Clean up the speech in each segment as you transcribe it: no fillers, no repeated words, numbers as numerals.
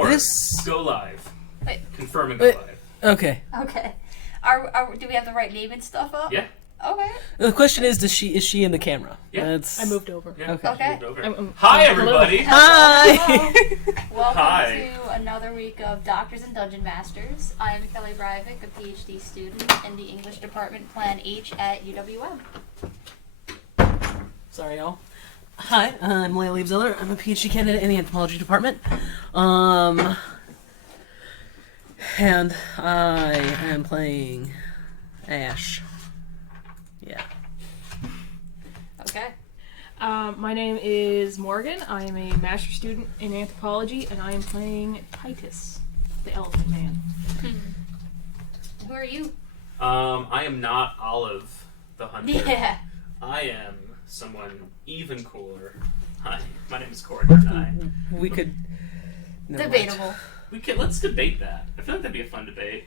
Record. Go live. Wait. Confirm and go live. Okay. Okay. Do we have the right name and stuff up? Yeah. Okay. The question is she in the camera? Yeah. I moved over. Yeah. Okay. Moved over. Hi, everybody. Hi. Welcome Hi. to another week of Doctors and Dungeon Masters. I am Kelly Breivik, a PhD student in the English Department Plan H at UWM. Sorry, y'all. Hi, I'm Leah Liebziller. I'm a PhD candidate in the anthropology department. And I am playing Ash. Yeah. Okay. My name is Morgan. I am a master's student in anthropology, and I am playing Titus, the elephant man. Who are you? I am not Olive, the hunter. Yeah. I am someone even cooler. Hi, my name is Corey Bernai. We could... never mind. Debatable. Let's debate that. I feel like that'd be a fun debate.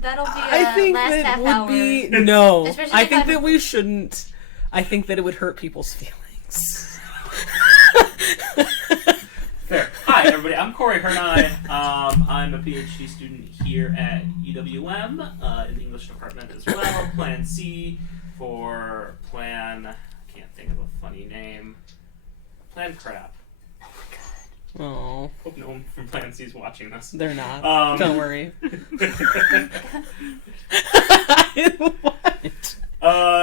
That'll be I think last that half would hour. be... No. Especially I if think I'm- that we shouldn't... I think that it would hurt people's feelings. Fair. Hi, everybody. I'm Corey Hernai. I'm a PhD student here at UWM in the English department as well. Plan C for Plan... I can't think of a funny name. Plan Crap. Oh, Hope no one from Plan C is watching this. they're not. Don't worry. What?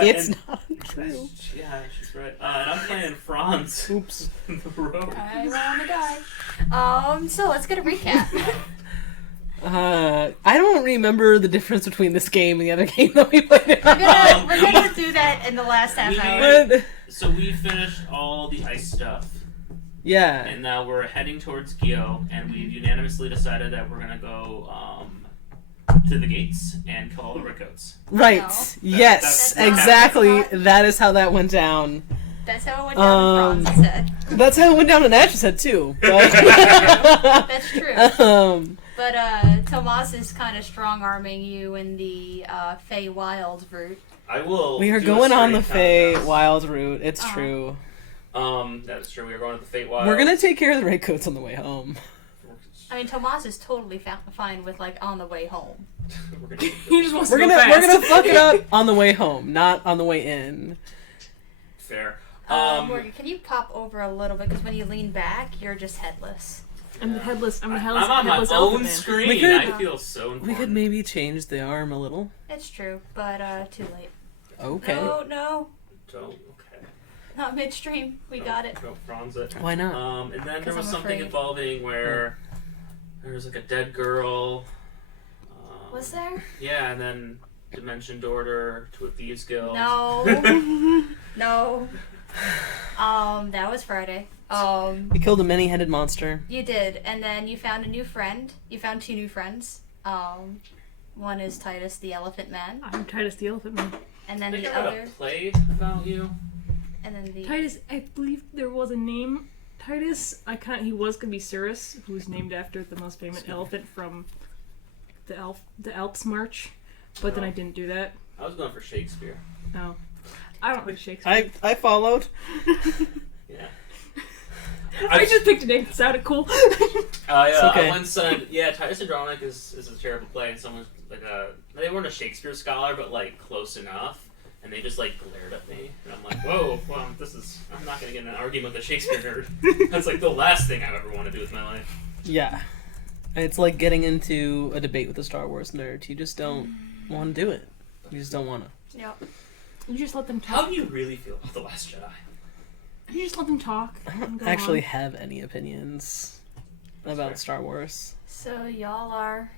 It's not true. Yeah, she's right. And I'm playing Franz. Oops. The road. I wanna die. So let's get a recap. I don't remember the difference between this game and the other game that we played. We're gonna do that in the last half hour. But, So we finished all the ice stuff, yeah. and now we're heading towards Gyo, and we've unanimously decided that we're gonna go to the gates and kill all the redcoats. Right. No. Yes, That's exactly. not- That is how that went down. That's how it went down. Franz said. That's how it went down in Ash's head too. But, That's true. But Tomas is kind of strong-arming you in the Fey Wilds route. I will. we are do a going on the straight Fey contest. Wild route. It's Uh-huh. true. That is true. We are going to the Fate Wild. We're gonna take care of the redcoats on the way home. I mean, Tomas is totally fine with, like, on the way home. We're gonna. He just wants We're to go gonna fast. fuck it up on the way home, not on the way in. Fair. Morgan, can you pop over a little bit? Because when you lean back, you're just headless. I'm the headless I'm headless on my elephant own man. screen. We could- I feel so important. We could maybe change the arm a little. It's true, but too late. Okay. No, Don't. Okay. not midstream. We got it. Go Franz it. Why not? And then there 'Cause was I'm something afraid. involving where there was like a dead girl. Was there? Yeah, and then Dimension Daughter to a Thieves Guild. No. No. That was Friday. We killed a many-headed monster. You did, and then you found a new friend. You found two new friends. One is Titus the Elephant Man, I'm Titus the elephant man. and I then think the I read other, a play about you. and then the Titus, I believe there was a name. Titus, he was gonna be Cirrus, who's named after the most famous elephant from the Alps March, but then I didn't do that. I was going for Shakespeare. No, I don't like Shakespeare. I followed. Yeah. I just picked a name that sounded cool. okay. I once said, yeah, Titus Andronicus is a terrible play, and someone like they weren't a Shakespeare scholar, but like close enough, and they just like glared at me, and I'm like, whoa, well, I'm not gonna get in an argument with a Shakespeare nerd. That's like the last thing I ever want to do with my life. Yeah. It's like getting into a debate with a Star Wars nerd. You just don't want to do it. You just don't want to. Yep. You just let them How talk. do you really feel about The Last Jedi? You just let them talk. I and don't go actually on. have any opinions about fair. Star Wars. So y'all are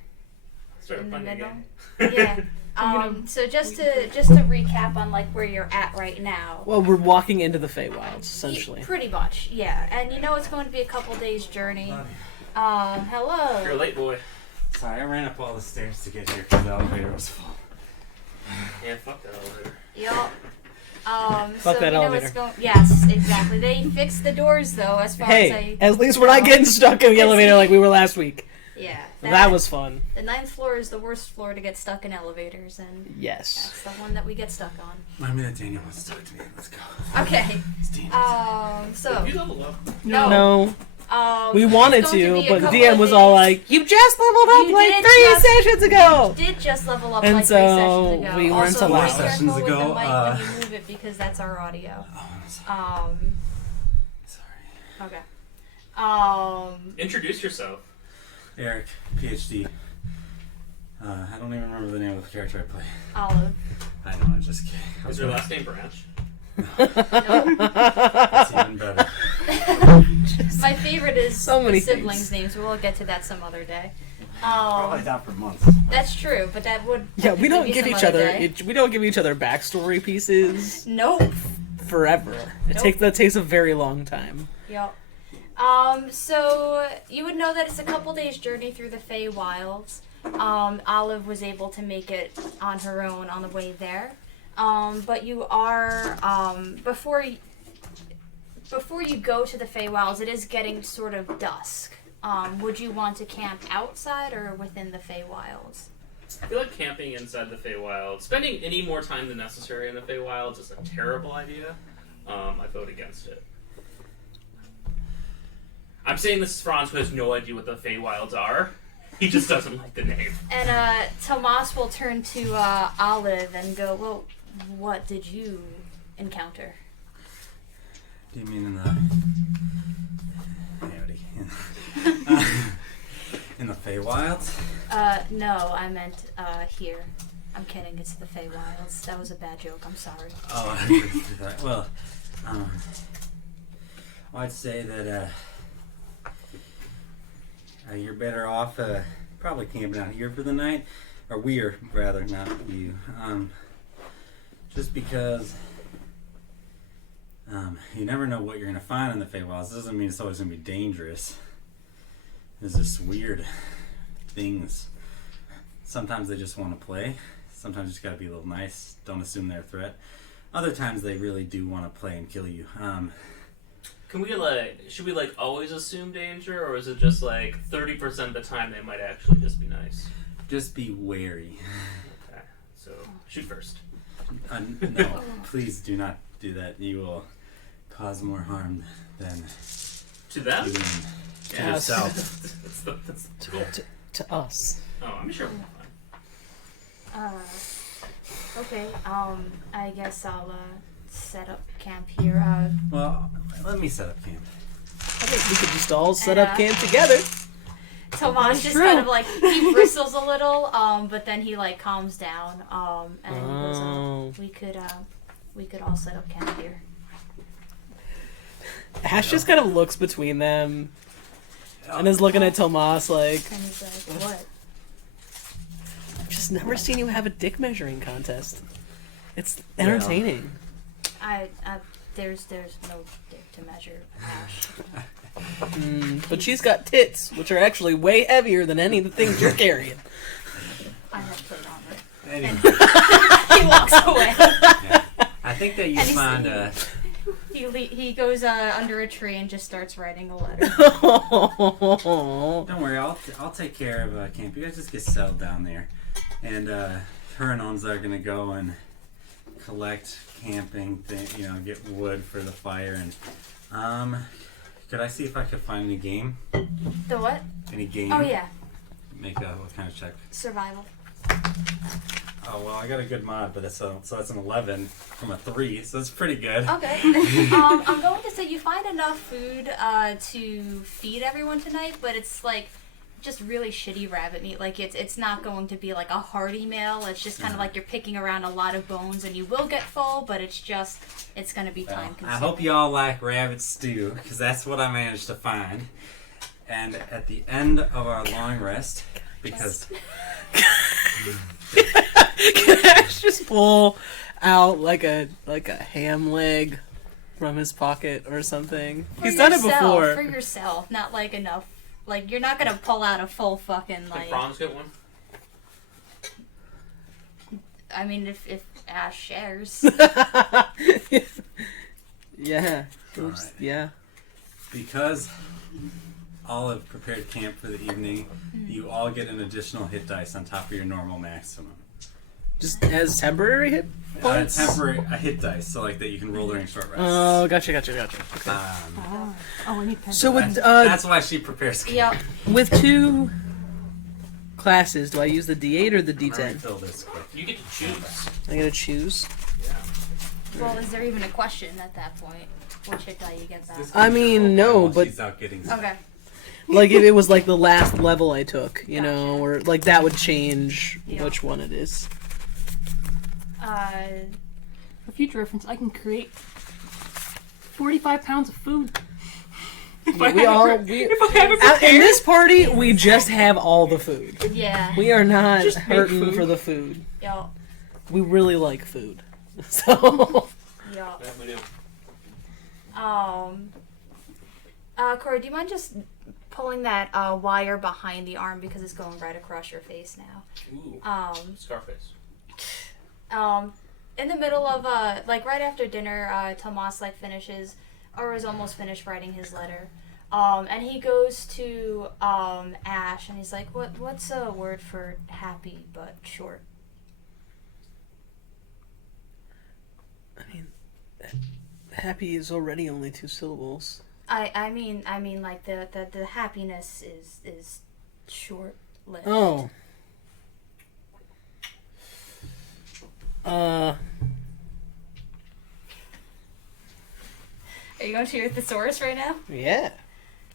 Start in the playing middle. again. Yeah. So just to recap on like where you're at right now. Well, we're walking into the Feywilds, essentially. Pretty much, yeah. And you know it's going to be a couple days journey. Hello. You're a late boy. Sorry, I ran up all the stairs to get here because the elevator was full. Yeah, fuck that elevator. Yup. Fuck so that you know elevator. it's going. Yes, exactly. They fixed the doors though, as far as Hey, I. at least we're not getting stuck in the elevator like we were last week. Yeah. That was fun. The 9th floor is the worst floor to get stuck in elevators, and Yes. that's the one that we get stuck on. I mean, Daniel wants to talk to me. Let's go. Okay. It's Daniel. So Did you level up? no. No. We wanted it's going to, be a but couple DM of was all days. like, "You just leveled up You like did 3 just- sessions ago." Did just level up And like 3 so sessions ago. we weren't also, allowed. be 4 careful sessions with ago, the mic when you move it because that's our audio. Oh, I'm sorry. Okay. Introduce yourself. Eric, PhD. I don't even remember the name of the character I play. Olive. I know, I'm just kidding. Is your last name Branch? It's even better. My favorite is So many the siblings' things. names. We'll get to that some other day. Probably down for months. That's true, but that would Yeah, we don't be give some each other other. day. We don't give each other backstory pieces Nope. forever. Nope. That takes a very long time. Yep. So you would know that it's a couple days journey through the Feywilds. Olive was able to make it on her own on the way there. But you are before you go to the Feywilds, it is getting sort of dusk. Would you want to camp outside or within the Feywilds? I feel like camping inside the Feywild, spending any more time than necessary in the Feywilds is a terrible idea. I vote against it. I'm saying this is Franz, who has no idea what the Feywilds are. He just doesn't like the name. And Tomas will turn to Olive and go, "Well, what did you encounter?" Do you mean in the... Howdy. In the Feywilds? No, I meant here. I'm kidding. It's the Feywilds. That was a bad joke. I'm sorry. Oh, I didn't do that. Well, I'd say that you're better off probably camping out here for the night, or we're rather, not you. Just because you never know what you're gonna find in the Feywilds. It doesn't mean it's always gonna be dangerous. There's just weird things. Sometimes they just want to play. Sometimes you just gotta be a little nice. Don't assume they're a threat. Other times they really do want to play and kill you. Can we should we always assume danger, or is it just 30% of the time they might actually just be nice? Just be wary. Okay, so shoot first. No, please do not do that. You will cause more harm than To them? even to Yes. yourself. that's the goal. To us. Oh, I'm sure we'll be fine. Okay. I guess I'll set up camp here. Well, let me set up camp. I think we could just all set up camp together. Tomas just true. kind of he bristles a little, but then he calms down, and he Oh. goes, we could all set up camp here. Ash just kind of looks between them and is looking at Tomas like, And he's like, what? I've just never seen you have a dick measuring contest. It's entertaining. There's no dick to measure, Ash. But she's got tits, which are actually way heavier than any of the things you're carrying. I have plate armor. Anyway, He walks away. yeah. I think that you And he's- find He goes under a tree and just starts writing a letter. don't worry, I'll take care of camp. You guys just get settled down there, and her and Onza are gonna go and collect camping get wood for the fire, and could I see if I could find any game? The what? Any game? Oh yeah, Make what kind of check? survival. Oh well, I got a good mod, but that's that's an 11 from a 3, so it's pretty good. Okay. I'm going to say you find enough food to feed everyone tonight, but it's just really shitty rabbit meat. It's not going to be a hearty meal. It's just kind of you're picking around a lot of bones, and you will get full, but it's going to be time consuming. I hope y'all like rabbit stew, because that's what I managed to find. And at the end of our long rest, because Can Ash just pull out like a ham leg from his pocket or something? He's done it before. For yourself, not enough. You're not gonna pull out a full fucking Can Franz get one? I mean, if Ash shares. Yeah. Alright. Yeah. because Olive prepared camp for the evening, you all get an additional hit dice on top of your normal maximum. Just as temporary hit points? Temporary a hit dice, so like that you can roll during short rest. Oh, gotcha. Okay. Oh, I need pen. So with that's why she prepares. Yep. with 2 classes, do I use the D8 or the Let me D10? fill this quick. You get to choose. I gotta choose. Yeah. Well, is there even a question at that point? Which hit die you get back? I mean, no, While but she's out getting Okay. like if it was like the last level I took, you know, Gotcha. or like that would change Yeah. which one it is. For future reference, I can create 45 pounds of food. If I We have all it, we, if I have it in prepared. this party we just have all the food. Yeah. We are not Just make hurting food. for the food. Yep. We really like food. So Yep. Yeah, we do. Corey, do you mind just pulling that wire behind the arm because it's going right across your face now? Ooh. Scarface. In the middle of like right after dinner, Tomas like finishes or is almost finished writing his letter. And he goes to Ash and he's like, what's a word for happy but short? I mean, happy is already only 2 syllables. I mean like the happiness is short lived. Oh. Are you going to your thesaurus right now? Yeah.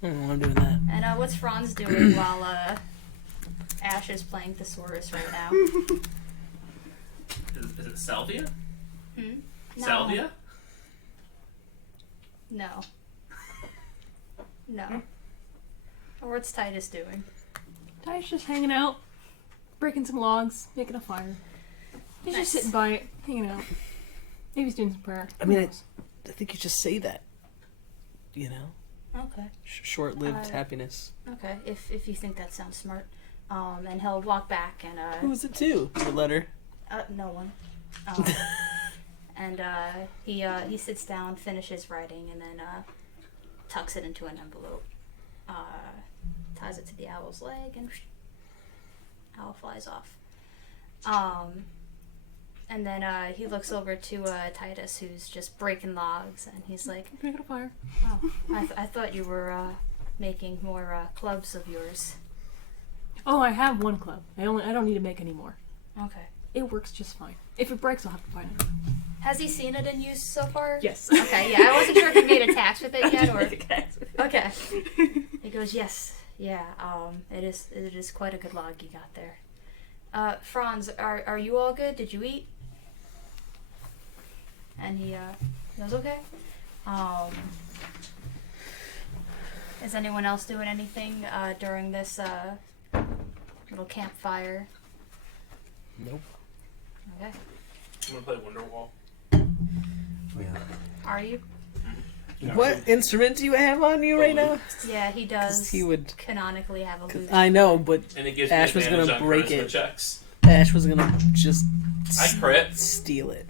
I don't know why I'm doing that. And what's Franz doing while Ash is playing thesaurus right now? Is it salvia? No. Salvia? No. No. Or what's Titus doing? Ty's just hanging out, breaking some logs, making a fire. He's Nice. just sitting by it, hanging out. Maybe he's doing some prayer. I mean, I think you just say that. You know? Okay. Short-lived happiness. Okay. If you think that sounds smart. And he'll walk back and Who is it to? Your letter. no one. And he sits down, finishes writing, and then tucks it into an envelope. Ties it to the owl's leg, and owl flies off. And then he looks over to Titus, who's just breaking logs, and he's like, Making a fire. "Oh, I thought you were making more clubs of yours." Oh, I have one club. I don't need to make any more. Okay. It works just fine. If it breaks, I'll have to find it. Has he seen it in use so far? Yes. Okay, yeah, I wasn't sure if he made attacks with it yet, or... Okay. He goes, yes, yeah, it is quite a good log you got there. Franz, are you all good? Did you eat? And he goes, okay. Is anyone else doing anything during this little campfire? Nope. Okay. I'm gonna play Wonderwall. Yeah. Are you? What instrument do you have on you right now? Yeah, he does. He would. Canonically have a lute. I know, but And it gives Ash me was advantage gonna on break charisma it. checks. Ash was gonna just I crit. steal it.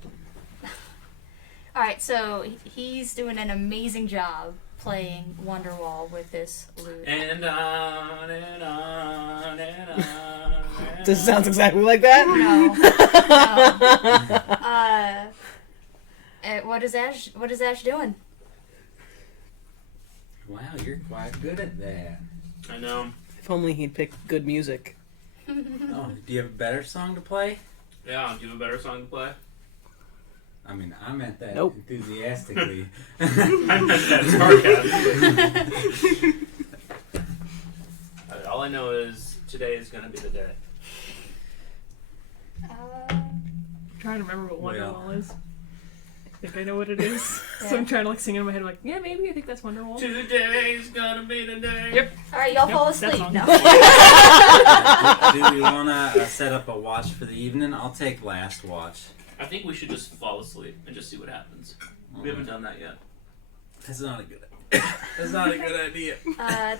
Alright, so he's doing an amazing job playing Wonderwall with this lute. And on and on and on. And This sounds exactly like that. No. What is Ash doing? Wow, you're quite good at that. I know. If only he'd picked good music. Oh, do you have a better song to play? Yeah, do you have a better song to play? I mean, I meant that Nope. enthusiastically. I meant that sarcastically. All I know is today is gonna be the day. I'm trying to remember what Well. Wonderwall is. I think I know what it is. So I'm trying to sing in my head, like, yeah, maybe I think that's Wonderwall. Today's gonna be the day. Yep. Alright, y'all Yep, fall that asleep. song. No. Do we want to set up a watch for the evening? I'll take last watch. I think we should just fall asleep and just see what happens. We haven't done that yet. That's not a good. That's not a good idea.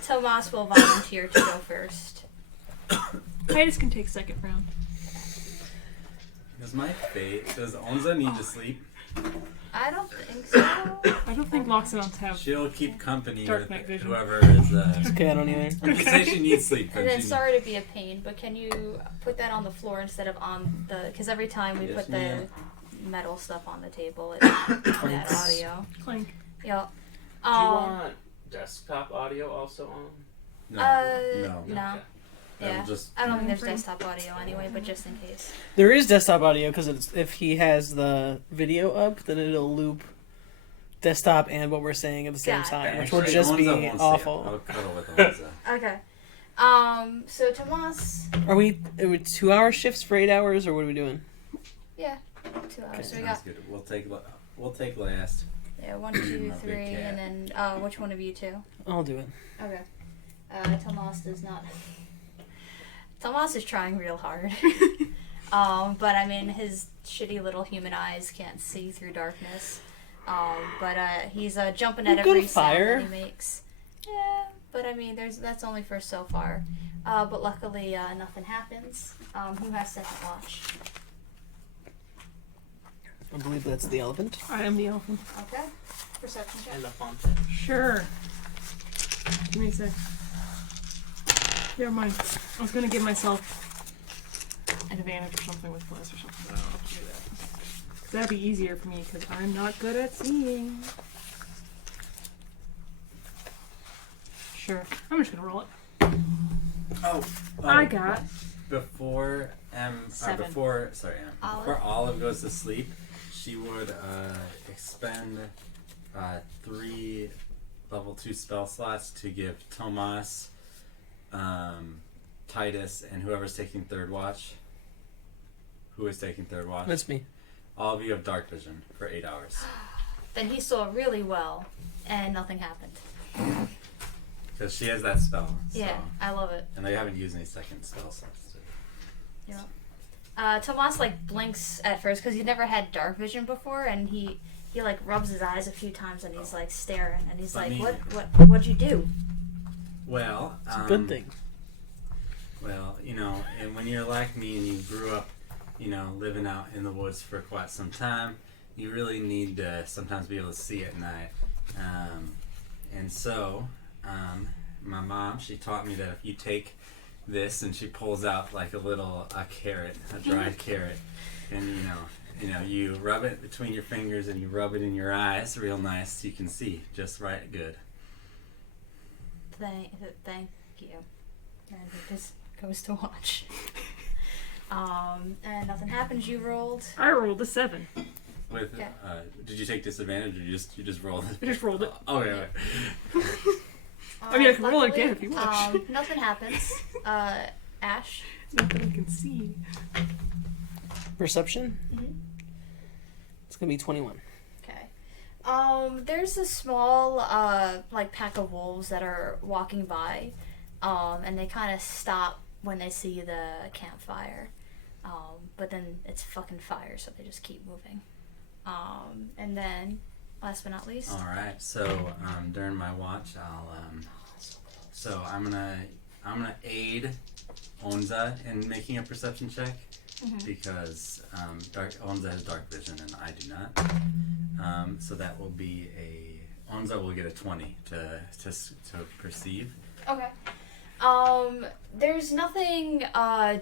Tomas will volunteer to go first. Titus can take second round. Because my fate says, as long as I need to sleep, I don't think so. I don't think Loxodons have. She'll keep company Dark with night vision. whoever is. Okay, I don't either. When you say she needs sleep, And then, she sorry to be a pain, but can you put that on the floor instead of on the... Because every time we Yes, put ma'am. the metal stuff on the table, it's bad audio. Clank. Yeah. Do you want desktop audio also on? no. No. That'll Yeah. just I don't think there's desktop audio anyway, but just in case. There is desktop audio because if he has the video up, then it'll loop desktop and what we're saying at the same Got it. time, which Actually, will just Onza be won't see it. awful. I'll cuddle with Onza. Okay. So Tomas... Are we 2-hour shifts for 8 hours, or what are we doing? Yeah. 2 hours. So we Sounds got... good. We'll take last. Yeah, 1, 2, My 3, big cat. and then which one of you two? I'll do it. Okay. Tomas does not. Tomas is trying real hard. But I mean, his shitty little human eyes can't see through darkness. But he's jumping at You've got every a sound fire. that he makes. Yeah, but I mean, that's only for so far. But luckily, nothing happens. Who has second watch? I believe that's the elephant. I am the elephant. Okay. Perception check. Elefante. Sure. Give me a sec. Never mind. I was gonna give myself an advantage or something with plus or something, but I don't have to do that. 'Cause that'd be easier for me because I'm not good at seeing. Sure. I'm just gonna roll it. Oh, I got before Seven. before Olive. Olive goes to sleep, she would expend 3 level 2 spell slots to give Tomas, Titus, and whoever's taking third watch. Who is taking third watch? That's me. All of you have dark vision for 8 hours. Then he saw really well, and nothing happened. Because she has that spell. So. Yeah, I love it. And they haven't used any second spell slots. Yeah. Tomas like blinks at first because he never had dark vision before, and he like rubs his eyes a few times and he's like staring, and he's I like, mean- what'd you do? Well, It's a good thing. Well, and when you're like me and you grew up, living out in the woods for quite some time, you really need to sometimes be able to see at night. And so, my mom, she taught me that if you take this and she pulls out like a carrot, a dried carrot, and you rub it between your fingers and you rub it in your eyes real nice so you can see just right good. Thank you. And he just goes to watch. And nothing happens. You rolled. I rolled a 7. With Okay. Did you take disadvantage or you just rolled it? I just rolled it. Oh yeah. I mean, I can roll it Luckily, again if you want. Nothing happens. Ash. Not that I can see. Perception? Mhm. It's going to be 21. Okay. There's a small, like pack of wolves that are walking by, and they kind of stop when they see the campfire. But then it's fucking fire, so they just keep moving. And then, last but not least, All right. So during my watch, so I'm gonna aid Onza in making a perception check because Onza has dark vision and I do not. So that will be Onza will get a 20 to perceive. okay. There's nothing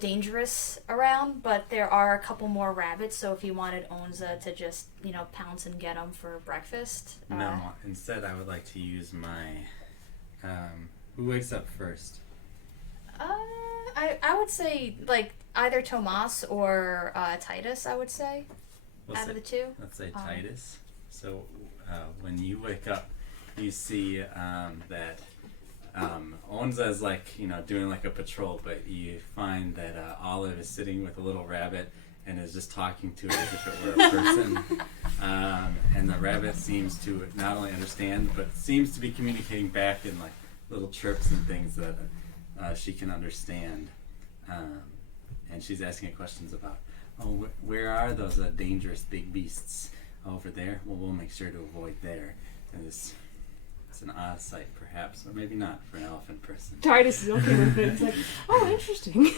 dangerous around, but there are a couple more rabbits. So if you wanted Onza to just pounce and get them for breakfast, No, instead I would like to use my. Who wakes up first? I would say like either Tomas or Titus. I would say Let's out say- of the two. Let's say Titus. So when you wake up, you see that Onza is like doing like a patrol, but you find that Olive is sitting with a little rabbit and is just talking to it as if it were a person. And the rabbit seems to not only understand, but seems to be communicating back in like little chirps and things that she can understand. And she's asking it questions about, where are those dangerous big beasts over there? Well, we'll make sure to avoid there. And it's an odd sight, perhaps, or maybe not for an elephant person. Titus is okay with it. It's like, oh, interesting.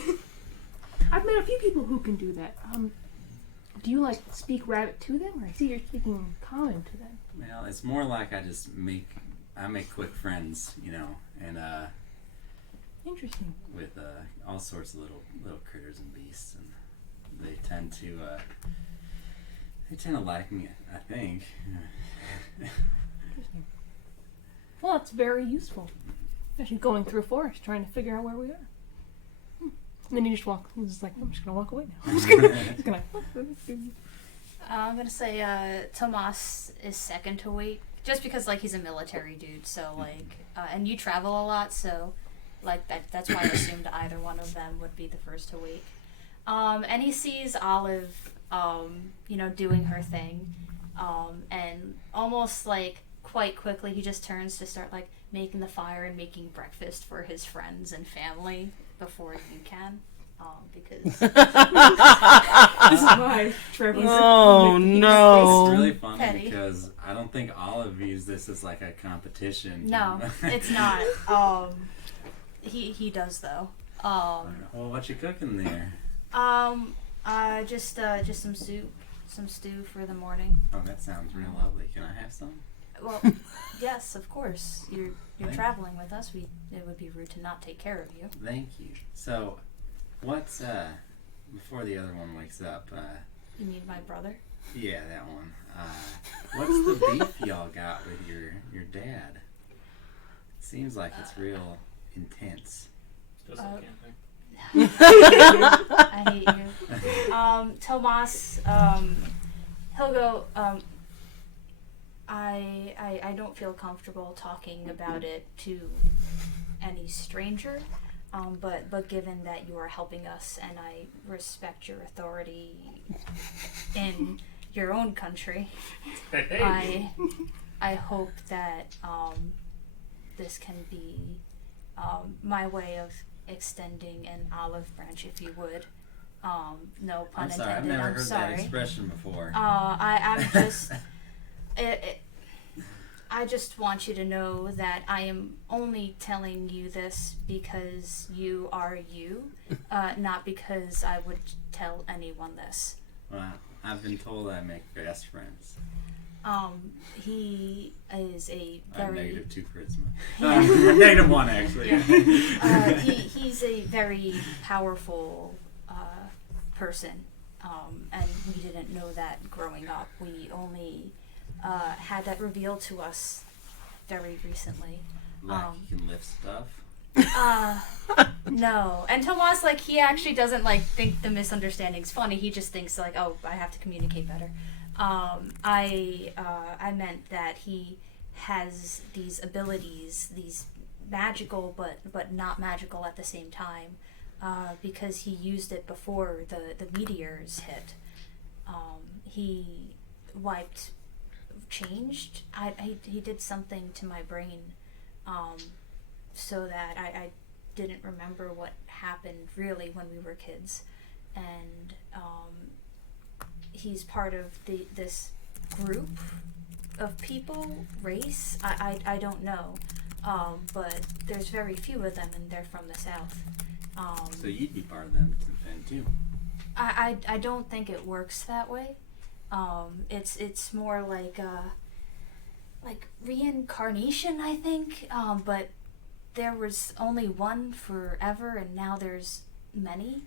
I've met a few people who can do that. Do you like speak rabbit to them, or I see you're speaking common to them? Well, it's more like I make quick friends, you know, and Interesting. with all sorts of little critters and beasts, and they tend to like me, I think. Interesting. Well, that's very useful. Actually, going through a forest trying to figure out where we are. And then you just walk. He's just like, I'm just gonna walk away now. I'm gonna say Tomas is second to wake, just because like he's a military dude. So like, and you travel a lot, so like that's why I assumed either one of them would be the first to wake. And he sees Olive, doing her thing, and almost like quite quickly he just turns to start like making the fire and making breakfast for his friends and family before you can, because This is why Trevor's. Oh no! It's really funny Petty. because I don't think Olive views this as like a competition. no, it's not. He does though. Well, what you cooking there? Just some soup, some stew for the morning. Oh, that sounds real lovely. Can I have some? Well, yes, of course. You're Thank traveling with us. It would be rude to not take care of you. Thank you. So, what's before the other one wakes up? You mean my brother? Yeah, that one. What's the beef y'all got with your dad? It seems like it's real intense. Goes like camping. I hate you. Tomas, he'll go, I don't feel comfortable talking about it to any stranger, but given that you are helping us and I respect your authority in your own country, Hey. I hope that this can be my way of extending an olive branch, if you would. No pun I'm sorry, I've intended. never I'm heard sorry. that expression before. I'm just. I just want you to know that I am only telling you this because you are you, not because I would tell anyone this. Well, I've been told I make best friends. He is a I'm very. -2 charisma. -1 actually. He's a very powerful person, and we didn't know that growing up. We only had that revealed to us very recently. Like you can lift stuff. No. And Tomas, like, he actually doesn't like think the misunderstanding's funny. He just thinks like, oh, I have to communicate better. I meant that he has these abilities, these magical but not magical at the same time, because he used it before the meteors hit. He changed. He did something to my brain, so that I didn't remember what happened really when we were kids, and he's part of this group of people, race. I don't know, but there's very few of them, and they're from the south. So you'd be part of them then too. I don't think it works that way. It's more like reincarnation, I think. But there was only one forever, and now there's many.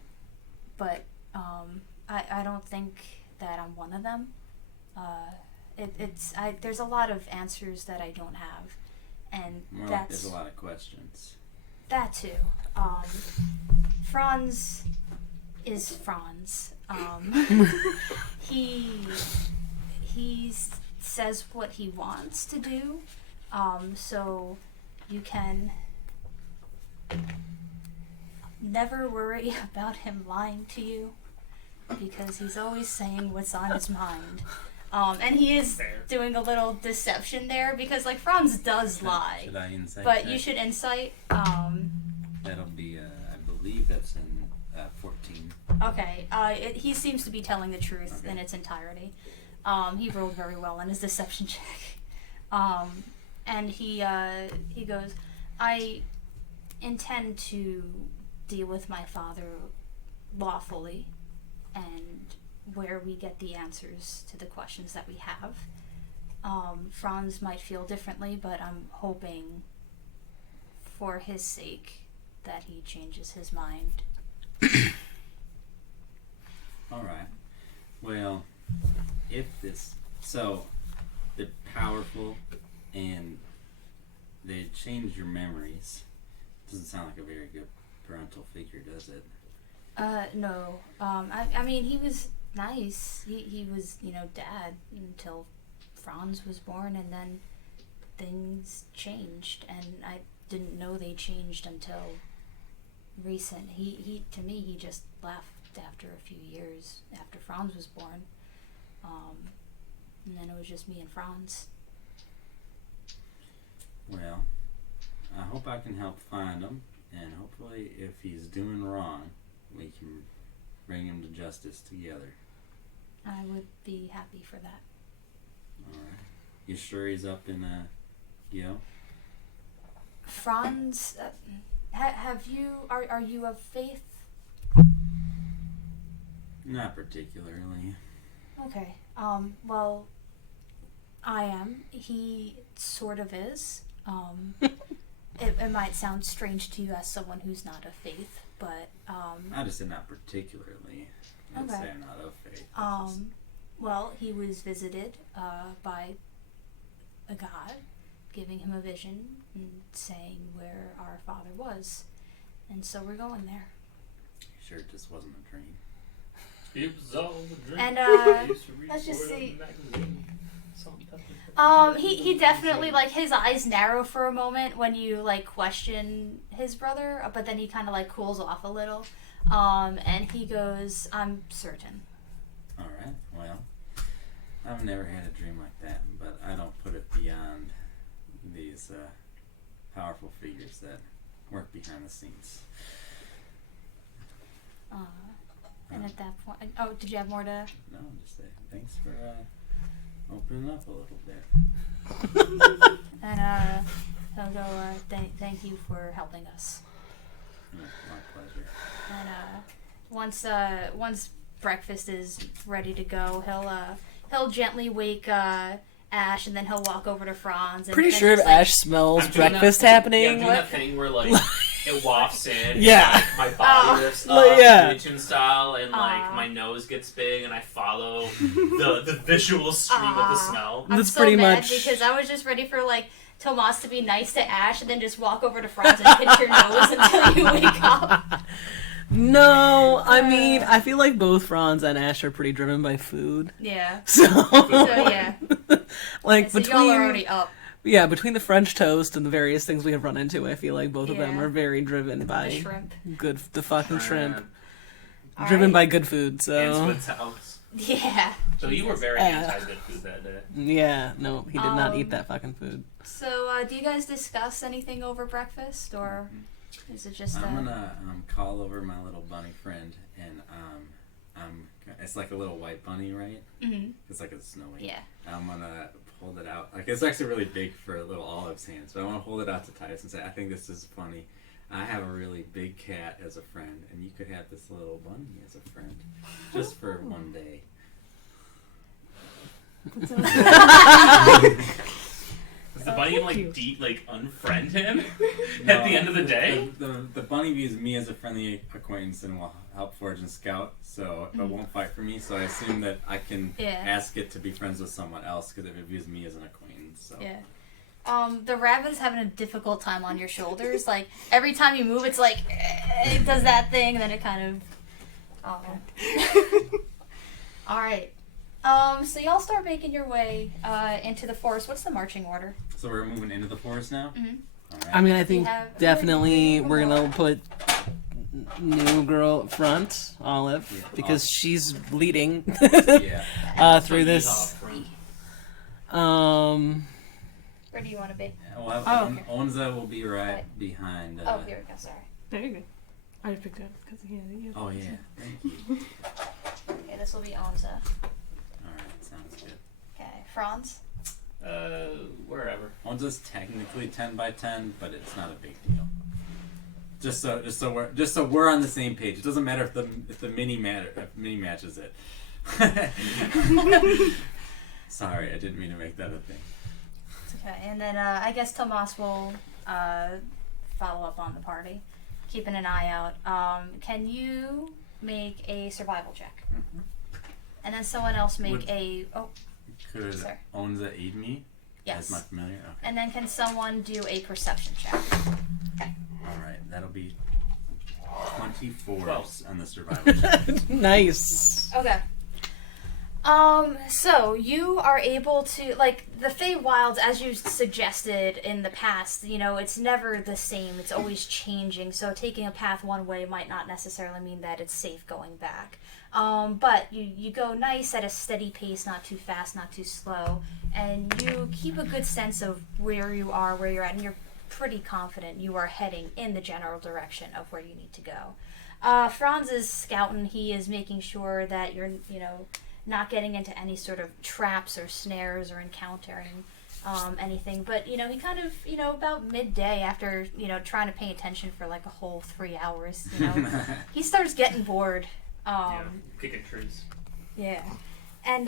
But I don't think that I'm one of them. There's a lot of answers that I don't have, and More like that's there's a lot of questions. that too. Franz is Franz. He says what he wants to do, so you can never worry about him lying to you, because he's always saying what's on his mind. And he is doing a little deception there, because like Franz does lie. Should I insight? But check? you should insight. That'll be, I believe that's in 14. Okay. He seems to be telling the truth Okay. in its entirety. He rolled very well in his deception check. And he goes, I intend to deal with my father lawfully, and where we get the answers to the questions that we have. Franz might feel differently, but I'm hoping for his sake that he changes his mind. Alright. Well, if this... So, they're powerful, and they change your memories. Doesn't sound like a very good parental figure, does it? No. I mean, he was nice. He was, dad until Franz was born, and then things changed, and I didn't know they changed until recent. To me, he just left after a few years after Franz was born. And then it was just me and Franz. Well, I hope I can help find him, and hopefully if he's doing wrong, we can bring him to justice together. I would be happy for that. Alright. You sure he's up in, Yale? Franz, are you of faith? Not particularly. Okay. Well, I am. He sort of is. It might sound strange to you as someone who's not of faith, but I just said not particularly. I'd say I'm not of faith. Well, he was visited by a god, giving him a vision and saying where our father was, and so we're going there. Sure, it just wasn't a dream. It was all a dream. And let's just see. He definitely, like, his eyes narrow for a moment when you, like, question his brother, but then he kind of, like, cools off a little, and he goes, I'm certain. Alright, well, I've never had a dream like that, but I don't put it beyond these powerful figures that work behind the scenes. And at that point, did you have more to? No, just say thanks for opening up a little bit. And he'll go, thank you for helping us. Yeah, my pleasure. And once breakfast is ready to go, he'll gently wake Ash, and then he'll walk over to Franz. And Pretty then sure if just, like, Ash smells breakfast happening. Yeah, I'm doing that thing where, like, it wafts in. Yeah. And, like, my body lifts up, Looney Tunes style, and, like, my nose gets big, and I follow the visual stream of the smell. I'm That's so pretty mad much because I was just ready for, like, Tomas to be nice to Ash and then just walk over to Franz and pinch your nose until you wake up. No, I mean, I feel like both Franz and Ash are pretty driven by food. Yeah. So yeah. Like, So between y'all are already up. Yeah, between the French toast and the various things we have run into, I feel like both of them Yeah. are very driven The by shrimp. the fucking shrimp. All Driven right. by good food, And so Squid's house. Yeah. So you were very anti-good food that day. yeah, no, he did not eat that fucking food. So, do you guys discuss anything over breakfast, or is it just? I'm gonna call over my little bunny friend, and it's like a little white bunny, right? Mm-hmm. It's like it's snowy. Yeah. I'm gonna hold it out. Like, it's actually really big for little Olive's hands, but I want to hold it out to Titus and say, I think this is funny. I have a really big cat as a friend, and you could have this little bunny as a friend, just for one day. Does the bunny like unfriend him No, at the end of the day? The bunny views me as a friendly acquaintance and will help forage and scout, so it won't fight for me. So I assume that I can ask it to be friends with someone else because it views me as an acquaintance. So. Yeah. The rabbit's having a difficult time on your shoulders. Like, every time you move, it's like, it does that thing, and then it kind of... Alright. So y'all start making your way into the forest. What's the marching order? So we're moving into the forest now? Mm-hmm. All right. I mean, I think have- definitely we're gonna put new girl up front, Olive, because she's leading Yeah. through this. Where do you want to be? We'll have okay. Onza will be right behind. Oh, here we go, sorry. There you go. I just picked it up because you. Oh, yeah. Thank you. Okay, this will be Onza. Alright, sounds good. Okay, Franz? Wherever. Onza's technically 10 by 10, but it's not a big deal. Just so we're on the same page. It doesn't matter if the mini matches it. Sorry, I didn't mean to make that a thing. It's okay. And then I guess Tomas will follow up on the party, keeping an eye out. Can you make a survival check? Mm-hmm. And then someone else make Would- a... Oh, Could Sir. Onza aid me? yes. As my familiar? Okay. And then can someone do a perception check? Alright, that'll be 24 Well. on the survival check. Nice. Okay. So you are able to, like, the Feywilds, as you suggested in the past, you know, it's never the same. It's always changing. So taking a path one way might not necessarily mean that it's safe going back. But you go nice at a steady pace, not too fast, not too slow, and you keep a good sense of where you are, where you're at, and you're pretty confident you are heading in the general direction of where you need to go. Franz is scouting. He is making sure that you're, you know, not getting into any sort of traps or snares or encountering anything. But, you know, he kind of, you know, about midday after, you know, trying to pay attention for like a whole 3 hours, you know, he starts getting bored. Kicking trees. Yeah. And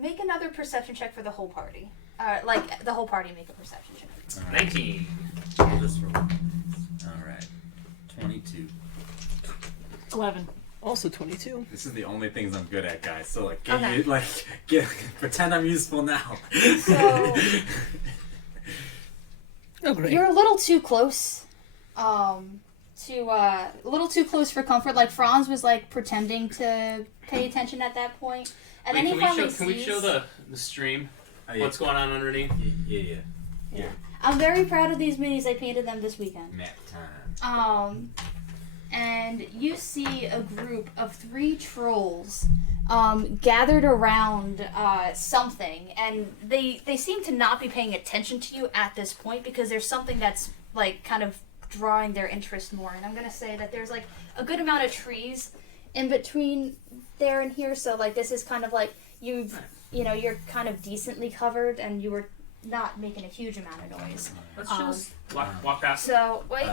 make another perception check for the whole party. Like, the whole party make a perception check. Alright. 19. I'll just roll. Alright. 22. 11. Also 22. This is the only things I'm good at, guys. So like, Okay. pretend I'm useful now. So, Oh, great. you're a little too close. A little too close for comfort. Like, Franz was, like, pretending to pay attention at that point. And then he finally Can we show the stream? Oh, yeah. What's going on underneath? Yeah. I'm very proud of these minis. I painted them this weekend. Nap time. And you see a group of 3 trolls gathered around something, and they seem to not be paying attention to you at this point because there's something that's like kind of drawing their interest more. And I'm gonna say that there's like a good amount of trees in between there and here, so like this is kind of like you know, you're kind of decently covered, and you were not making a huge amount of noise. Let's just walk past. So wait,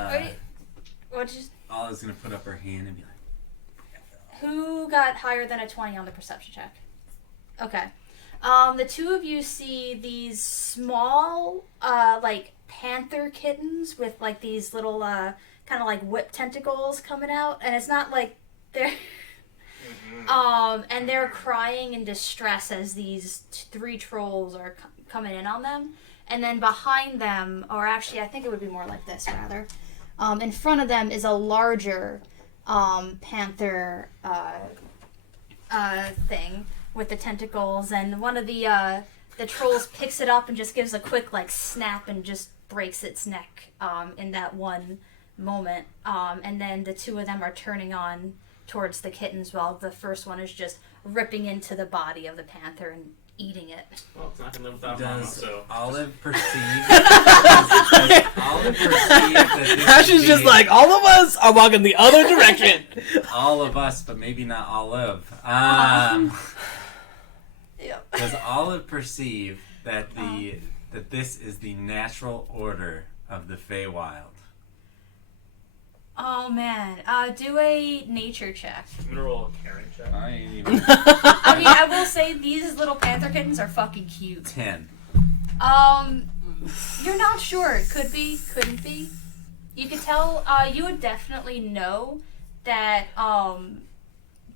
what did you? Olive's gonna put up her hand and be like, Who got higher than a 20 on the perception check? Okay. The two of you see these small, like, panther kittens with, like, these little, kind of like whip tentacles coming out. And it's not like they're... and they're crying in distress as these 3 trolls are coming in on them. And then behind them, or actually I think it would be more like this, rather. In front of them is a larger panther thing with the tentacles, and one of the trolls picks it up and just gives a quick like snap and just breaks its neck in that one moment. And then the 2 of them are turning on towards the kittens while the first one is just ripping into the body of the panther and eating it. Well, it's not gonna live without mama, does so. Olive perceive? Does Olive perceive that this Ash is is just the- like, all of us are walking the other direction. all of us, but maybe not Olive. Yep. Does Olive perceive that that this is the natural order of the Feywild? Oh man, do a nature check. I'm gonna roll a Karen check. I ain't even I mean, I will say these little panther kittens are fucking cute. 10. You're not sure. It could be, couldn't be. You could tell, you would definitely know that,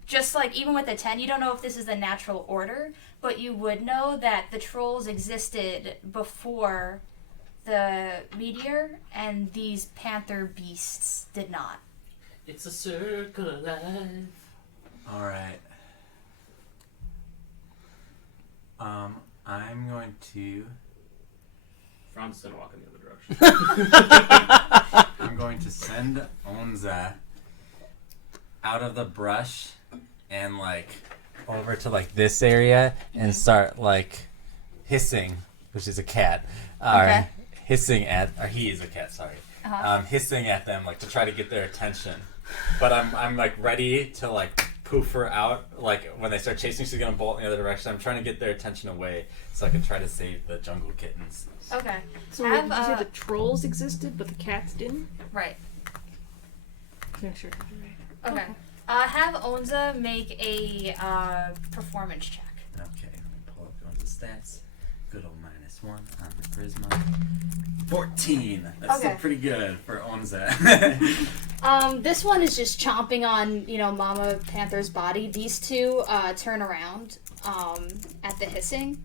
just like, even with a 10, you don't know if this is the natural order, but you would know that the trolls existed before the meteor, and these panther beasts did not. It's a circle of life. Alright. I'm going to... Franz is gonna walk in the other direction. I'm going to send Onza out of the brush and like over to like this area and start like hissing, which is a cat. Okay. Hissing at, or he is a cat, sorry. Hissing at them like to try to get their attention. But I'm like ready to like poof her out. Like when they start chasing, she's gonna bolt in the other direction. I'm trying to get their attention away so I can try to save the jungle kittens. Okay. So did you say the trolls existed, but the cats didn't? Right. Yeah, sure. Okay. Have Onza make a performance check. Okay, let me pull up Onza's stats. Good old -1 on the charisma. 14. That's still Okay. pretty good for Onza. This one is just chomping on, Mama Panther's body. These two turn around at the hissing.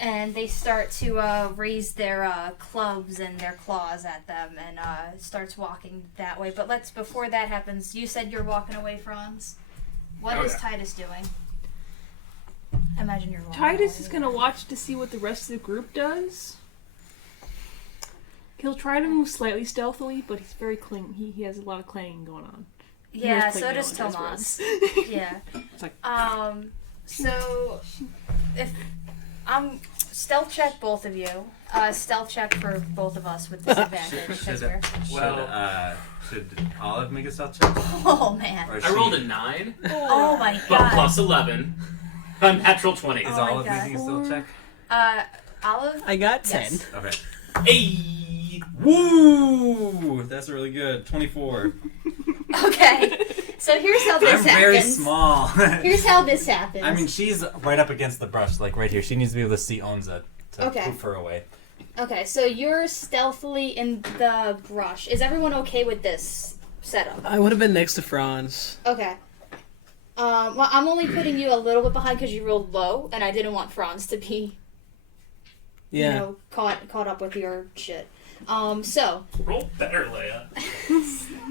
And they start to raise their clubs and their claws at them and starts walking that way. But before that happens, you said you're walking away, Franz. What is Titus doing? Imagine you're walking Titus away. is gonna watch to see what the rest of the group does. He'll try to move slightly stealthily, but he's very he has a lot of clanging going on. Yeah, He so wears does clanging on his Tomas. wrist. Yeah. It's like, So if stealth check both of you. Stealth check for both of us with disadvantage. 'Cause we're- Should Olive make a stealth check? Oh man. Or I rolled a 9, Oh my but god. plus 11. A natural 20. Is Oh my Olive God. making a stealth check? Olive? I got 10. Yes. Okay. Hey! Woo! That's really good. 24. Okay. So here's how this I'm happens. very small. Here's how this happens. I mean, she's right up against the brush, like right here. She needs to be able to see Onza to Okay. poof her away. Okay, so you're stealthily in the brush. Is everyone okay with this setup? I would have been next to Franz. Okay. Well, I'm only putting you a little bit behind because you rolled low, and I didn't want Franz to be, Yeah. caught up with your shit. So Roll better, Leia.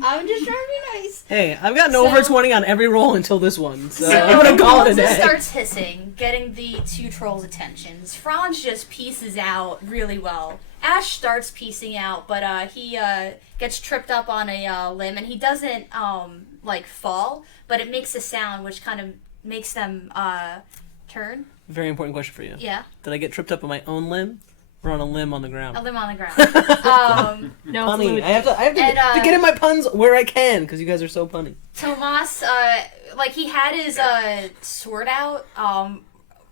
I'm just trying to be nice. Hey, I've gotten So- over 20 on every roll until this one, so I'm gonna call it a Onza day. starts hissing, getting the two trolls' attentions. Franz just pieces out really well. Ash starts piecing out, but he gets tripped up on a limb, and he doesn't fall, but it makes a sound which kind of makes them turn. Very important question for you. Yeah, Did I get tripped up on my own limb or on a limb on the ground? a limb on the ground. no, it's Punny. limited. I have to And, to get in my puns where I can because you guys are so punny. Tomas, he had his sword out,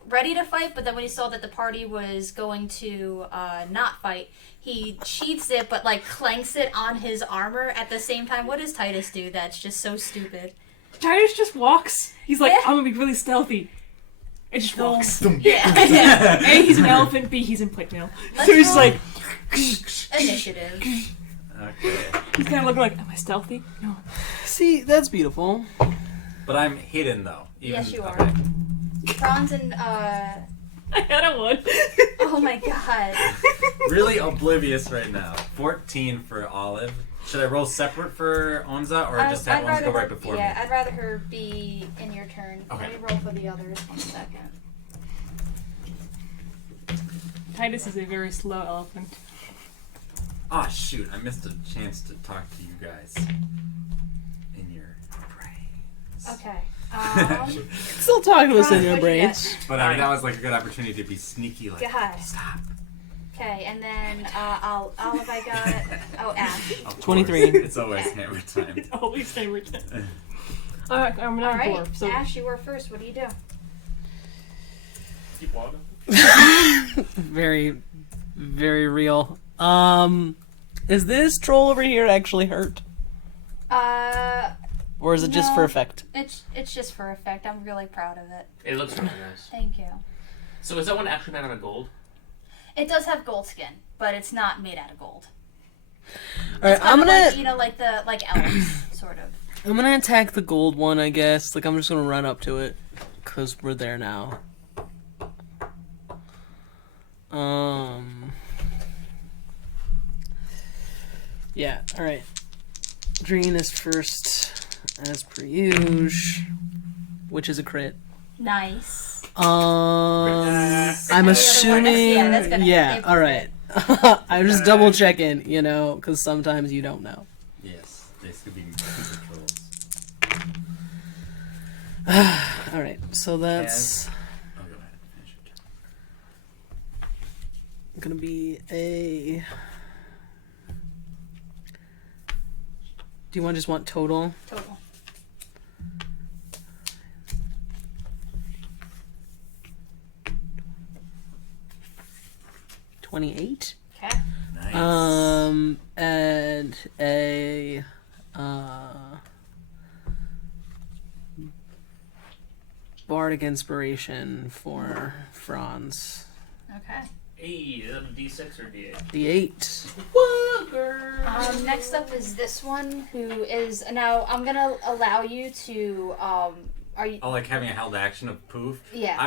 ready to fight, but then when he saw that the party was going to not fight, he sheaths it, but clanks it on his armor at the same time. What does Titus do? That's just so stupid. Titus just walks. He's like, Yeah. I'm gonna be really stealthy. And just walks. Yeah. A, he's an elephant. B, he's in plate mail. Let's So he's just roll like, initiative. Okay. he's kind of looking like, am I stealthy? No. See, that's beautiful. But I'm hidden, though. Yes, you are. Okay. Franz and I had a one. oh my god. Really oblivious right now. 14 for Olive. Should I roll separate for Onza, or just have Onza go right before me? I'd rather her be in your turn. Okay. Let me roll for the others. 1 second. Titus is a very slow elephant. Oh, shoot. I missed a chance to talk to you guys. In your brains. Okay. Still talking to us in Franz, your what'd you brains. But I mean, that was like a good opportunity to be sneaky, like, God. stop. Okay, and then Olive, I got. Oh, Ash. Of 23. course. It's always hammer time. Always favorite. Alright, I'm not All right, a dwarf, so Ash, you were first. What do you do? Keep walking. Very, very real. Is this troll over here actually hurt? Or is it just for No. effect? It's just for effect. I'm really proud of it. It looks really nice. Thank you. So is that one actually made out of gold? It does have gold skin, but it's not made out of gold. Alright, I'm gonna like elves, sort of. I'm gonna attack the gold one, I guess. I'm just gonna run up to it. Cause we're there now. Yeah, alright. Green is first, as per usual. Which is a crit. Nice. I'm assuming. Yeah, that's gonna Yeah, hit. alright. I'm just double checking, because sometimes you don't know. Yes, this could be super trolls. Alright, so that's Oh, go ahead. Finish your turn. gonna be a. Do you just want total? Total. $28. Okay. Nice. And a bardic inspiration for Franz. Okay. Hey, is that a D6 or D8? D8. Whoa, girl. Next up is this one, who is now. I'm gonna allow you to. Are you? Oh, like having a held action of poof? Yeah.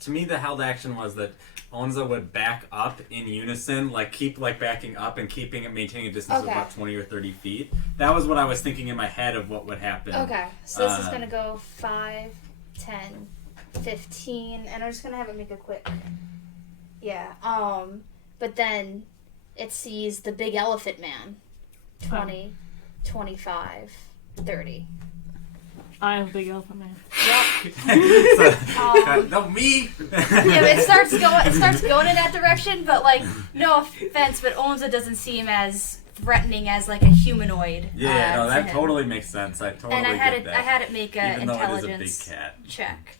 To me, the held action was that Onza would back up in unison, like keep like backing up and maintaining a distance of Okay. about 20 or 30 feet. That was what I was thinking in my head of what would happen. Okay. So this is gonna go 5, 10, 15, and I'm just gonna have it make a quick. Yeah. But then it sees the big elephant man. 20, 25, 30. I am a big elephant man. Yep. No, me! Yeah, but it starts going in that direction, but like, no offense, but Onza doesn't seem as threatening as like a humanoid. Yeah, no, to that him. totally makes sense. I totally And I get that. had it make an Even though it is a intelligence big cat. check.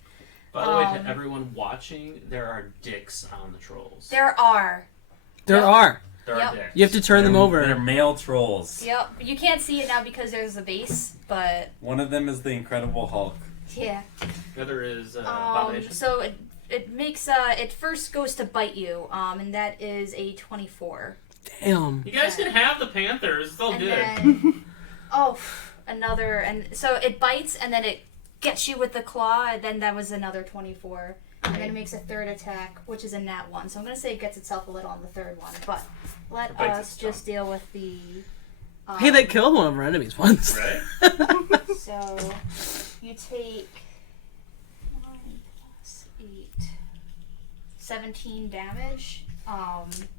By the way, to everyone watching, there are dicks on the trolls. There are. There Yep. are. There Yep. are dicks. You have to turn them over. They're male trolls. Yep. You can't see it now because there's a base, but One of them is the Incredible Hulk. yeah. The other is Abomination. So it makes it first goes to bite you, and that is a 24. Damn. You guys can have the Panthers. It's all And good. then another, and so it bites and then it gets you with the claw, and then that was another 24. And then it makes a third attack, which is a nat 1. So I'm going to say it gets itself a little on the third one. But let It bites us its just deal with the... Hey, that killed one of our enemies once. Right? So you take 9 plus 8, 17 damage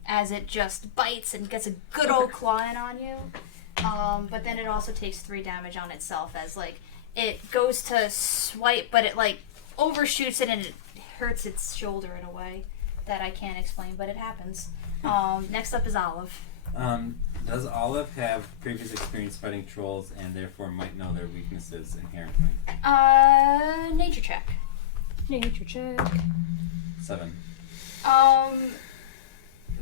as it just bites and gets a good old claw in on you. But then it also takes 3 damage on itself as like it goes to swipe, but it like overshoots it and it hurts its shoulder in a way that I can't explain, but it happens. Next up is Olive. Does Olive have previous experience fighting trolls and therefore might know their weaknesses inherently? Nature check. Nature check. 7.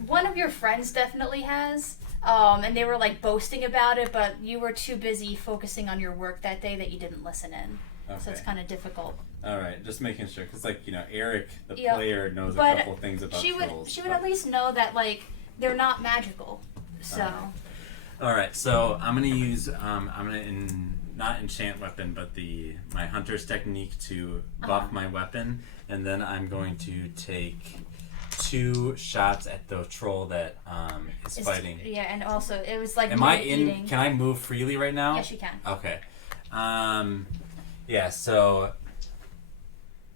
One of your friends definitely has, and they were like boasting about it, but you were too busy focusing on your work that day that you didn't listen in. Okay. So it's kind of difficult. Alright, just making sure. Because, like, you know, Eric, the Yeah, player, knows a but couple things about she trolls. would at least know that like they're not magical. So Alright, so I'm going to use, not enchant weapon, but my hunter's technique to buff my weapon. And then I'm going to take 2 shots at the troll that is fighting. Yeah, and also it was like Am I eating. in? Can I move freely right now? Yes, you can. Okay. Yeah, so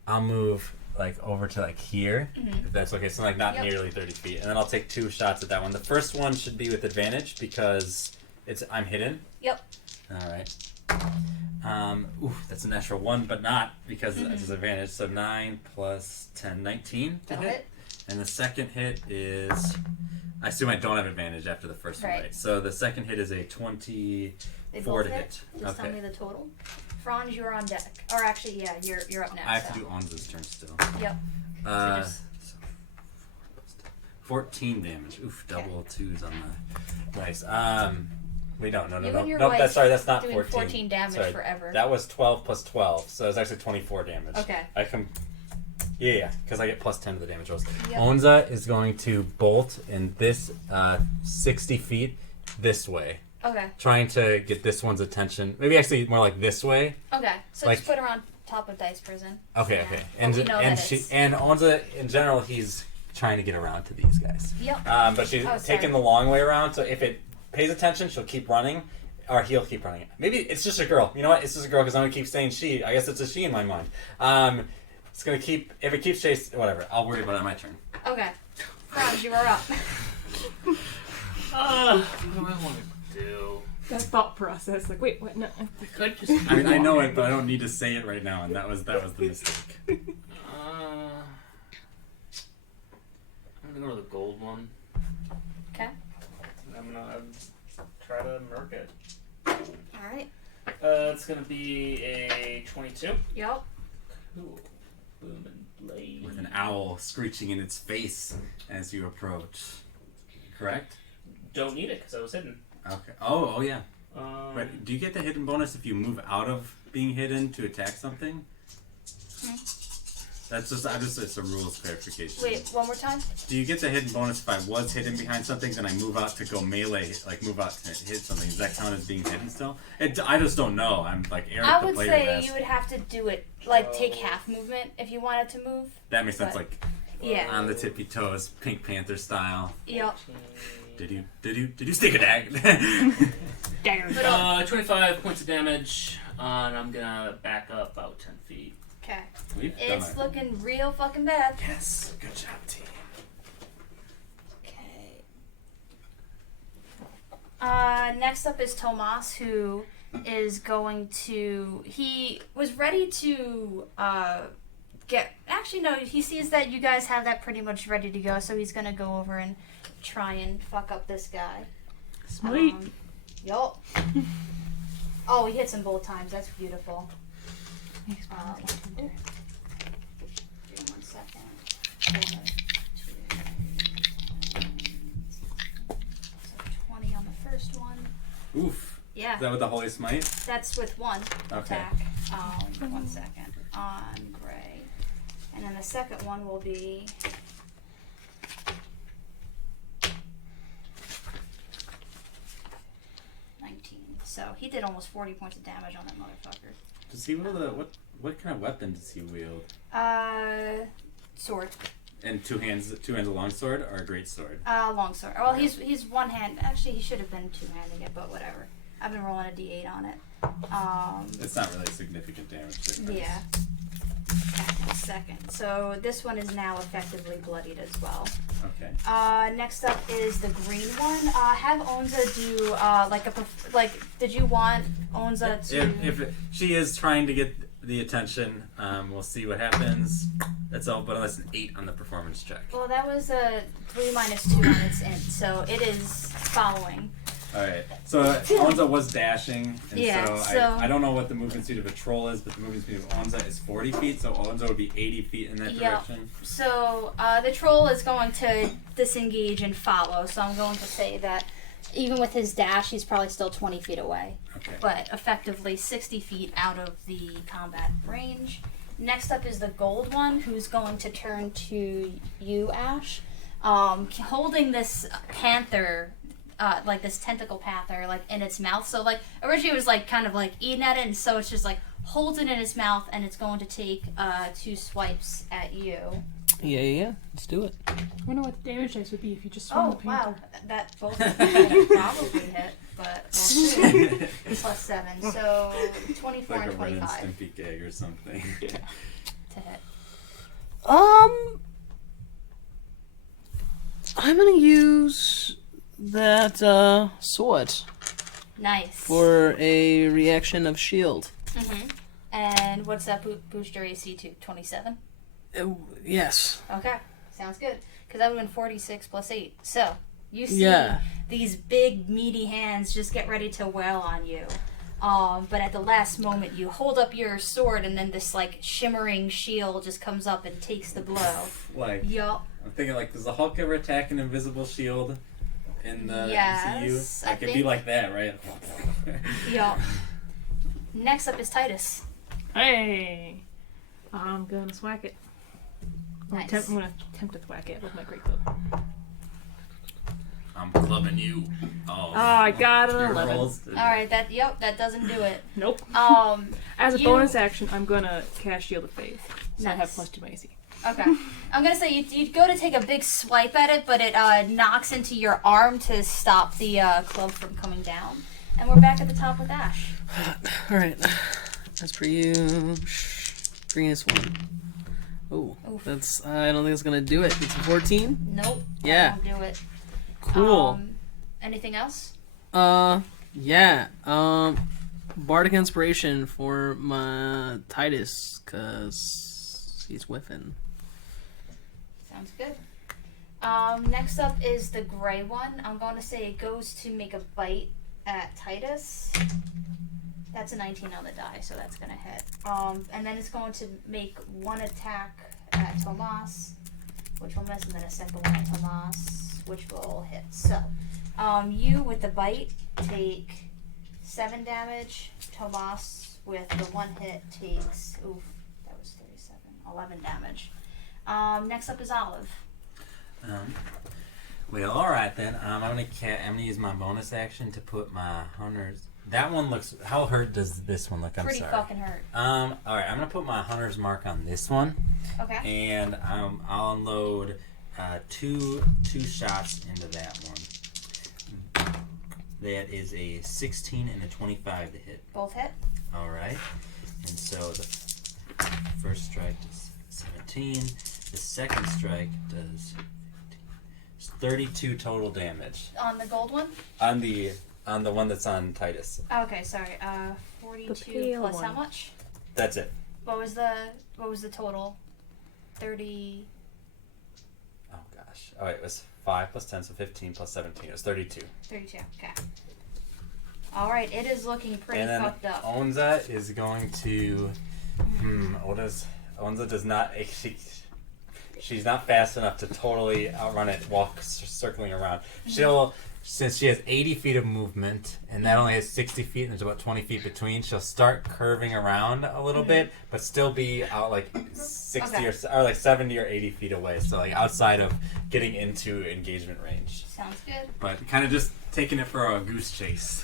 I'll move like over to like here, if that's okay. So like not Yep. nearly 30 feet, and then I'll take 2 shots at that one. The first one should be with advantage because I'm hidden. Yep. All right. That's a natural 1, but not because it's disadvantage. So 9 plus 10, 19 to That'll hit. hit. And the second hit is, I assume I don't have advantage after the first one, Right. right? So the second hit is a They 24 both to hit. Just tell me the total. Franz, you're on deck. Or actually, yeah, you're up next. I have so. to do Onza's turn still. Yep. So 14 damage. Oof, double 2s on the dice. Wait, no. You and your Nope, wife that's not doing 14. 14 damage Sorry, forever. That was 12 plus 12, so it's actually 24 damage. Okay. Yeah, because I get plus 10 to the damage rolls. Yep. Onza is going to bolt in this 60 feet this way, Okay. trying to get this one's attention. Maybe actually more like this way. Okay. So Like- just put her on top of Dice Prison. Okay, Yeah. okay. But we know that she it's- and Onza in general, he's trying to get around to these guys. Yep. But she's Oh, taking sorry. the long way around. So if it pays attention, she'll keep running, or he'll keep running. Maybe it's just a girl. You know what? It's just a girl because I'm gonna keep saying she. I guess it's a she in my mind. It's gonna keep. If it keeps chase, whatever. I'll worry about it on my turn. Okay. Franz, you are up. What do I want to do? That thought process, like, wait, what? No. I could just. I mean, I know it, but I don't need to say it right now, and that was the mistake. I'm gonna go to the gold one. Okay. I'm gonna try to murk it. All right. It's gonna be a 22. Yep. Cool. Boom and blade. With an owl screeching in its face as you approach. Correct? Don't need it because I was hidden. Okay. Oh yeah. Um, Do you get the hidden bonus if you move out of being hidden to attack something? That's just it's a rules clarification. Wait, one more time? Do you get the hidden bonus if I was hidden behind something, then I move out to go melee, like move out to hit something? Does that count as being hidden still? I just don't know. I'm like Eric, I the would player. say you would have to do it, like, take half movement if you wanted to move. That makes sense, but- like Yeah. on the tippy toes, Pink Panther style. Yep. Did you stick a dag? Damn. 25 points of damage, and I'm gonna back up about 10 feet. Okay. We've done It's it. looking real fucking bad. Yes, good job, team. Okay. Next up is Tomas, who is going to. He was ready to get. Actually, no. He sees that you guys have that pretty much ready to go, so he's gonna go over and try and fuck up this guy. Sweet. Yup. Oh, he hits him both times. That's beautiful. Give me 1 second. 20 on the first one. Oof. Yeah, Is that with the Holy Smite? that's with one Okay. attack. 1 second on Gray, and then the second one will be. So he did almost 40 points of damage on that motherfucker. Does he wield what kind of weapon does he wield? Sword. And two hands a longsword or a great sword? Longsword. Well, he's one hand. Actually, he should have been two-handing it, but whatever. I've been rolling a d8 on it. It's not really significant damage difference. Yeah. Okay, a second. So this one is now effectively bloodied as well. Okay. Next up is the green one. Have Onza do did you want Onza to? If she is trying to get the attention, we'll see what happens. That's all, but that's an 8 on the performance check. Well, that was a 3 minus 2 on its int, so it is following. Alright, so Onza was dashing, and Yeah, so so- I don't know what the movement speed of a troll is, but the movement speed of Onza is 40 feet, so Onza would be 80 feet in that Yeah. direction. So the troll is going to disengage and follow, so I'm going to say that even with his dash, he's probably still 20 feet away, Okay. but effectively 60 feet out of the combat range. Next up is the gold one, who's going to turn to you, Ash, holding this panther, like this tentacle panther, like in its mouth. So like originally it was like kind of like eating at it, and so it's just like holds it in its mouth, and it's going to take 2 swipes at you. Yeah. Let's do it. I wonder what the damage dice would be if you just swung Oh the panther. wow, that both of them will probably hit, but we'll see. Plus 7, so 24 Like and a Ren and 25 Stimpy gag or something. to hit. I'm gonna use that sword Nice. for a reaction of shield. Mm-hmm. And what's that boost your AC to? 27? Yes. Okay, sounds good. Because that would have been 46 plus 8. So, you see Yeah. these big, meaty hands just get ready to wail on you. But at the last moment, you hold up your sword, and then this, like, shimmering shield just comes up and takes the blow. Like, Yup. I'm thinking, like, does the Hulk ever attack an invisible shield in the Yes, MCU? I Like, it'd be think- like that, right? Yup. Next up is Titus. Hey! I'm gonna swack it. Nice. I'm gonna attempt to thwack it with my great club. I'm clubbing you. Oh, I got an Your 11. rolls. Alright, that doesn't do it. Nope. As a You- bonus action, I'm gonna cast Shield of Faith. So I have Nice. plus 2 my AC. Okay. I'm gonna say you go to take a big swipe at it, but it knocks into your arm to stop the club from coming down. And we're back at the top with Ash. All right. As per you, greenest one. Oh, Oof. that's. I don't think it's gonna do it. It's a 14. Nope. Yeah. That won't do it. Cool. Anything else? Yeah. Bardic inspiration for my Titus, cause he's whiffing. Sounds good. Next up is the gray one. I'm going to say it goes to make a bite at Titus. That's a 19 on the die, so that's going to hit. And then it's going to make one attack at Tomas, which will miss, and then a second one at Tomas, which will hit. So, you with the bite take 7 damage. Tomas with the one hit takes, oof, that was 37. 11 damage. Next up is Olive. Well, all right then. I'm gonna use my bonus action to put my hunters. That one looks. How hurt does this one look? I'm Pretty sorry. fucking hurt. All right. I'm gonna put my hunter's mark on this one, Okay. and I'll unload two shots into that one. That is a 16 and a 25 to hit. Both hit. All right. And so the first strike does 17. The second strike does 32 total damage. On the gold one? On the one that's on Titus. Okay, sorry. 42 plus how much? That's it. What was the total? 30. Oh gosh. Oh wait, it was 5 plus 10, so 15 plus 17. It was 32. 32. Okay. All right, it is looking pretty And then fucked up. Onza is going to. Onza does not. She's not fast enough to totally outrun it, walk circling around. Since she has 80 feet of movement, and that only has 60 feet, and there's about 20 feet between, she'll start curving around a little bit, but still be out like 60 or like 70 or 80 feet away, so like outside of getting into engagement range. Sounds good. But kind of just taking it for a goose chase.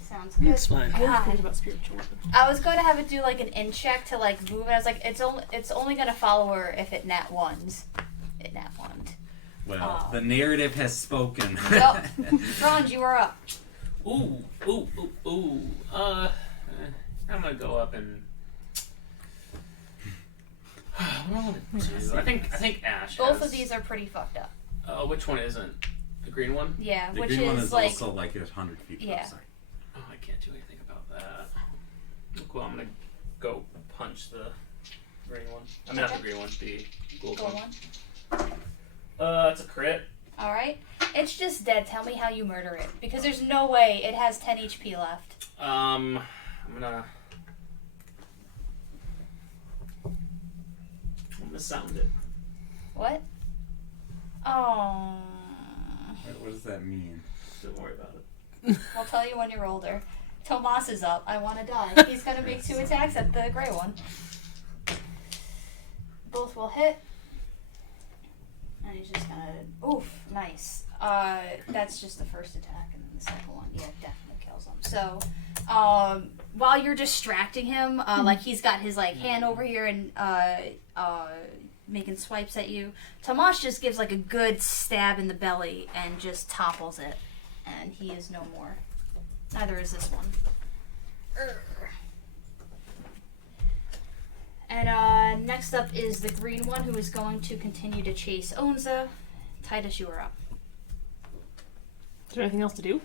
Sounds good. It's fine. God. Cares about spiritual weapons. I was going to have it do like an in check to like move, and I was like, it's only going to follow her if it nat ones. It nat one. Well, the narrative has spoken. Yup. Franz, you are up. Ooh. I'm gonna go up and. What am I gonna do? I think Ash. Both has... of these are pretty fucked up. Which one isn't? The green one? Yeah, The which green is one is like also like 100 feet. Yeah. Sorry. Oh, I can't do anything about that. Cool. I'm gonna go punch the green one. I mean, not the green one. The gold gold one. one. It's a crit. All right, it's just dead. Tell me how you murder it, because there's no way it has 10 HP left. I'm gonna sound it. What? Oh. What does that mean? Don't worry about it. I'll tell you when you're older. Tomas is up. I want to die. He's gonna make 2 attacks at the gray one. Both will hit. And he's just gonna. Oof, nice. That's just the first attack, and then the second one, yeah, definitely kills him. So, while you're distracting him, like he's got his like hand over here and making swipes at you, Tomas just gives like a good stab in the belly and just topples it, and he is no more. Neither is this one. And next up is the green one, who is going to continue to chase Onza. Titus, you are up. Is there anything else to do?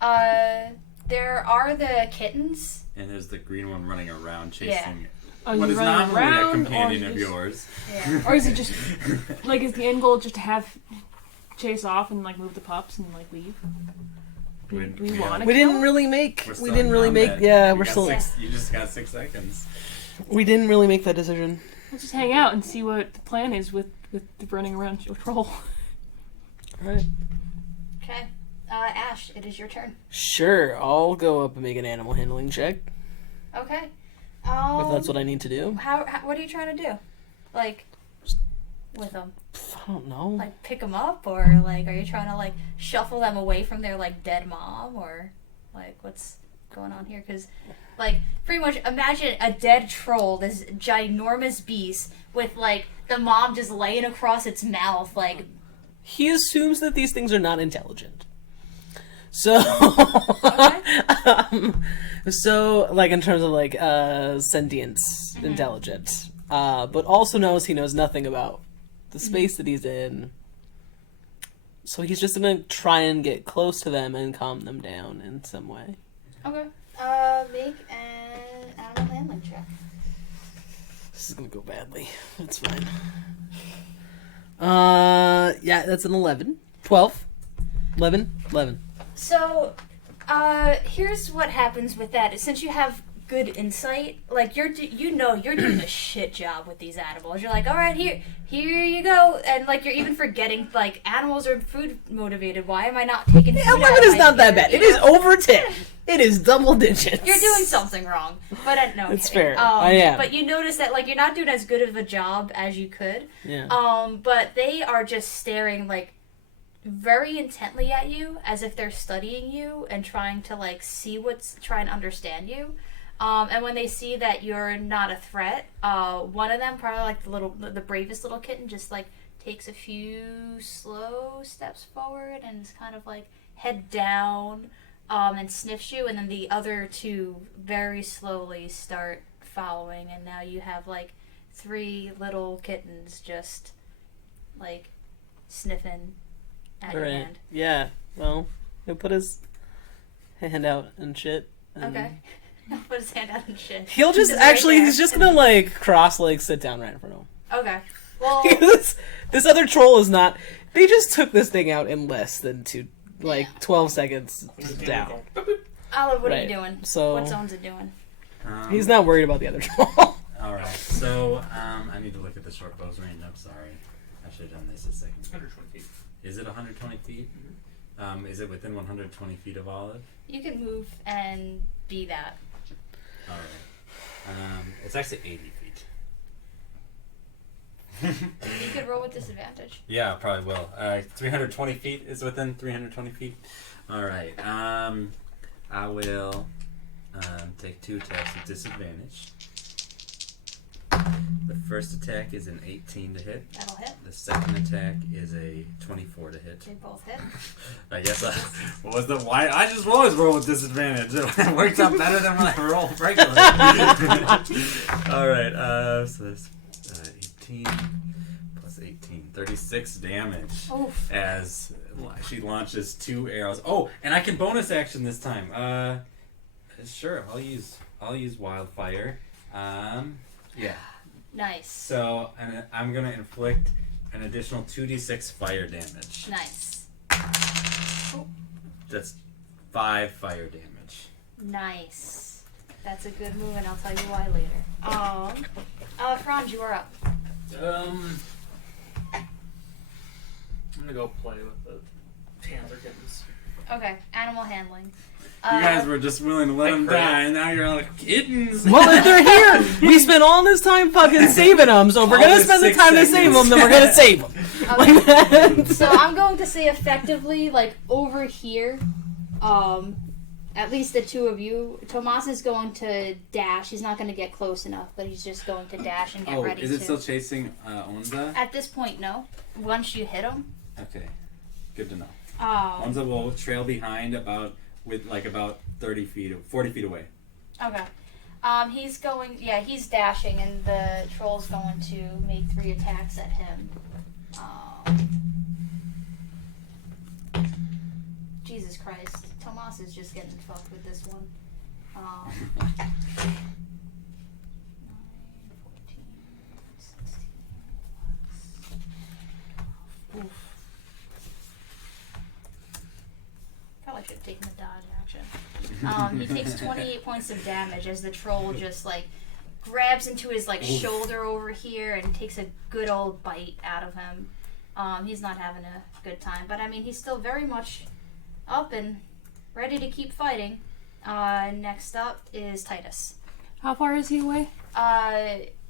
There are the kittens. And there's the green one running around chasing. Yeah. Oh, What you is running not really a around, companion or of just- yours. Yeah. Or is it just like is the end goal just to have chase off and like move the pups and like leave? Do we want to? We didn't really make. We're We still didn't in really make. combat. Yeah, You we're got still. You just got 6 seconds. We didn't really make that decision. Let's just hang out and see what the plan is with the running around troll. Right. Okay. Ash, it is your turn. Sure, I'll go up and make an animal handling check Okay. if that's what I need to do. How what are you trying to do? Like, with them? I don't know. Like, pick them up? Or, like, are you trying to, like, shuffle them away from their, like, dead mom? Or, like, what's going on here? Because, like, pretty much imagine a dead troll, this ginormous beast, with, like, the mom just laying across its mouth, like... He assumes that these things are not intelligent. So, so like in terms of like sentience, intelligence, but also knows he knows nothing about the space that he's in. So he's just gonna try and get close to them and calm them down in some way. Okay. Make an animal handling check. This is gonna go badly. That's fine. Yeah, that's an 11. 12. 11. So, here's what happens with that. Since you have good insight. Like you're doing a shit job with these animals. You're like, all right, here you go, and like you're even forgetting like animals are food motivated. Why am I not taking? Yeah, food 11 out of is my not that food? bad. It You is know? over 10. It is double digits. You're doing something wrong, but no, It's kidding. fair. I am. But you notice that like you're not doing as good of a job as you could. Yeah. But they are just staring like very intently at you as if they're studying you and trying to like try and understand you. And when they see that you're not a threat, one of them, probably like the bravest little kitten, just like takes a few slow steps forward and is kind of like head down, and sniffs you, and then the other two very slowly start following, and now you have like 3 little kittens just like sniffing at your hand. Yeah. Well, he'll put his hand out and shit. And Okay. Put his hand out and shit. He'll just He's right actually, there. he's just gonna like cross legs, sit down right in front of him. Okay. Well, this other troll is not. They just took this thing out in less than 12 seconds down. Olive, what are Right. you doing? So- What zone's it doing? He's not worried about the other troll. All right. So I need to look at the short bow's range. I'm sorry. I should have done this a second. 120 feet. Is it 120 feet? Is it within 120 feet of Olive? You can move and be that. All right. It's actually 80 feet. You could roll with disadvantage. Yeah, I probably will. 320 feet is within 320 feet. All right. I will take 2 attacks with disadvantage. The first attack is an 18 to hit. That'll hit. The second attack is a 24 to hit. They both hit. I guess what was the why? I just always roll with disadvantage. It works out better than when I roll regularly. All right. So that's 18 plus 18, 36 damage. Oof. As she launches 2 arrows. Oh, and I can bonus action this time. Sure. I'll use wildfire. Yeah. Nice. So I'm gonna inflict an additional 2d6 fire damage. Nice. That's 5 fire damage. Nice. That's a good move, and I'll tell you why later. Franz, you are up. I'm gonna go play with the panther kittens. Okay, animal handling. You guys were just willing to let them die, and now you're like, kittens! Well, if they're here, we spent all this time fucking saving them, so if we're All gonna this spend the 6 time to seconds. save them, then we're gonna save them. Like that. So I'm going to say effectively, like over here, at least the 2 of you. Tomas is going to dash. He's not going to get close enough, but he's just going to dash and get ready is it to. still chasing Onza? At this point, no. Once you hit him. Okay, good to know. Um, Onza will trail behind about 30 feet, 40 feet away. okay. He's dashing, and the troll's going to make 3 attacks at him. Jesus Christ. Tomas is just getting fucked with this one. 9, 14, 16, oof. Probably should have taken the dodge action. He takes 28 points of damage as the troll just like grabs into his like shoulder over here and takes a good old bite out of him. He's not having a good time, but I mean he's still very much up and ready to keep fighting. Next up is Titus. How far is he away?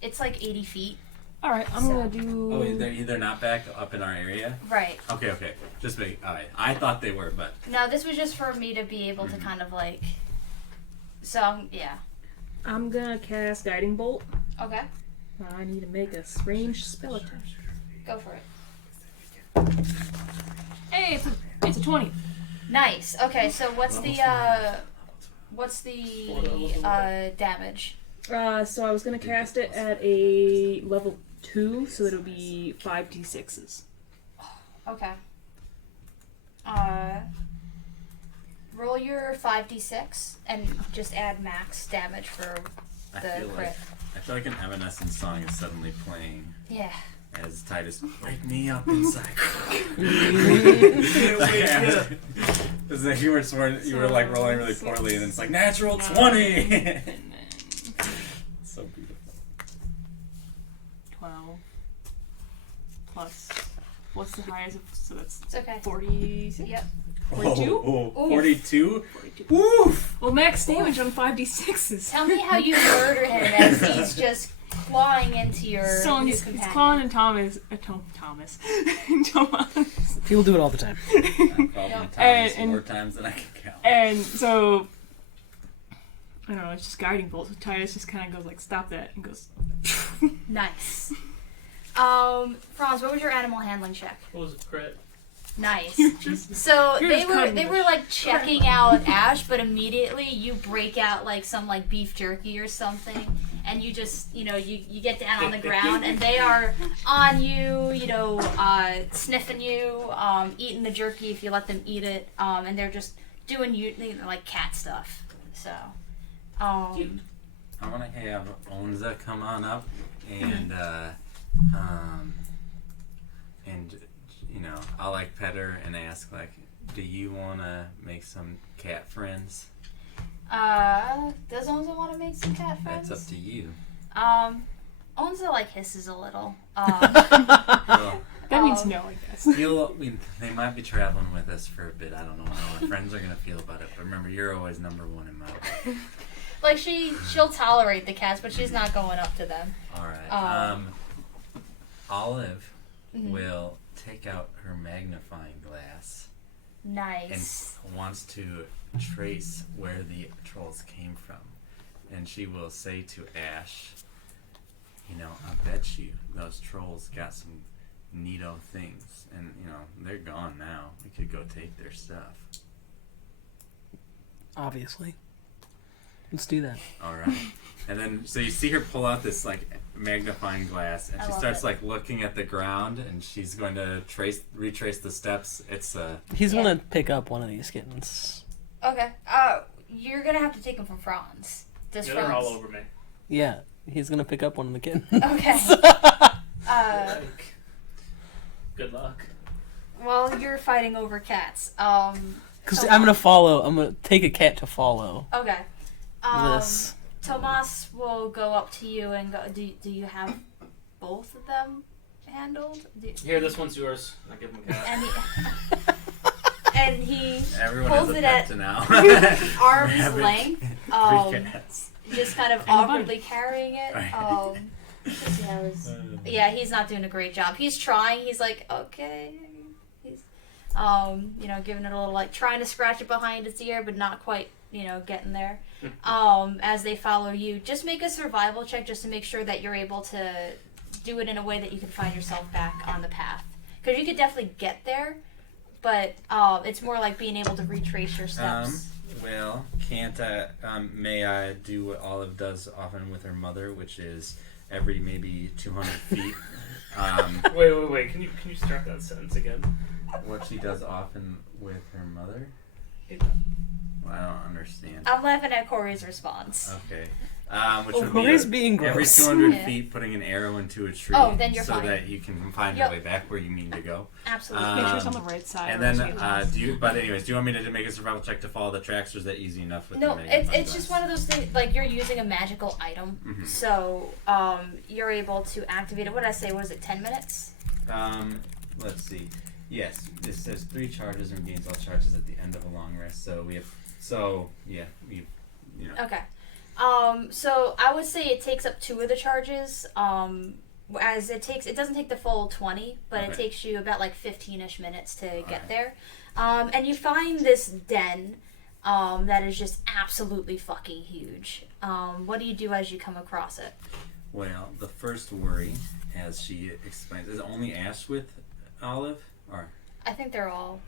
It's like 80 feet. All right, I'm gonna do. Oh, they're not back up in our area? Right. Okay. Just make. Alright. I thought they were, but. No, this was just for me to be able to kind of like. So, yeah. I'm gonna cast Guiding Bolt. Okay. I need to make a range spell attack. Go for it. Hey, it's a 20. Nice. Okay, so what's the damage? So I was gonna cast it at a level 2, so it'll be 5d6s. Okay. Roll your 5d6 and just add max damage for I the crit. feel like an Evanescence song is suddenly playing Yeah. as Titus wake me up inside. It's like you were like rolling really poorly, and it's like natural 20. plus. What's the highest? So that's It's okay. 46? Yep. 42? Oh, Oof. 42? 42. Woof! Well, max damage on 5d6s. Tell me how you murder him as he's just clawing into your So new he's companion. clawing and Thomas. Thomas. Thomas. People do it all the time. I've called him Thomas And- more times than I can count. And so, I don't know, it's just guiding bolt. So Titus just kind of goes like, stop that, and goes, Nice. Franz, what was your animal handling check? What was it, crit? Nice. you're just, So You're they just were cutting they the were like checking out Ash, but immediately you break out like some like beef jerky or something, and you just you get down on the ground, and they are on you, sniffing you, eating the jerky if you let them eat it, and they're just doing like cat stuff. So, Cute. I want to have Onza come on up and I'll like pet her and ask like, do you want to make some cat friends? does Onza want to make some cat friends? That's up to you. Onza like hisses a little. Well, that means no, I guess. they might be traveling with us for a bit. I don't know how my friends are gonna feel about it. But remember, you're always number one in my book. Like she'll tolerate the cats, but she's not going up to them. All right. Olive Mhm. will take out her magnifying glass and Nice. wants to trace where the trolls came from, and she will say to Ash, I bet you those trolls got some neato things, and they're gone now. We could go take their stuff. Obviously. Let's do that. All right. And then, so you see her pull out this like magnifying glass, and I she love starts it. like looking at the ground, and she's going to retrace the steps. It's He's Yeah. gonna pick up one of these kittens. Okay. You're gonna have to take them from Franz. Does Yeah, Franz? they're all over me. Yeah, he's gonna pick up one of the kittens. Okay. Like, good luck. Well, you're fighting over cats. Because I'm gonna take a cat to follow Okay. this. Tomas will go up to you and go. Do you have both of them handled? Here, this one's yours. I give him a cat. And he everyone Holds has a it pet at to now. arm's Having length, 3 cats. just kind of And a bunny. awkwardly carrying it. Let's see how his- yeah, he's not doing a great job. He's trying. He's like, okay. He's, giving it a little like trying to scratch it behind its ear, but not quite, getting there. As they follow you, just make a survival check just to make sure that you're able to do it in a way that you can find yourself back on the path. Because you could definitely get there, but it's more like being able to retrace your steps. Well, may I do what Olive does often with her mother, which is every maybe 200 feet. Wait. Can you start that sentence again? What she does often with her mother? Well, I don't understand. I'm laughing at Corey's response. Okay. Which would Corey's be being every gross. 200 Yeah. feet putting an arrow into a tree Oh, then you're so fine. that you can find Yep. your way back where you mean to go. Absolutely. Make sure it's on the right side. And or else then, you get lost. do you want me to make a survival check to follow the tracks, or is that easy enough with No, the it's magnifying it's just glass? one of those things. Like you're using a magical item, Mhm. so you're able to activate it. What did I say? Was it 10 minutes? Let's see. Yes, this says 3 charges and gains all charges at the end of a long rest. So we have, Okay. So I would say it takes up 2 of the charges. As it doesn't take the full 20, but it Okay. takes you about like 15ish minutes to get Alright. there. And you find this den that is just absolutely fucking huge. What do you do as you come across it? Well, the first worry, as she explains, is it only Ash with Olive? Or I think they're all.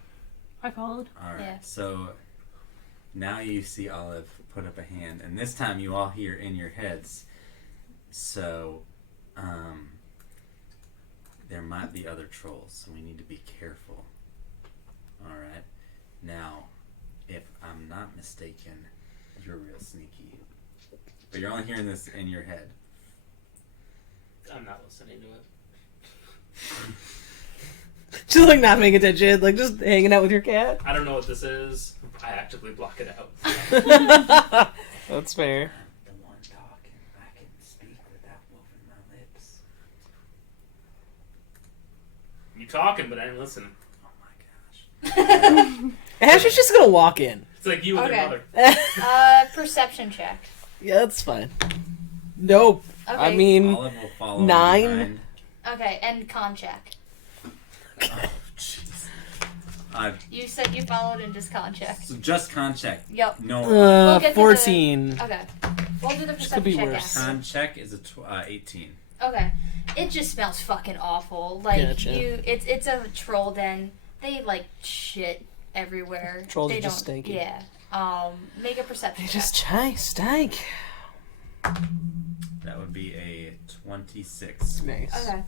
I followed. all right. Yeah. So now you see Olive put up a hand, and this time you all hear in your heads. So, there might be other trolls, so we need to be careful. All right. Now, if I'm not mistaken, you're real sneaky, but you're only hearing this in your head. I'm not listening to it. Just like not paying attention, like just hanging out with your cat. I don't know what this is. I actively block it out. That's fair. I'm the one talking. I can speak without moving my lips. You talking, but I didn't listen. Oh my gosh. Ash is just gonna walk in. It's like you with Okay. your mother. Perception check. Yeah, that's fine. Nope. Okay. I mean, Olive will follow 9. behind. Okay, and con check. Oh, jeez. You said you followed and just con check. So just con check. Yep. No. We'll get to 14. Okay. We'll do the This could be perception check worse. after. Con check is a 18. Okay. It just smells fucking awful. Like Gotcha. it's a troll den. They like shit everywhere. Trolls they are just don't- stinky. Yeah. Make a perception They check. just stink. That would be a 26. Nice. Okay.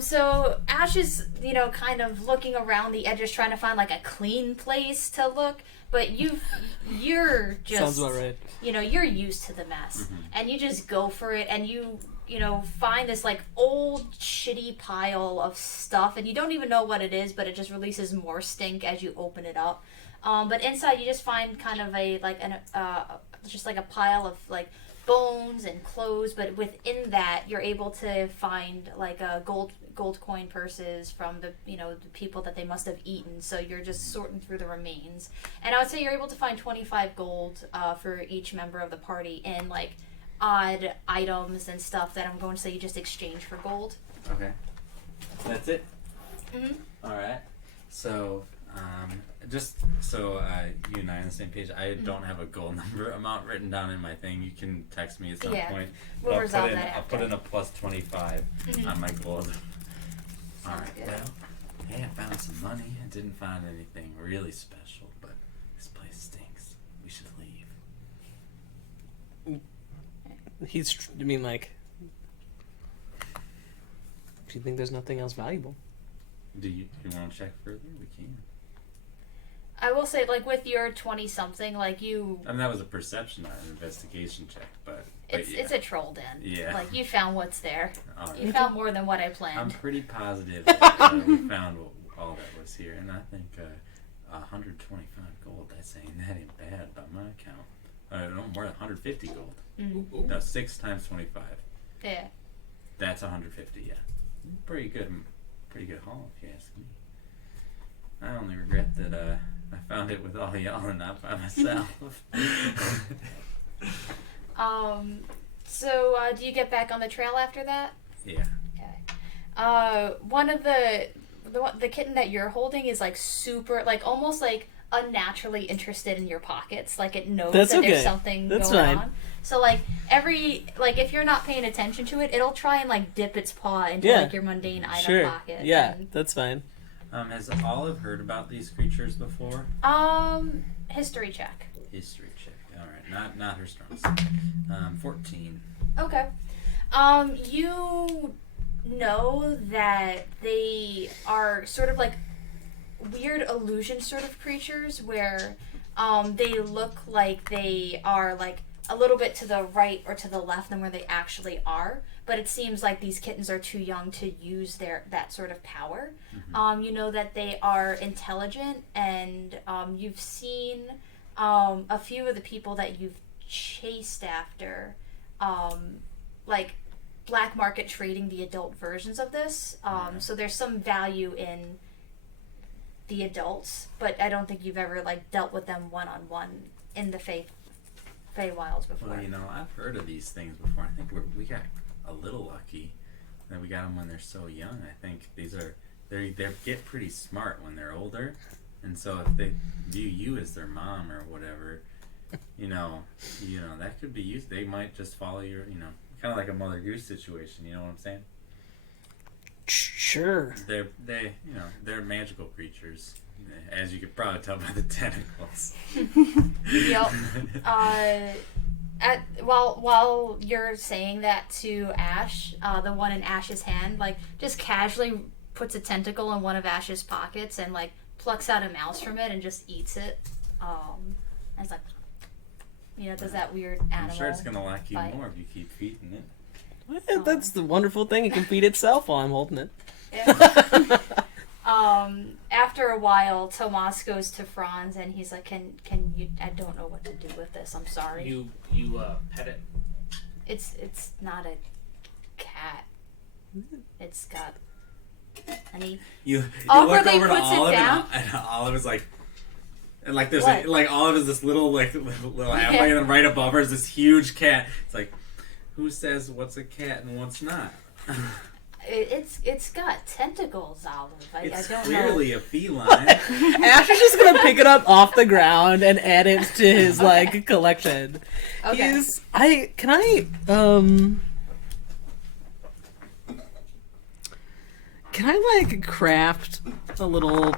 So Ash is, kind of looking around the edges trying to find like a clean place to look, but you're just Sounds about right. you're used to the mess and you just go for it and you find this like old shitty pile of stuff and you don't even know what it is, but it just releases more stink as you open it up. But inside you just find kind of just like a pile of like bones and clothes, but within that you're able to find like gold coin purses from the the people that they must have eaten, so you're just sorting through the remains. And I would say you're able to find 25 gold for each member of the party in like odd items and stuff that I'm going to say you just exchange for gold. Okay. That's it? Mhm. Alright. So, just so you and I on the same page, I don't have a gold number amount written down in my thing. You can text me at some Yeah. point. We'll But resolve that I'll after. put in a plus 25 on my gold. Alright, good. well, hey, I found some money. I didn't find anything really special, but this place stinks. We should leave. I mean, like, if you think there's nothing else valuable. Do you want to check further? We can. I will say, like, with your 20-something, like, you... I mean, that was a perception, not an investigation check, but It's yeah. it's a troll den. Yeah. Like, you found what's there. All right. You found more than what I I'm planned. pretty positive that we found all that was here, and I think 125 gold. That's saying that ain't bad by my count. No, more than 150 gold. Mm. No, 6 times 25. Yeah. That's 150. Yeah, pretty good haul if you ask me. I only regret that I found it with all y'all and not by myself. So, do you get back on the trail after that? Yeah. Okay. One of the kitten that you're holding is like super, like almost like unnaturally interested in your pockets. Like it knows That's that okay. there's something That's going fine. on. So like if you're not paying attention to it, it'll try and like dip its paw into Yeah. like your mundane item Sure. pocket. Yeah, and- that's fine. Has Olive heard about these creatures before? History check. History check. All right, not her strong suit. 14. Okay. You know that they are sort of like weird illusion sort of creatures where they look like they are like a little bit to the right or to the left than where they actually are, but it seems like these kittens are too young to use that sort of power. You know that they are intelligent, and you've seen a few of the people that you've chased after like black market trading the adult versions of this. So there's some value in the adults, but I don't think you've ever like dealt with them one-on-one in the Feywilds before. Well, I've heard of these things before. I think we got a little lucky that we got them when they're so young. I think they get pretty smart when they're older, and so if they view you as their mom or whatever, that could be used. They might just follow your, kind of like a Mother Goose situation. You know what I'm saying? Sure. They're magical creatures, as you could probably tell by the tentacles. Yep. While you're saying that to Ash, the one in Ash's hand, like, just casually puts a tentacle in one of Ash's pockets and, like, plucks out a mouse from it and just eats it. And it's like, does that weird animal. I'm sure it's gonna like you bite. more if you keep feeding it. That's the wonderful thing. It can feed itself while I'm holding it. Yeah. After a while, Tomas goes to Franz and he's like, "Can you? I don't know what to do with this. I'm sorry. You pet it. It's not a cat. It's got Honey. You look Awkwardly over to puts it Olive, down. and Olive is like, and like there's What? like Olive is this little little halfway, Yeah. and then right above her is this huge cat. It's like, who says what's a cat and what's not? It's got tentacles, Olive. I It's don't clearly know. a feline. Ash is just gonna pick it up off the ground and add it to his like collection. Okay. Can I like craft a little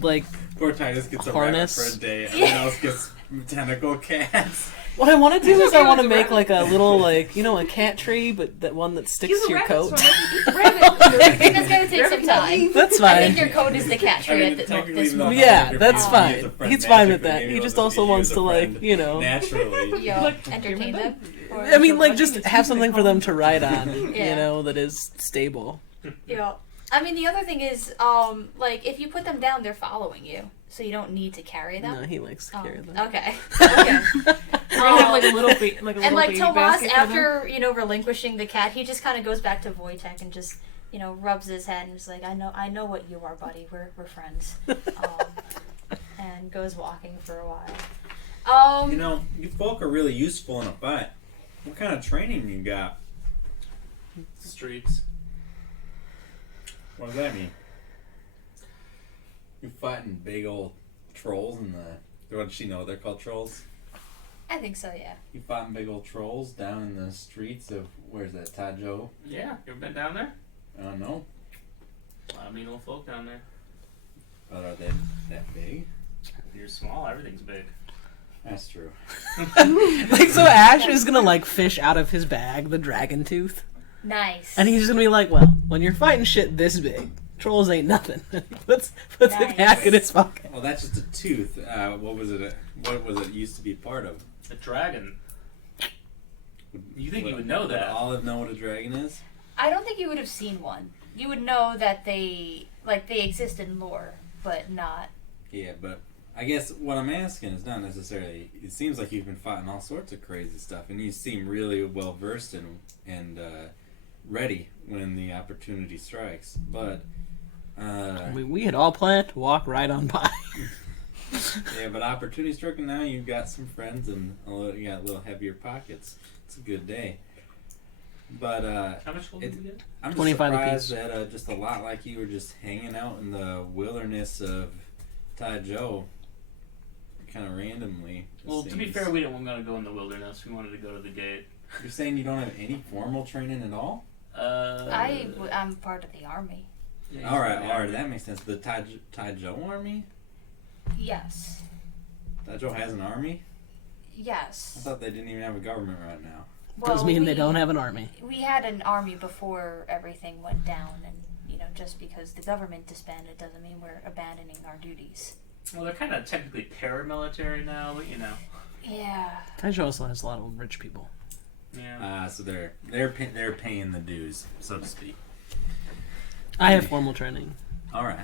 like Poor Titus gets a Harness. rabbit for a day. Everyone else gets tentacle cats. what I want to do is I okay want to with the make rabbit. like a little like a cat tree, but that one that sticks Use to a your rabbit coat. sword. I think that's gonna take some Rabbit time. That's I fine. think your coat is the cat tree at technically this even moment. though Yeah, your that's friend, fine. he is a friend He's fine with magically, that. maybe He he'll just be also used wants a to friend like naturally. Yo, Look, entertain them. Or, I mean, like, I just think have it's something for them to ride on, Yeah. that is stable. yeah. I mean, the other thing is, like, if you put them down, they're following you, so you don't need to carry them. No, he likes to carry them. Okay. Okay. We're gonna have like a little And like baby Tomas, basket for them. after relinquishing the cat, he just kind of goes back to Wojtek and just rubs his head and is like, I know what you are, buddy. We're friends. And goes walking for a while. You folk are really useful in a fight. What kind of training you got? Streets. What does that mean? You fighting big old trolls in the... What does she know? They're called trolls? I think so, yeah. You fighting big old trolls down in the streets of... Where's that? Tajo? Yeah, you ever been down there? I don't know. A lot of mean little folk down there. But are they that big? If you're small, everything's big. That's true. Like, so Ash is gonna like fish out of his bag the dragon tooth, Nice. and he's just gonna be like, "Well, when you're fighting shit this big, trolls ain't nothing." puts it Nice. back in his pocket. Well, that's just a tooth. What was it? What was it used to be part of? A dragon. You think you would know Would that? Olive know what a dragon is? I don't think you would have seen one. You would know that they exist in lore, but not. Yeah, but I guess what I'm asking is not necessarily. It seems like you've been fighting all sorts of crazy stuff, and you seem really well versed and ready when the opportunity strikes. But We had all planned to walk right on by. yeah, but opportunity struck, and now you've got some friends and you got a little heavier pockets. It's a good day. But How much gold did you get? I'm just 25 surprised apiece. that just a lot like you were just hanging out in the wilderness of Tajo, kind of randomly. it Well, to be seems. fair, we didn't want to go in the wilderness. We wanted to go to the gate. You're saying you don't have any formal training at all? I'm part of the army. Yeah, All right, that makes sense. The Tajo army? Yes. Tajo has an army? I Yes. thought they didn't even have a government right now. Does mean they don't have an army. We had an army before everything went down, and just because the government disbanded doesn't mean we're abandoning our duties. Well, they're kind of technically paramilitary now, but Yeah. Taisho also has a lot of rich people. Yeah. So they're paying the dues, so to speak. I have formal training. All right.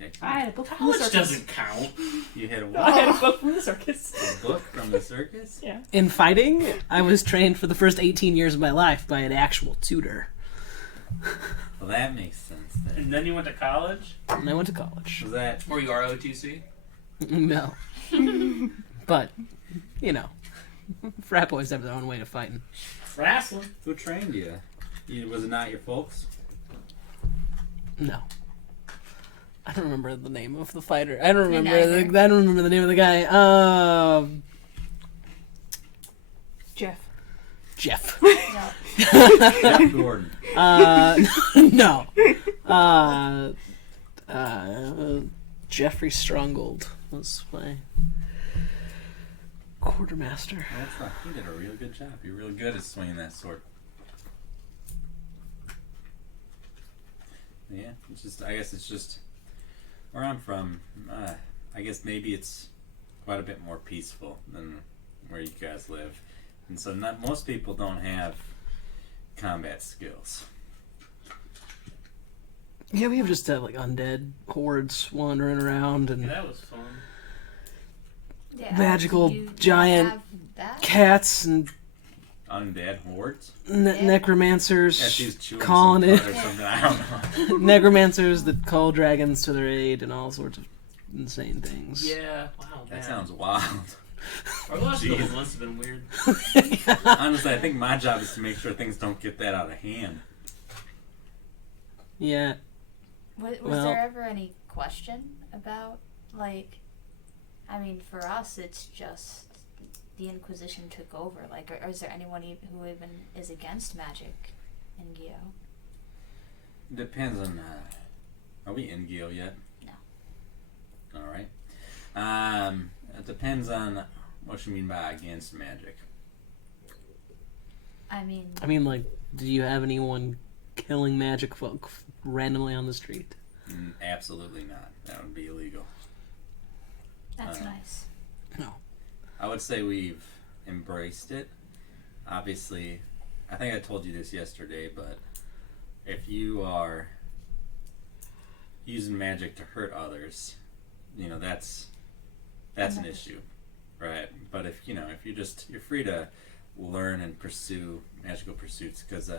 Okay. I had a book from the College circus. doesn't count. You had a I had what? a book from the circus. A book from the circus? Yeah. In fighting, I was trained for the first 18 years of my life by an actual tutor. Well, that makes sense then. And then you went to college? And I went to college. Was that Were you ROTC? No. But, frat boys have their own way of fighting. Wrestling. who trained you? Was it not your folks? No. I don't remember the name of the fighter. I don't Me remember. neither. I don't remember the name of the guy. Jeff. Jeff. No. Jeff Gordon. No. Jeffrey Stronghold was my quartermaster. That's right. You did a real good job. You're really good at swinging that sword. Yeah, I guess it's just where I'm from. I guess maybe it's quite a bit more peaceful than where you guys live, and so most people don't have combat skills. Yeah, we have just like undead hordes wandering around Yeah, and that was fun. Yeah. Magical You giant have that? cats and undead hordes. Necromancers Yeah, she's chewing calling some it. cud or something. I don't know. Necromancers that call dragons to their aid and all sorts of insane things. Yeah. Wow. That man. sounds wild. Our last Jeez. couple months have been weird. Honestly, I think my job is to make sure things don't get that out of hand. Yeah. Was Well- there ever any question about, like, I mean, for us, it's just the Inquisition took over. Like, or is there anyone who even is against magic in Geo? Depends on. Are we in Geo yet? No. All right. It depends on what you mean by against magic. I mean, like, do you have anyone killing magic folk randomly on the street? Absolutely not. That would be illegal. that's nice. No. I would say we've embraced it. Obviously, I think I told you this yesterday, but if you are using magic to hurt others, that's an issue, right? But if you're free to learn and pursue magical pursuits, because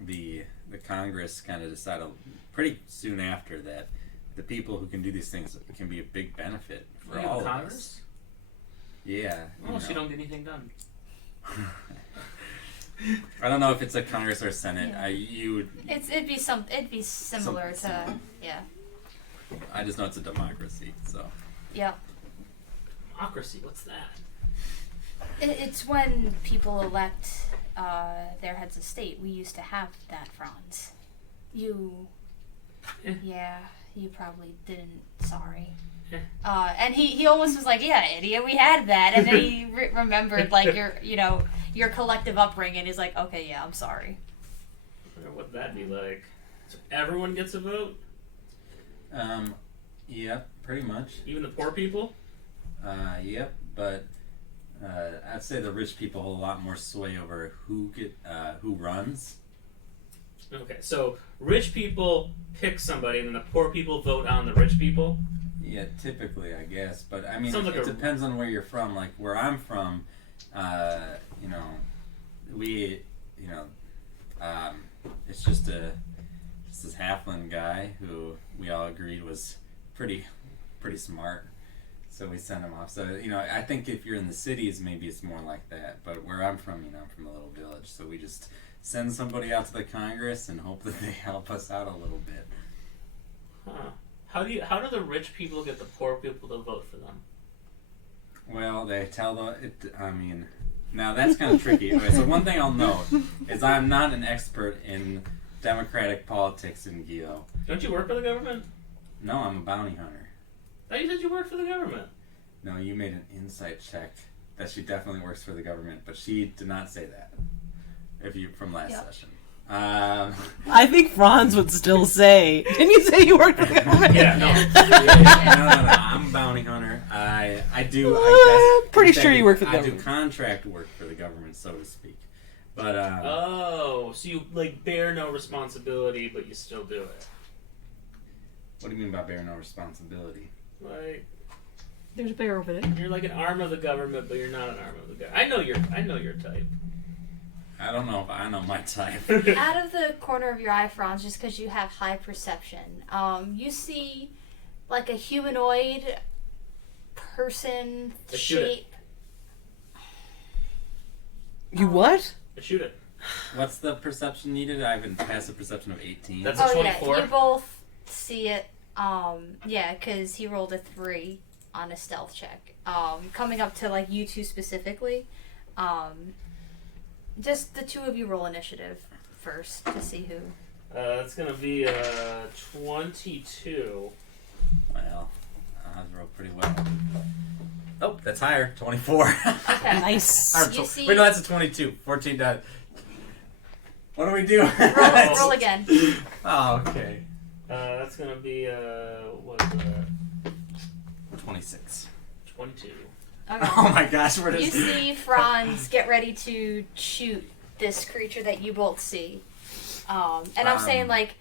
the Congress kind of decided pretty soon after that the people who can do these things can be a big benefit for We have all of Congress? us. Yeah. Oh, so you don't get anything done. I don't know if it's a Congress or a Senate. Yeah. It'd be similar to yeah. I just know it's a democracy. So Yeah. Democracy, what's that? It's when people elect their heads of state. We used to have that, Franz. Yeah, you probably didn't. Sorry. And he almost was like, yeah, idiot, we had that. And then he remembered, like, your collective upbringing. He's like, okay, yeah, I'm sorry. I wonder what that'd be like. So everyone gets a vote? Yep, pretty much. Even the poor people? Yep, but I'd say the rich people hold a lot more sway over who runs. Okay, so rich people pick somebody, and then the poor people vote on the rich people? Yeah, typically, I guess. But, I mean, Sounds like it depends on where you're from. Like, where I'm from, it's just this halfling guy who we all agreed was pretty smart. So we sent him off. So, I think if you're in the cities, maybe it's more like that. But where I'm from, I'm from a little village. So we just send somebody out to the Congress and hope that they help us out a little bit. Huh. How do the rich people get the poor people to vote for them? Well, they tell now that's kind of tricky. Okay, so one thing I'll note is I'm not an expert in democratic politics in Geo. Don't you work for the government? No, I'm a bounty hunter. I thought you said you worked for the government. No, you made an insight check that she definitely works for the government, but she did not say that. From last session. I think Franz would still say, didn't you say you work for the government? Yeah, no. No. I'm a bounty hunter. I do. I guess. Pretty sure you work for the I government. do contract work for the government, so to speak. But Oh, so you bear no responsibility, but you still do it. what do you mean by bear no responsibility? Like There's a bear over there. you're like an arm of the government, but you're not an arm of the government. I know your type. I don't know if I know my type. Out of the corner of your eye, Franz, just because you have high perception, you see like a humanoid person Let's shoot it. shape. You what? Shoot it. What's the perception needed? I have a passive perception of 18. That's- Oh yeah, 24? you both see it. Yeah, because he rolled a 3 on a stealth check. Coming up to like you two specifically. Just the two of you roll initiative first to see who. It's gonna be 22. Well, I rolled pretty well. Oh, that's higher. 24. Okay. Nice. You see- Wait, no, that's a 22. 14 died. What do we do? Roll again. Oh, okay. That's gonna be 26. 22. Okay. Oh my gosh, where You does... see Franz get ready to shoot this creature that you both see. And I'm saying like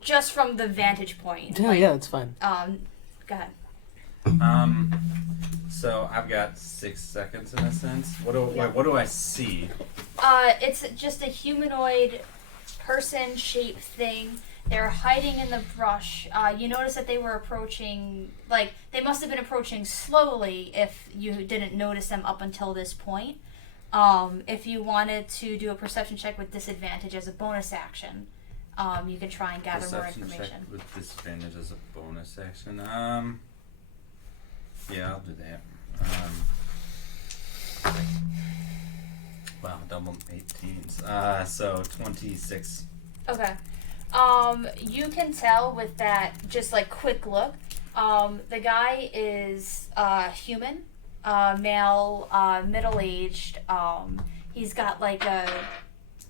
just from the vantage point. Yeah, like, yeah, it's fine. Go ahead. So I've got 6 seconds in a sense. What do I see? It's just a humanoid person-shaped thing. They're hiding in the brush. You notice that they were approaching, like, they must have been approaching slowly if you didn't notice them up until this point. If you wanted to do a perception check with disadvantage as a bonus action, you can try and gather more Perception information. check with disadvantage as a bonus action. Yeah, I'll do that. Wow, double 18s. So 26. Okay. You can tell with that just like quick look, the guy is human, male, middle-aged. He's got like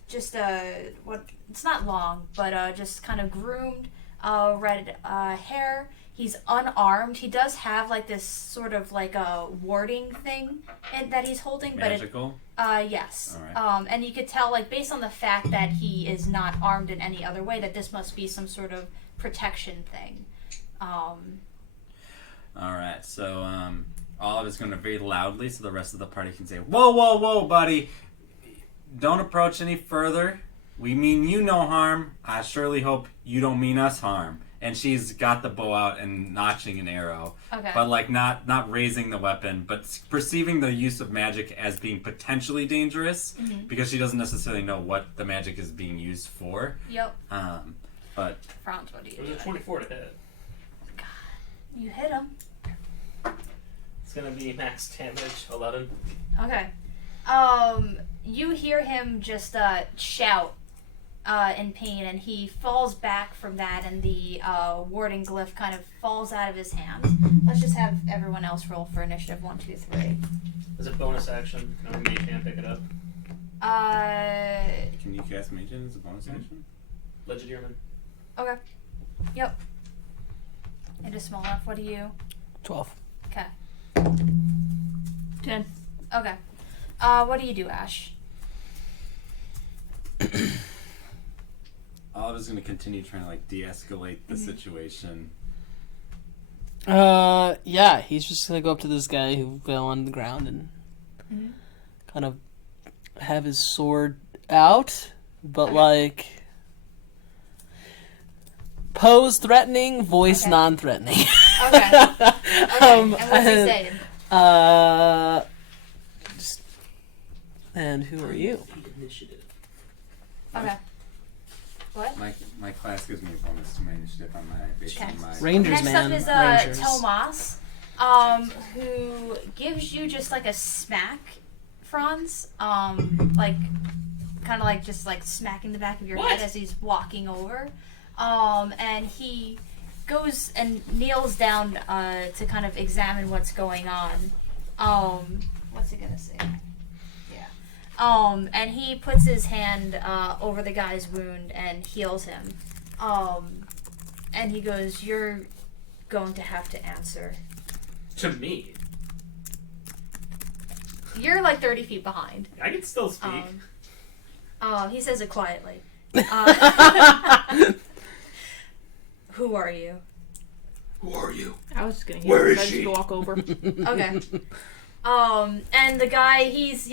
it's not long, but just kind of groomed, red hair. He's unarmed. He does have like this sort of like a warding thing that he's holding, Magical? yes. All right. And you could tell, like, based on the fact that he is not armed in any other way, that this must be some sort of protection thing. Alright, so Olive is going to very loudly so the rest of the party can say, "Whoa, whoa, whoa, buddy! Don't approach any further. We mean you no harm. I surely hope you don't mean us harm." And she's got the bow out and notching an arrow. Okay. But, like, not raising the weapon, but perceiving the use of magic as being potentially dangerous because she doesn't necessarily know what the magic is being used for. Yep. But Franz, what do you It was do? a 24 to hit. You hit him. It's gonna be max damage 11. Okay. You hear him just shout in pain, and he falls back from that, and the warding glyph kind of falls out of his hands. Let's just have everyone else roll for initiative. 1, 2, 3. As a bonus action, no mage can't pick it up. can you cast Mage Hand as a bonus action? Legendaryman. Okay. Yep. It is small enough. What do you? 12. Okay. 10. Okay. What do you do, Ash? Olive is going to continue trying to, like, de-escalate the situation. Yeah, he's just gonna go up to this guy who fell on the ground and kind of have his sword out, but Okay. like pose threatening, voice Okay. non-threatening. Okay. Okay. And what's he saying? Just, and who are you? Initiative. Okay. What? My class gives me a bonus to my initiative on my based on my Rangers, Next man. up is Rangers. Tomas, who gives you just like a smack, Franz, like kind of like just like smacking the back of your head as he's walking over, and he goes and kneels down to kind of examine what's going on. What's he gonna say? And he puts his hand over the guy's wound and heals him. And he goes, "You're going to have to answer." To me. You're like 30 feet behind. I can still speak. He says it quietly. Who are you? Who are you? I was just gonna hear Where it, is so I just she? walk over. Okay. And the guy, he's,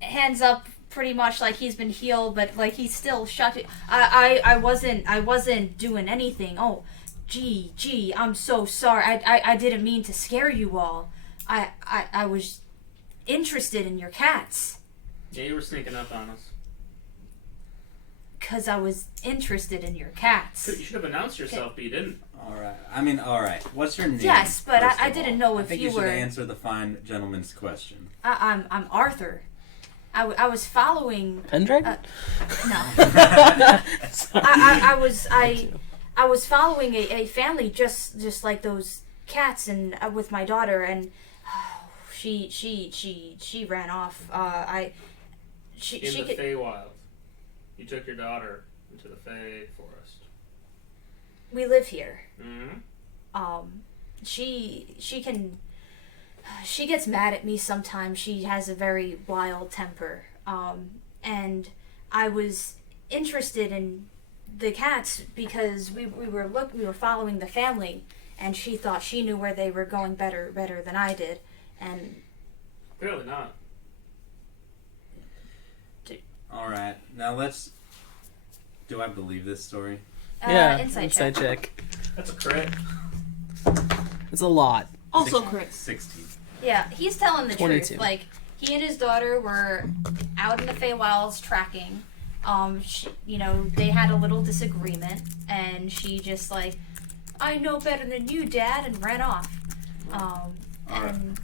hands up pretty much like he's been healed, but like he's still shocked. I wasn't doing anything. Oh, gee, I'm so sorry. I didn't mean to scare you all. I was interested in your cats. Yeah, you were sneaking up on us. 'Cause I was interested in your cats. You should have announced yourself, but you didn't. Alright. What's your name? Yes, but first I of didn't all? know I if think you you should were- answer the fine gentleman's question. I'm Arthur. I was following. Pendragon? No. Sorry. I was following a family just like those cats and with my daughter, and she ran off. She In the could, Feywild. You took your daughter into the Fey forest. we live here. Mm-hmm. She gets mad at me sometimes. She has a very wild temper. And I was interested in the cats because we were following the family, and she thought she knew where they were going better than I did, and Clearly not. All right, now let's. Do I believe this story? Yeah, insight check. That's a crit. It's a lot. Also crit. 16. Yeah, he's telling the 22. truth. Like, he and his daughter were out in the Feywilds tracking. They had a little disagreement, and she just like, I know better than you, Dad, and ran off. All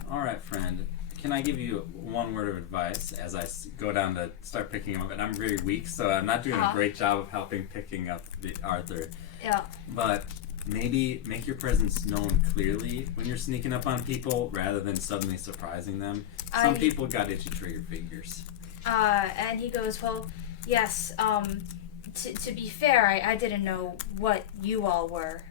right, friend. Can I give you one word of advice as I go down to start picking him up? And I'm very weak, so I'm not doing a great job of helping picking up Arthur. Yeah. But maybe make your presence known clearly when you're sneaking up on people rather than suddenly surprising them. Some people got itchy trigger fingers. And he goes, well, yes, to be fair, I didn't know what you all were.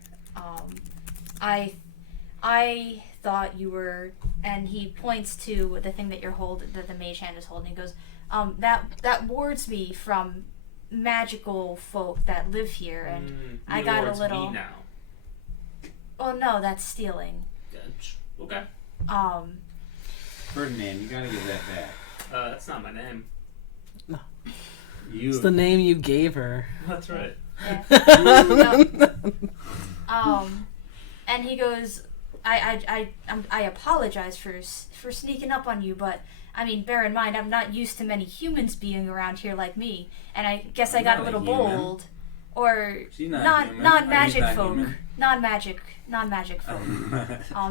I thought you were, and he points to the thing that you're holding, that the mage hand is holding. He goes, that wards me from magical folk that live here, and I got a little. Me now. Oh no, that's stealing. Okay. Ferdinand, you gotta give that back. That's not my name. It's the name you gave her. That's right. Yeah. And he goes, I apologize for sneaking up on you, but I mean, bear in mind, I'm not used to many humans being around here like me, and I guess I got a little bold. Or non-magic folk, human. non-magic folk.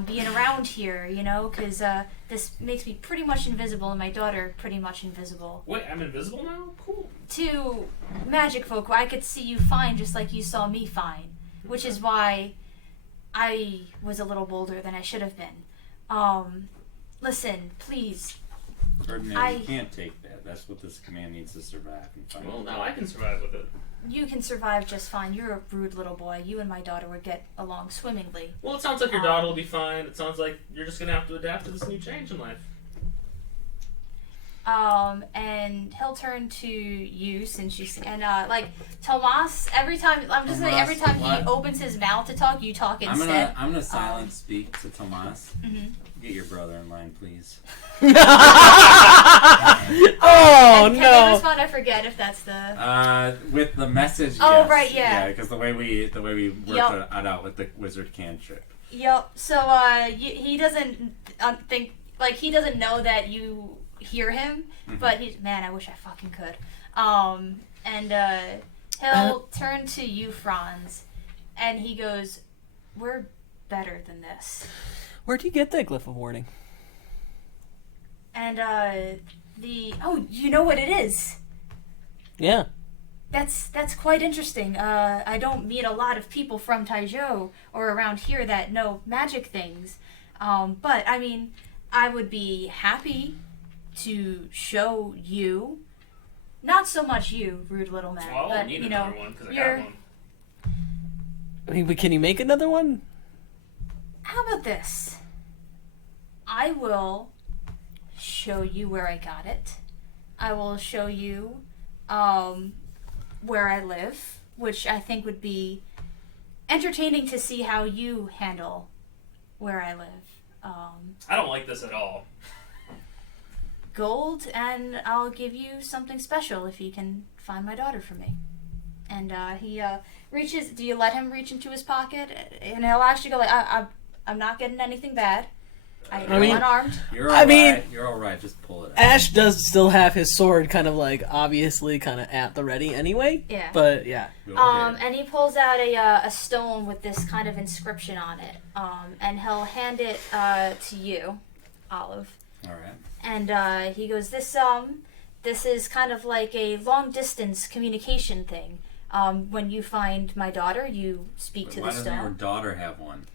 Being around here, because this makes me pretty much invisible, and my daughter pretty much invisible. Wait, I'm invisible now? Cool. To magic folk, I could see you fine, just like you saw me fine, which is why I was a little bolder than I should have been. Listen, please. Ferdinand, you can't take that. That's what this command needs to survive. Well, now I can survive with it. You can survive just fine. You're a rude little boy. You and my daughter would get along swimmingly. Well, it sounds like your daughter will be fine. It sounds like you're just going to have to adapt to this new change in life. And he'll turn to you since you Tomas. Every time he opens his mouth to talk, you talk instead. I'm gonna silent speak to Tomas. Mm-hmm. Get your brother in line, please. Oh Can they respond? I forget if that's the. With the message. Oh yes. right, yeah. Yeah, because the way we worked it out with the wizard cantrip. Yep. So he doesn't think he doesn't know that you hear him, but I wish I fucking could. And he'll turn to you, Franz, and he goes, "We're better than this." Where'd you get that glyph of warning? And you know what it is? Yeah. That's quite interesting. I don't meet a lot of people from Taizhou or around here that know magic things. But I mean, I would be happy to show you. Not so much you, rude little man. Well, I but won't need another one because I got one. I mean, can you make another one? How about this? I will show you where I got it. I will show you where I live, which I think would be entertaining to see how you handle where I live. I don't like this at all. Gold, and I'll give you something special if you can find my daughter for me. And he reaches. Do you let him reach into his pocket? And he'll actually go like, I'm not getting anything bad. I'm unarmed. You're all right. You're all right. Just pull it out. Ash does still have his sword kind of obviously kind of at the ready anyway. Yeah. But yeah. And he pulls out a stone with this kind of inscription on it. And he'll hand it to you, Olive. All right. And he goes, this is kind of like a long distance communication thing. When you find my daughter, you speak to the stone. Why doesn't your daughter have one?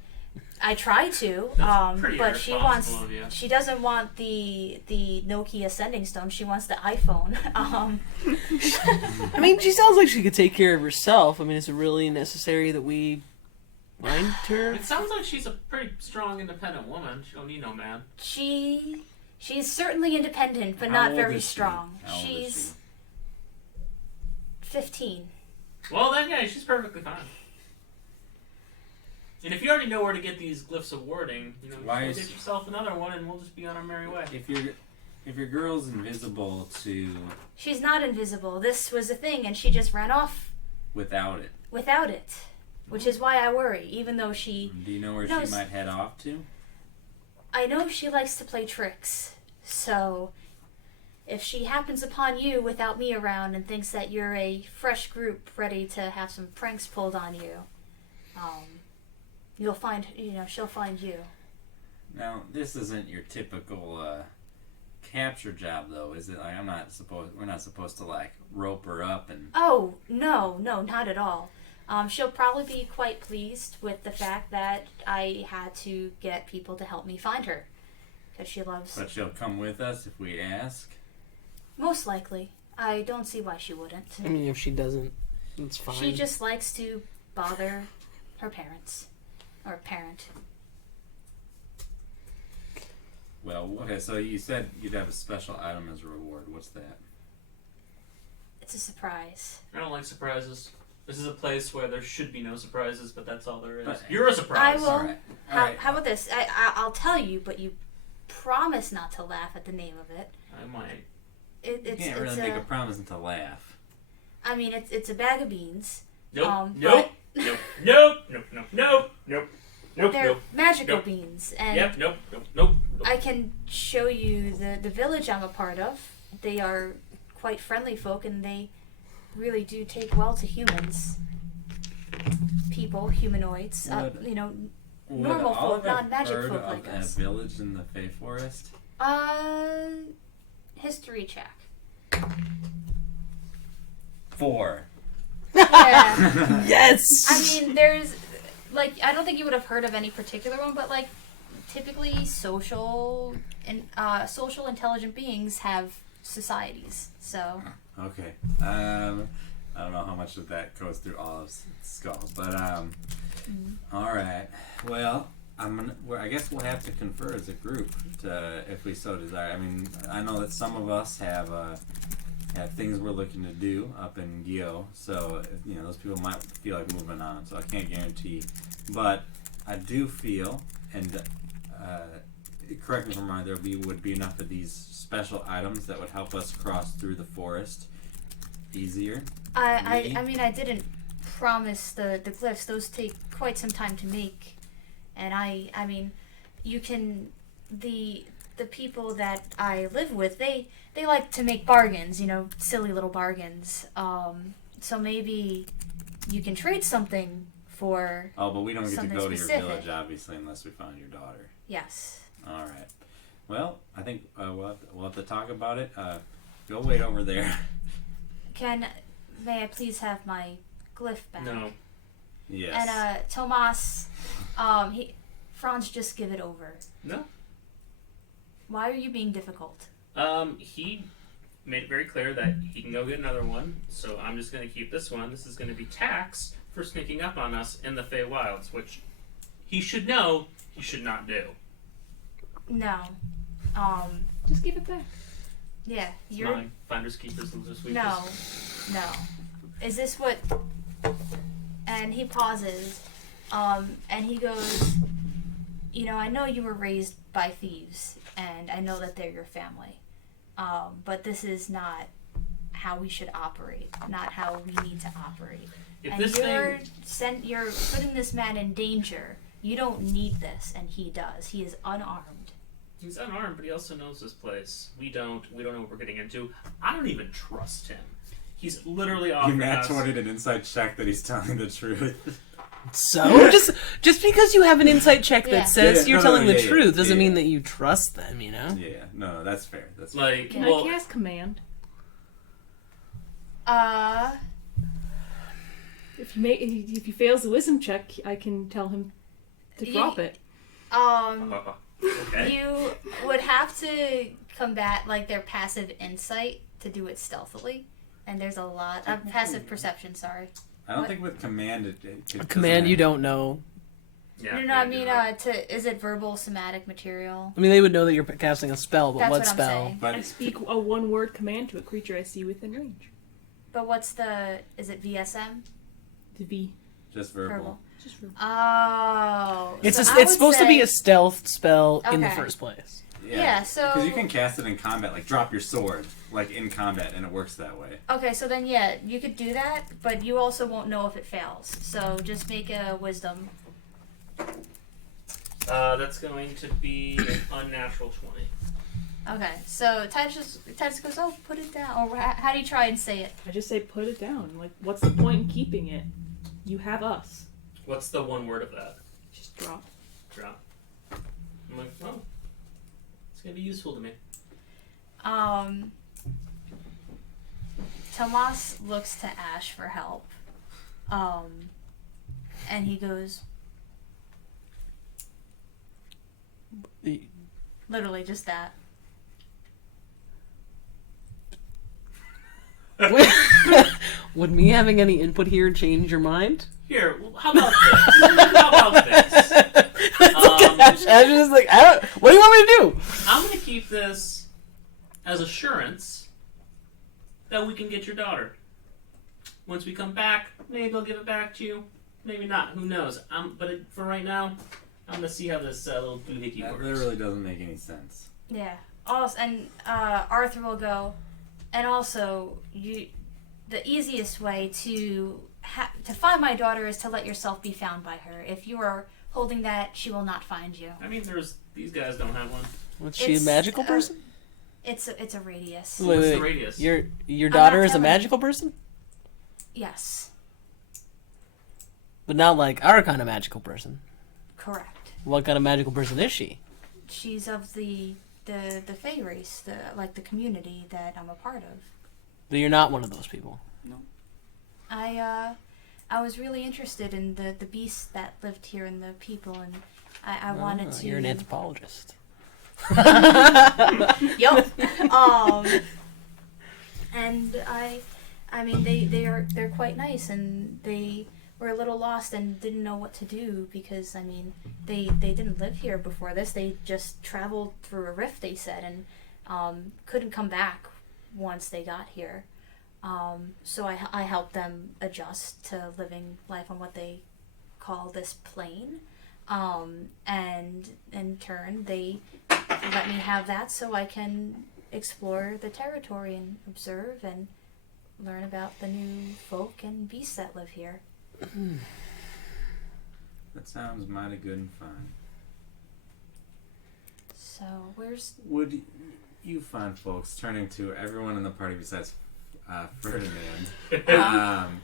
I try to, but she doesn't want the Nokia sending stone. She wants the iPhone. I mean, she sounds like she could take care of herself. I mean, is it really necessary that we mind her? It sounds like she's a pretty strong, independent woman. She don't need no man. She's certainly independent, but not very strong. She's 15. Well, then, yeah, she's perfectly fine. And if you already know where to get these glyphs of warding, Why get is- yourself another one, and we'll just be on our merry way. If your girl's invisible to She's not invisible. This was a thing, and she just ran off without it, without it. Which is why I worry, even though she... do you know where No, she might head off to? I know she likes to play tricks, so if she happens upon you without me around and thinks that you're a fresh group ready to have some pranks pulled on you, you'll find, she'll find you. Now, this isn't your typical capture job, though, is it? Like, we're not supposed to like rope her up and. Oh, no, not at all. She'll probably be quite pleased with the fact that I had to get people to help me find her. Because she loves... But she'll come with us if we ask. Most likely. I don't see why she wouldn't. I mean, if she doesn't, it's fine. She just likes to bother her parents. Or parent. Well, okay, so you said you'd have a special item as a reward. What's that? It's a surprise. I don't like surprises. This is a place where there should be no surprises, but that's all there is. But- You're a surprise. I will. All right. How about this? I'll tell you, but you promise not to laugh at the name of it. I might. You can't really make a promise until laugh. I mean, it's a bag of beans. Nope. But Nope. they're magical Nope. beans, and Yep. Nope. I can show you the village I'm a part of. They are quite friendly folk, and they really do take well to humans. People, humanoids, Would normal all folk, of have non-magic heard folk of like a us. village in the Fey Forest? History check. 4. Yeah. Yes! I mean, there's, I don't think you would have heard of any particular one, but, typically social intelligent beings have societies, so... Okay. I don't know how much of that goes through Olive's skull, but all right. Well, I guess we'll have to confer as a group if we so desire. I mean, I know that some of us have things we're looking to do up in Gio, so those people might feel like moving on. So I can't guarantee, but I do feel, and correct me if I'm wrong, would be enough of these special items that would help us cross through the forest easier. I mean, I didn't promise the glyphs. Those take quite some time to make, and I mean, you can the people that I live with, they like to make bargains, silly little bargains. So maybe you can trade something for. Oh, but we don't get to something go to your specific. village, obviously, unless we find your daughter. Yes. All right. Well, I think we'll have to talk about it. Go wait over there. May I please have my glyph back? No. Yes. And Tomas, Franz, just give it over. No. Why are you being difficult? He made it very clear that he can go get another one, so I'm just going to keep this one. This is going to be tax for sneaking up on us in the Feywilds, which he should know he should not do. No. Just give it back. Yeah, It's you're... mine. Finders, keepers, losers, weepers. No. Is this what... And he pauses, and he goes, I know you were raised by thieves, and I know that they're your family, but this is not how we should operate, not how we need to operate. If And this you're putting this man in danger. You don't need this, and he does. He is unarmed. He's unarmed, but he also knows this place. We don't know what we're getting into. I don't even trust him. He's literally You offering nat us... 20'd an inside check that he's telling the truth. So? just because you have an insight check that Yeah. says Yeah, you're no, telling the yeah, truth doesn't yeah. mean that you trust them, Yeah, no, that's fair. That's fair. Like, Can well, I cast command? If he fails the wisdom check, I can tell him to drop it. okay. You would have to combat their passive insight to do it stealthily, and there's a lot of passive perception. Sorry. I don't think with command it A command you don't know. Yeah, No, I you're mean, right. is it verbal, somatic material? I mean, they would know that you're casting a spell, but That's what what I'm spell? saying. But I speak a one-word command to a creature I see within range. But is it VSM? The V. just verbal. Just for... Oh. It's so I would it's supposed to be say- a stealth spell in the Okay. first place. Yeah, so- Because you can cast it in combat, like drop your sword, like in combat, and it works that way. Okay, so then yeah, you could do that, but you also won't know if it fails. So just make a wisdom. That's going to be an unnatural 20. Okay, so Titus goes, oh, put it down. Or how do you try and say it? I just say put it down. Like, what's the point in keeping it? You have us. What's the one word of that? Just drop. Drop. I'm like, oh, it's gonna be useful to me. Tomas looks to Ash for help. And he goes, literally just that. Would me having any input here change your mind? Here, how about this? How about this? Ash is like, I don't. What do you want me to do? I'm gonna keep this as assurance that we can get your daughter. Once we come back, maybe I'll give it back to you. Maybe not. Who knows? But for right now, I'm gonna see how this little doohickey That works. literally doesn't make any sense. Yeah. Also, and Arthur will go, and also the easiest way to find my daughter is to let yourself be found by her. If you are holding that, she will not find you. I mean, these guys don't have one. Was she a It's, magical person? It's a radius. Wait, What's wait, the radius? Your I'm daughter not is a telling magical person, Yes, but not like our kind of magical person. correct. What kind of magical person is she? She's of the Fae race, the community that I'm a part of. But you're not one of those people. I was really interested in the beasts that lived here and the people, and I wanted to. You're an anthropologist. Yup. And I mean they're quite nice, and they were a little lost and didn't know what to do because I mean they didn't live here before this. They just traveled through a rift, they said, and couldn't come back once they got here. So I helped them adjust to living life on what they call this plane. And in turn, they let me have that so I can explore the territory and observe and learn about the new folk and beasts that live here. That sounds mighty good and fine. So where's Would you find folks turning to everyone in the party besides Ferdinand? Von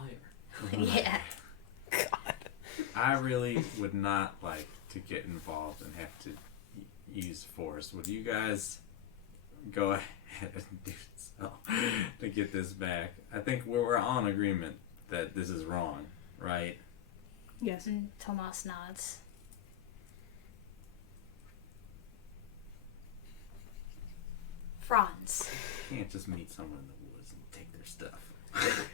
Iyer. yeah. God. I really would not like to get involved and have to use force. Would you guys go ahead and do so to get this back? I think we're all in agreement that this is wrong, right? Yes. And Tomas nods. Franz. You can't just meet someone in the woods and take their stuff.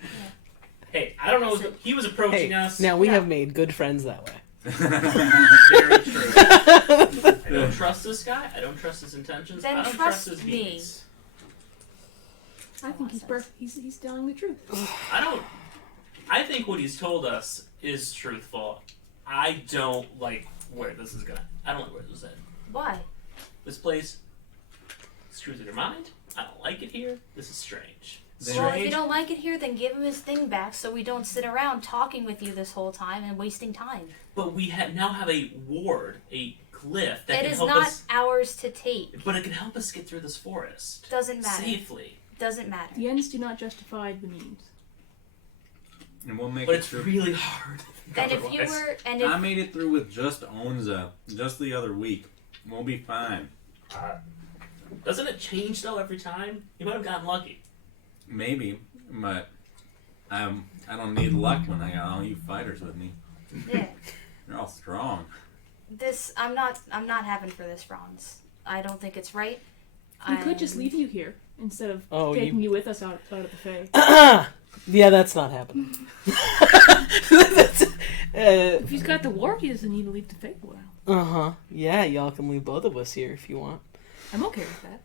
Hey, I don't know. He was approaching Hey, us. now we Yeah. have made good friends that way. Very true. I don't trust this guy. I don't trust his intentions. Then I don't trust his me. means. I think he's perfect. He's telling the truth. I think what he's told us is truthful. I don't like where this is going. I don't like where this is headed. Why? This place is truth in your mind. I don't like it here. This is strange. Well, if you don't like it here, then give him his thing back so we don't sit around talking with you this whole time and wasting time. But we now have a ward, a glyph that It can is help not us. ours to take. But it can help us get through this forest Doesn't matter. safely. Doesn't matter. The ends do not justify the means. And we'll make But it it's through. really hard. And if you otherwise. were, and I if made it through with just Onza just the other week. We'll be fine. Doesn't it change though every time? You might have gotten lucky. Maybe, but I don't need luck when I got all you fighters with me. yeah, You're all strong. I'm not having for this, Franz. I don't think it's right. We could just leave you here instead of Oh, taking you with us out of the Fae. Yeah, that's not happening. If he's got the war, he doesn't need to leave the Fae a while. Uh-huh. Yeah, y'all can leave both of us here if you want. I'm okay with that.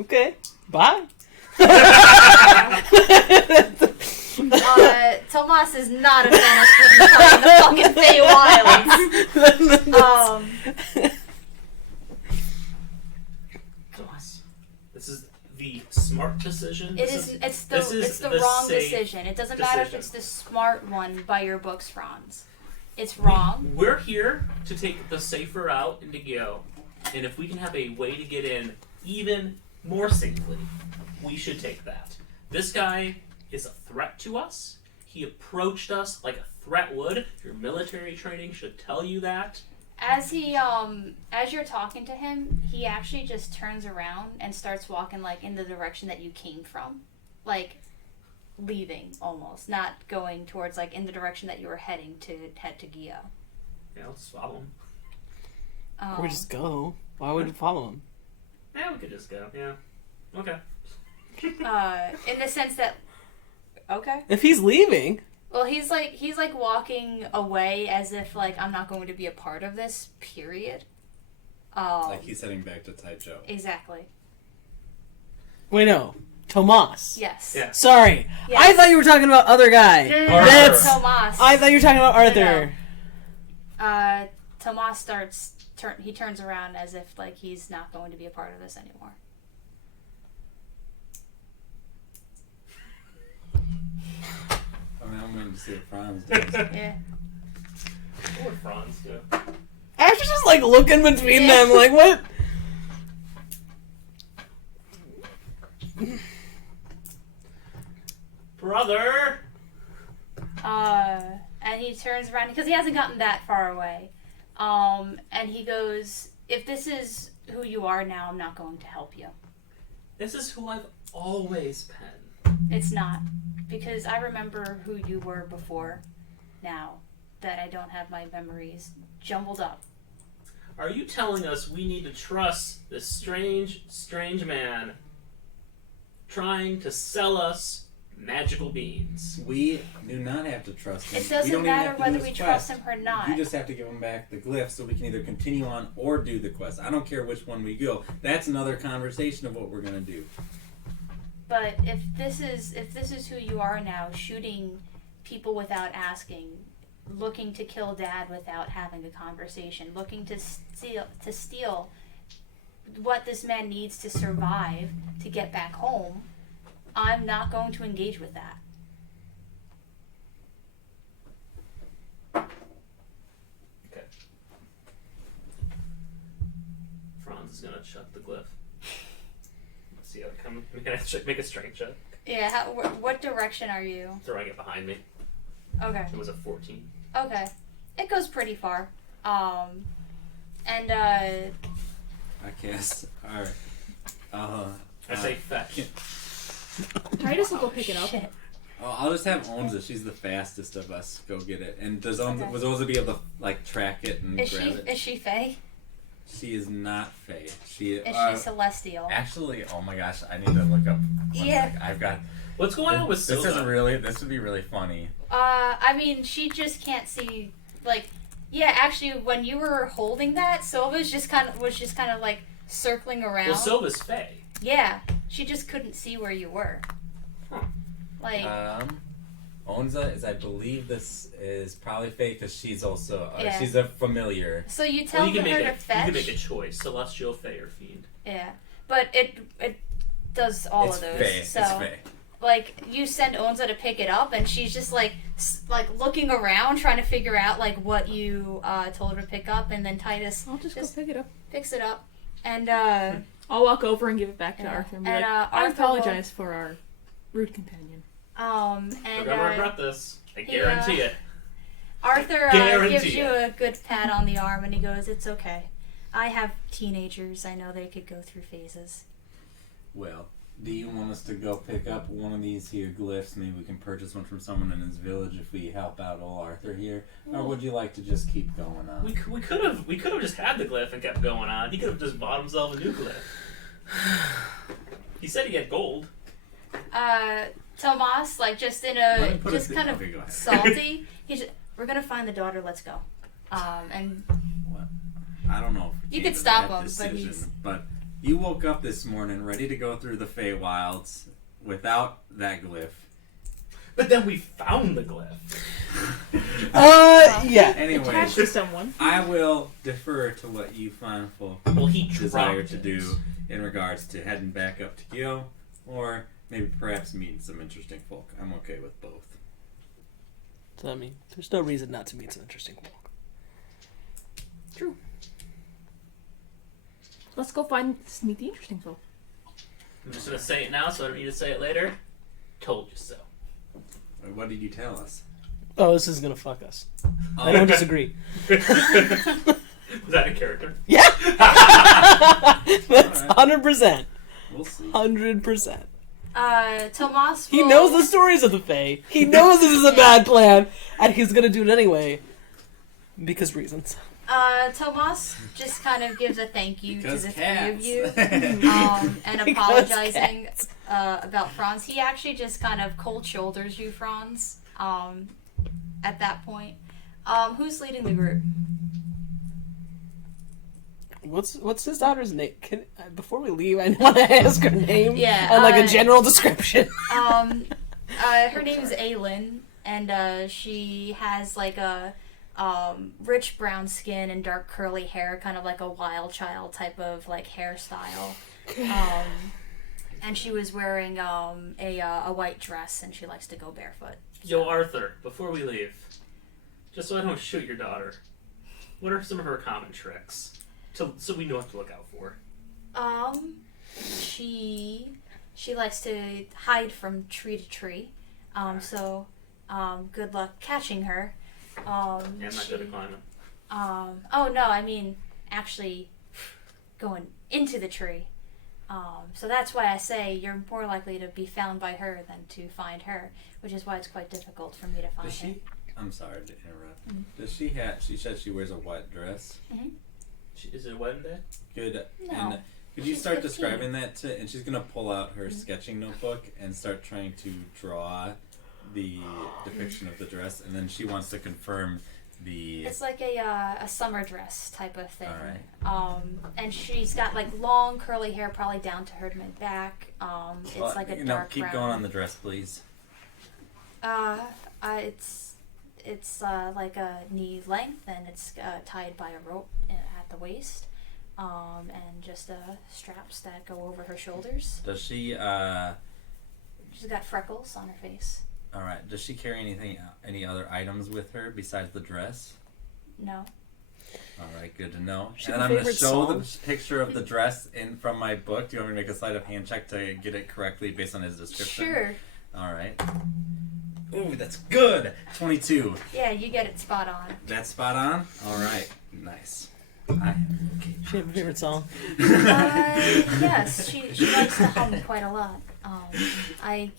Okay. Bye. Tomas is not a fan of spending time in the fucking Feywilds. Tomas, this is the smart decision. It's the wrong decision. It doesn't matter if it's the smart one by your books, Franz. It's wrong. We're here to take the safer route into Gyo, and if we can have a way to get in even more safely, we should take that. This guy is a threat to us. He approached us like a threat would. Your military training should tell you that. As you're talking to him, he actually just turns around and starts walking like in the direction that you came from, like leaving almost, not going towards like in the direction that you were heading to head to Gyo. Yeah, let's follow him. Or we just go. Why would we follow him? Yeah, we could just go. Yeah. Okay. In the sense that, okay. If he's leaving. Well, he's like walking away as if like I'm not going to be a part of this. Period. Like he's heading back to Taicho. Exactly. Wait, no. Tomas. Yes. Yeah. Sorry. Yes. I thought you were talking about other guy. No, That's Tomas. I thought you were talking about Arthur. Tomas he turns around as if like he's not going to be a part of this anymore. I mean, I'm waiting to see what Franz does. Yeah. What would Franz do? I was just like looking between them, like what? Brother! And he turns around because he hasn't gotten that far away. And he goes, "If this is who you are now, I'm not going to help you." This is who I've always been. It's not, because I remember who you were before. Now that I don't have my memories jumbled up. Are you telling us we need to trust this strange man trying to sell us magical beans? We do not have to trust him. It doesn't matter whether we trust him or not. You just have to give him back the glyph so we can either continue on or do the quest. I don't care which one we go. That's another conversation of what we're gonna do. But if this is who you are now, shooting people without asking, looking to kill Dad without having a conversation, looking to steal what this man needs to survive to get back home, I'm not going to engage with that. Okay. Franz is gonna chuck the glyph. Let's see how it comes. Make a strength check. Yeah, what direction are you? Throwing it behind me. Okay. It was a 14. Okay. It goes pretty far. I cast. Alright. I say fetch. Titus will go pick it up. Shit. Oh, I'll just have Onza. She's the fastest of us. Go get it. And does Onza, Okay. was Onza be able to like track it and Is grab it? she Fae? She is not Fae. She Is she Celestial? Actually, oh my gosh, I need to look up. One Yeah. sec. I've got. What's going on with This Silva? is really. This would be really funny. I mean, she just can't see. Like, yeah, actually, when you were holding that, Silva was just kind of like circling around. Well, Silva's Fae. Yeah, she just couldn't see where you were. Huh. Like, Onza is, I believe, this is probably fake because she's also Yeah. she's a familiar. so you Well, tell you can her make to you fetch. can make a choice: celestial, Fae, or fiend. Yeah, but it does all it's of those. Fae. So, It's Fae. like, you send Onza to pick it up, and she's just like looking around, trying to figure out like what you told her to pick up, and then Titus I'll just go pick it up. picks it up, and I'll walk over and give it back to Yeah. Arthur and be And, like, I Arthur will- apologize for our rude companion. and We're gonna regret this. I he, guarantee it. Arthur Guarantee gives it. you a good pat on the arm, and he goes, "It's okay. I have teenagers. I know they could go through phases." Well, do you want us to go pick up one of these here glyphs? Maybe we can purchase one from someone in his village if we help out old Arthur here. Or would you like to just keep going on? We could have just had the glyph and kept going on. He could have just bought himself a new glyph. He said he had gold. Tomas, like just in Let me a put just it- kind okay, go of ahead. salty. We're gonna find the daughter. Let's go. And I don't know. If You it could came to stop that him, but decision, he's- But you woke up this morning ready to go through the Feywilds without that glyph. But then we found the glyph. Yeah. Anyway, Attached to someone. I will defer to what you find full Well, he desire dropped to it. do in regards to heading back up to Gil, or maybe perhaps meeting some interesting folk. I'm okay with both. So, I mean, there's no reason not to meet some interesting folk. True. Let's go meet the interesting folk. I'm just gonna say it now, so I don't need to say it later. Told you so. Wait, what did you tell us? Oh, this is gonna fuck us. I don't disagree. Was that a character? Yeah! That's Alright. 100%. We'll see. 100%. Tomas He will- knows the stories of the Fae. He knows this is a bad plan, and he's gonna do it anyway. Because reasons. Tomas just kind of gives a thank you Because to the cats. three of you, and Because apologizing cats. about Franz. He actually just kind of cold shoulders you, Franz. At that point, who's leading the group? What's his daughter's name? Before we leave, I want to ask her name. Yeah, And like a general description. Her name's Aylin, and she has like a rich brown skin and dark curly hair, kind of like a wild child type of like hairstyle. And she was wearing a white dress, and she likes to go barefoot. Yo, Arthur, before we leave, just so I don't shoot your daughter, what are some of her common tricks? So we know what to look out for. She likes to hide from tree to tree. So good luck catching her. Yeah, I'm not good at climbing. Oh no, I mean actually going into the tree. So that's why I say you're more likely to be found by her than to find her, which is why it's quite difficult for me to find Does her. she? I'm sorry to interrupt. Does she have? She said she wears a white dress. Is it a wedding day? Good. No, And could you she's start 15. describing that to? And she's gonna pull out her sketching notebook and start trying to draw the depiction of the dress, and then she wants to confirm the. It's like a summer dress type of thing. Alright. And she's got like long curly hair, probably down to her mid back. It's like a dark keep brown. going on the dress, please. It's like a knee length, and it's tied by a rope at the waist, and just straps that go over her shoulders. Does she? She's got freckles on her face. All right. Does she carry any other items with her besides the dress? No. All right, good to know. She And have I'm a going to favorite show song? the picture of the dress from my book. Do you want me to make a sleight of hand check to get it correctly based on his description? Sure. All right. Ooh, that's good. 22. Yeah, you get it spot on. That's spot on. All right. Nice. She have a favorite song. Yes, she likes to hum quite a lot. I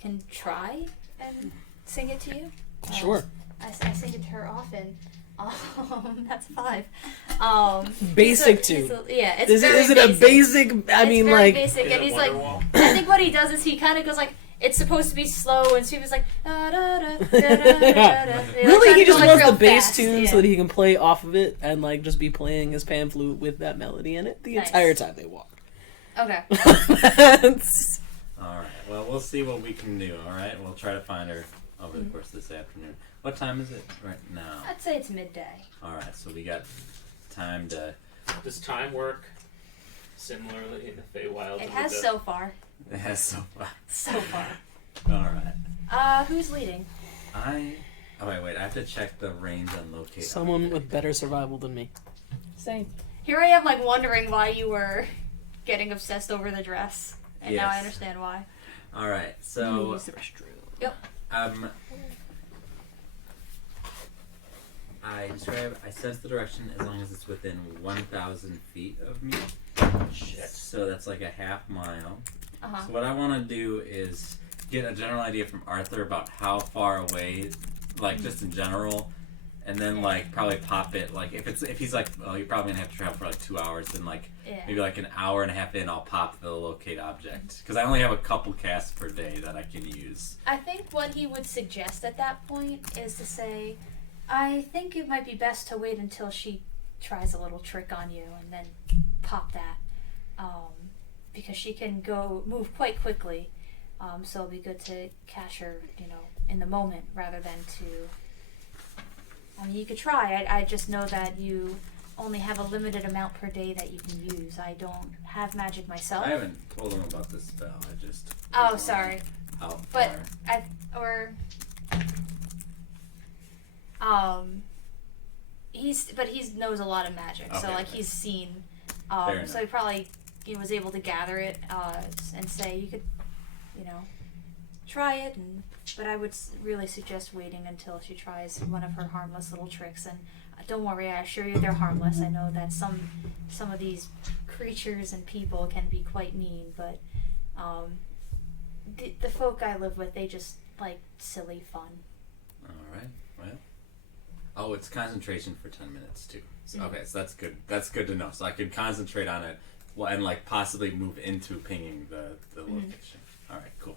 can try and sing it to you. Sure. I sing it to her often. That's 5. Basic he's tune. Yeah, it's Is very it a basic. basic? I It's mean, very like. basic, Is and it he's like, Wonderwall? I think what he does is he kind of goes like, it's supposed to be slow, and Steve is like, da, da, da, da, da, da, da. Really, he just like wants real the bass fast, tune yeah. so that he can play off of it and like just be playing his pan flute with that melody in it the Nice. entire time they walk. Okay. That's- All right. Well, we'll see what we can do. All right. We'll try to find her over the course of this afternoon. What time is it right now? I'd say it's midday. All right. So we got time to. Does time work similarly in the Feywild? It has so far. It has so far. So far. All right. Who's leading? Oh wait. I have to check the range and locate. Someone with better survival than me. Same. Here I am, like, wondering why you were getting obsessed over the dress. And now I Yes. understand why. All right. I'm So gonna use the restroom. I sense the direction as long as it's within 1,000 feet of me. Shit. So that's like a half mile. Uh-huh. So what I want to do is get a general idea from Arthur about how far away, like just in general, and then like probably pop it. Like if he's like, oh, you're probably gonna have to travel for like 2 hours, then like Yeah. maybe like an hour and a half in, I'll pop the locate object because I only have a couple casts per day that I can use. I think what he would suggest at that point is to say, I think it might be best to wait until she tries a little trick on you and then pop that. Because she can move quite quickly. So it'll be good to catch her, in the moment rather than to. I mean, you could try. I just know that you only have a limited amount per day that you can use. I don't have magic myself. I haven't told him about this spell. I just. Oh, sorry. Out But far. he knows a lot of magic, so Okay, like okay. he's seen, Fair so he probably was able to gather it and say you could, try it, but I would really suggest waiting until she tries one of her harmless little tricks. And don't worry, I assure you they're harmless. I know that some of these creatures and people can be quite mean, but the folk I live with, they just like silly fun. Alright, well. Oh, it's concentration for 10 minutes too. So, Mhm. okay, so that's good. That's good to know. So I could concentrate on it and like possibly move into pinging the location. Alright, cool.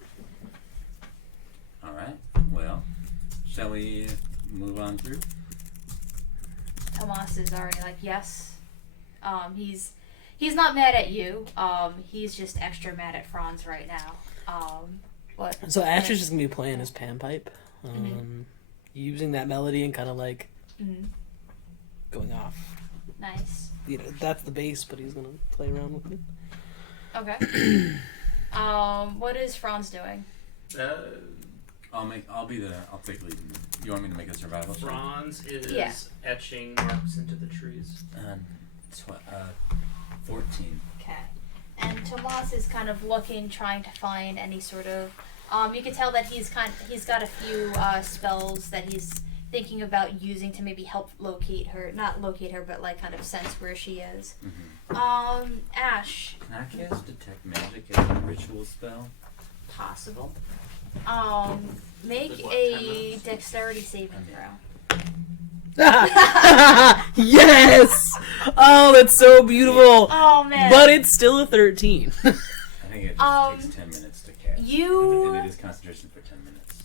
Alright, well, shall we move on through? Tomas is already like, yes. He's not mad at you. He's just extra mad at Franz right now. What? So Ash is just gonna be playing his panpipe, Mhm. using that melody and kind of like going off. Nice. That's the bass, but he's gonna play around with it. Okay. What is Franz doing? I'll take lead. You want me to make a survival check? Franz is Yeah. etching marks into the trees. 14. Okay. And Tomas is kind of looking, trying to find any sort of. You can tell that he's got a few spells that he's thinking about using to maybe help not locate her, but like kind of sense where she is. Mm-hmm. Ash, Can I cast Detect Magic as a ritual spell? possible. Make There's what, 10 a minutes? dexterity saving throw. Yes! Oh, that's so beautiful. Oh man. But it's still a 13. I think it just takes 10 minutes to cast. You. And it is concentration for 10 minutes.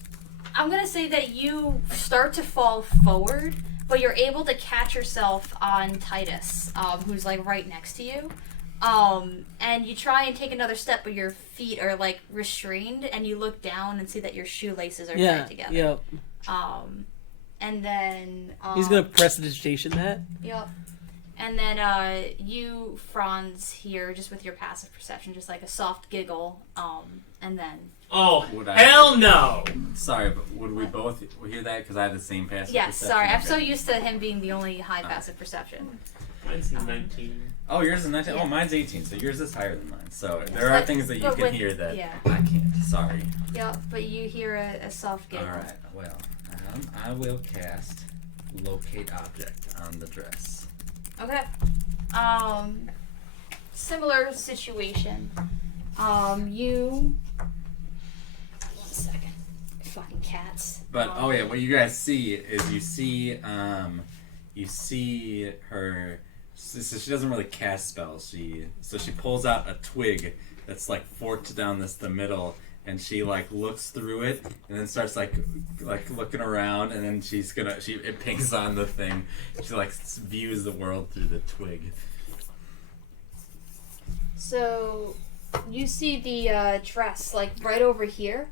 I'm gonna say that you start to fall forward, but you're able to catch yourself on Titus, who's like right next to you. And you try and take another step, but your feet are like restrained, and you look down and see that your shoelaces are tied together. Yep. And then He's gonna prestidigitation that. Yep. And then you, Franz, hear just with your passive perception, just like a soft giggle. And then. Oh, Would I- hell no! Sorry, but would we both hear that? Because I had the same passive Yes, perception. sorry. I'm Okay. so used to him being the only high passive perception. Mine's 19. Oh, yours is 19? Yeah. Oh, mine's 18, so yours is higher than mine. So there are But- things that you but can with- hear that yeah. I can't. Sorry. Yep, but you hear a soft giggle. Alright, well, I will cast Locate Object on the dress. Okay. Similar situation. You. 1 second. Fucking cats. But oh yeah, what you guys see is you see her. So she doesn't really cast spells. She pulls out a twig that's like forked down the middle, and she like looks through it, and then starts like looking around, and then it pings on the thing. She like views the world through the twig. So, you see the dress like right over here,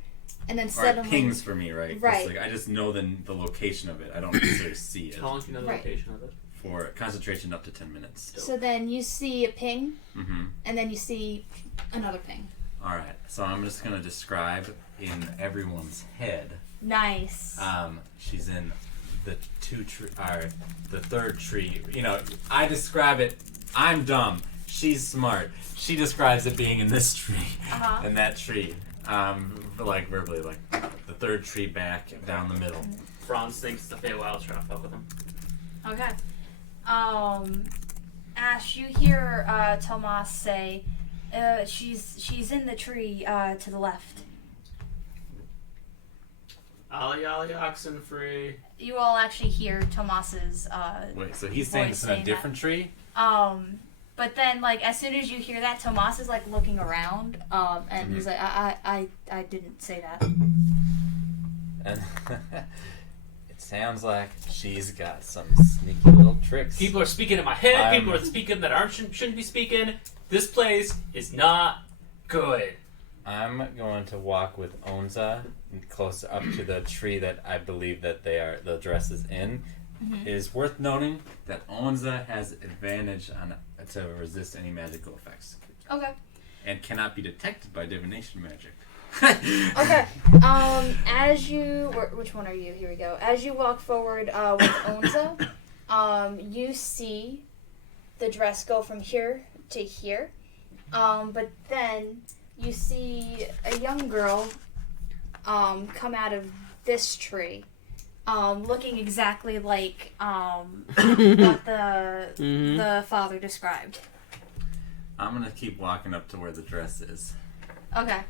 and then Or it suddenly. pings for me, right? 'Cause, Right. like, I just know the location of it. I don't necessarily see it. How long do you know the Right. location of it? For concentration up to 10 minutes. So then you see a ping, Mm-hmm. and then you see another ping. Alright, so I'm just going to describe in everyone's head. Nice. She's in the the third tree. You know, I describe it, I'm dumb, she's smart. She describes it being in this tree, Uh-huh. in that tree. Like verbally, like the third tree back, down the middle. Franz thinks the Feywild's trying to fuck with him. Okay. Ash, you hear Tomas say, she's in the tree to the left. Ollie, ollie, oxen free. You all actually hear Tomas's Wait, so he's saying voice it's in a saying different tree? but then like as soon as you hear that, Tomas is like looking around, and he's like, I didn't say that. And it sounds like she's got some sneaky little tricks. People are speaking in my head. People are speaking that shouldn't be speaking. This place is not good. I'm going to walk with Onza close up to the tree that I believe that the dress is in. Mm-hmm. It is worth noting that Onza has advantage to resist any magical effects Okay. and cannot be detected by divination magic. Okay. As you, which one are you? Here we go. As you walk forward with Onza, you see the dress go from here to here, but then you see a young girl come out of this tree, looking exactly like what the father described. I'm gonna keep walking up to where the dress is Okay.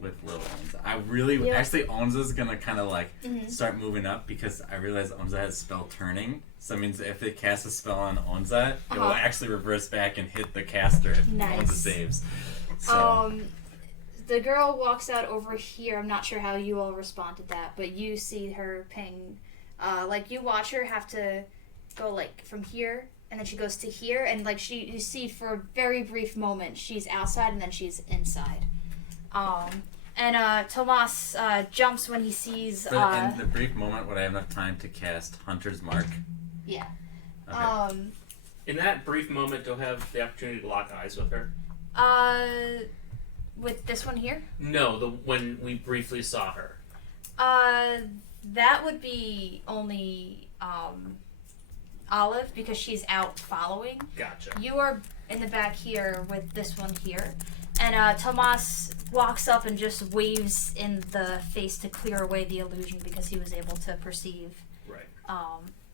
with little Onza. I really Yeah. actually Onza's gonna kind of like Mhm. start moving up because I realize Onza has spell turning. So that means if they cast a spell on Onza, it will actually reverse back and hit the caster if Nice. Onza saves. So The girl walks out over here. I'm not sure how you all respond to that, but you see her ping. Like you watch her have to go like from here, and then she goes to here, and like you see for a very brief moment she's outside, and then she's inside. And Tomas jumps when he sees. in the brief moment, would I have enough time to cast Hunter's Mark? Yeah. Okay. In that brief moment, do I have the opportunity to lock eyes with her? With this one here. No, when we briefly saw her. That would be only Olive because she's out following. Gotcha. You are in the back here with this one here. And Tomas walks up and just waves in the face to clear away the illusion because he was able to perceive Right.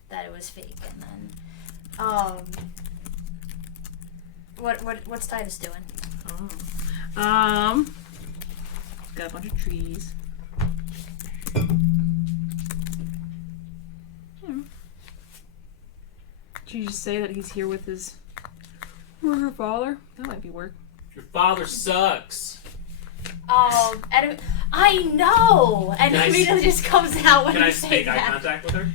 that it was fake. And then what's Titus doing? Got a bunch of trees. Should you just say that he's here with his murder father? That might be work. Your father sucks. And I know, and Can I immediately just comes out when Can I you say make eye that. contact with her?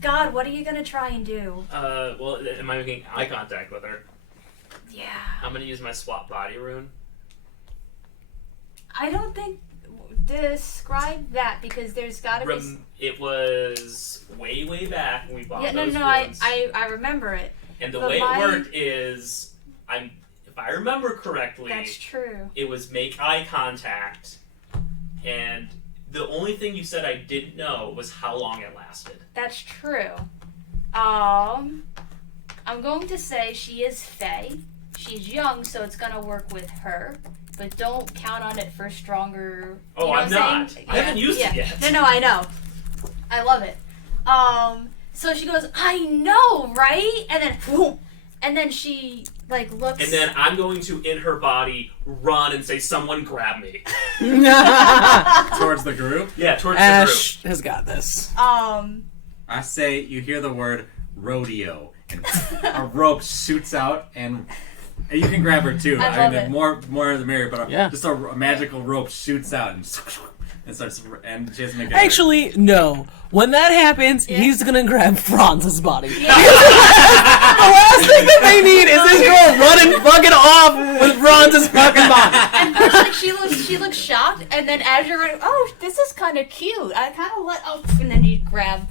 God, what are you gonna try and do? Well, am I making eye contact with her? Yeah. I'm gonna use my swap body rune. I don't think. Describe that because there's gotta be. It was way, way back when we bought Yeah, no, those no, runes. I remember it. And the but way my- it worked is, if I remember correctly, That's true. it was make eye contact, and the only thing you said I didn't know was how long it lasted. That's true. I'm going to say she is Fae. She's young, so it's gonna work with her. But don't count on it for stronger. Oh, you know I'm what I'm not. saying? I haven't used it yet. No, I know. I love it. So she goes, I know, right? And then, whoom, and then she like looks. And then I'm going to, in her body, run and say, "Someone grab me!" Towards the group? Yeah, towards Ash has got this. I say you hear the word rodeo, and a rope shoots out, and you can grab her too. I love it. More the merrier, but Yeah. just a magical rope shoots out and starts, and she has to make a Actually, no. When that happens, he's gonna grab Franz's body. The last thing that they need is this girl running fucking off with Franz's fucking body. And first, like she looks shocked, and then as you're running, oh, this is kind of cute. I kind of and then you grab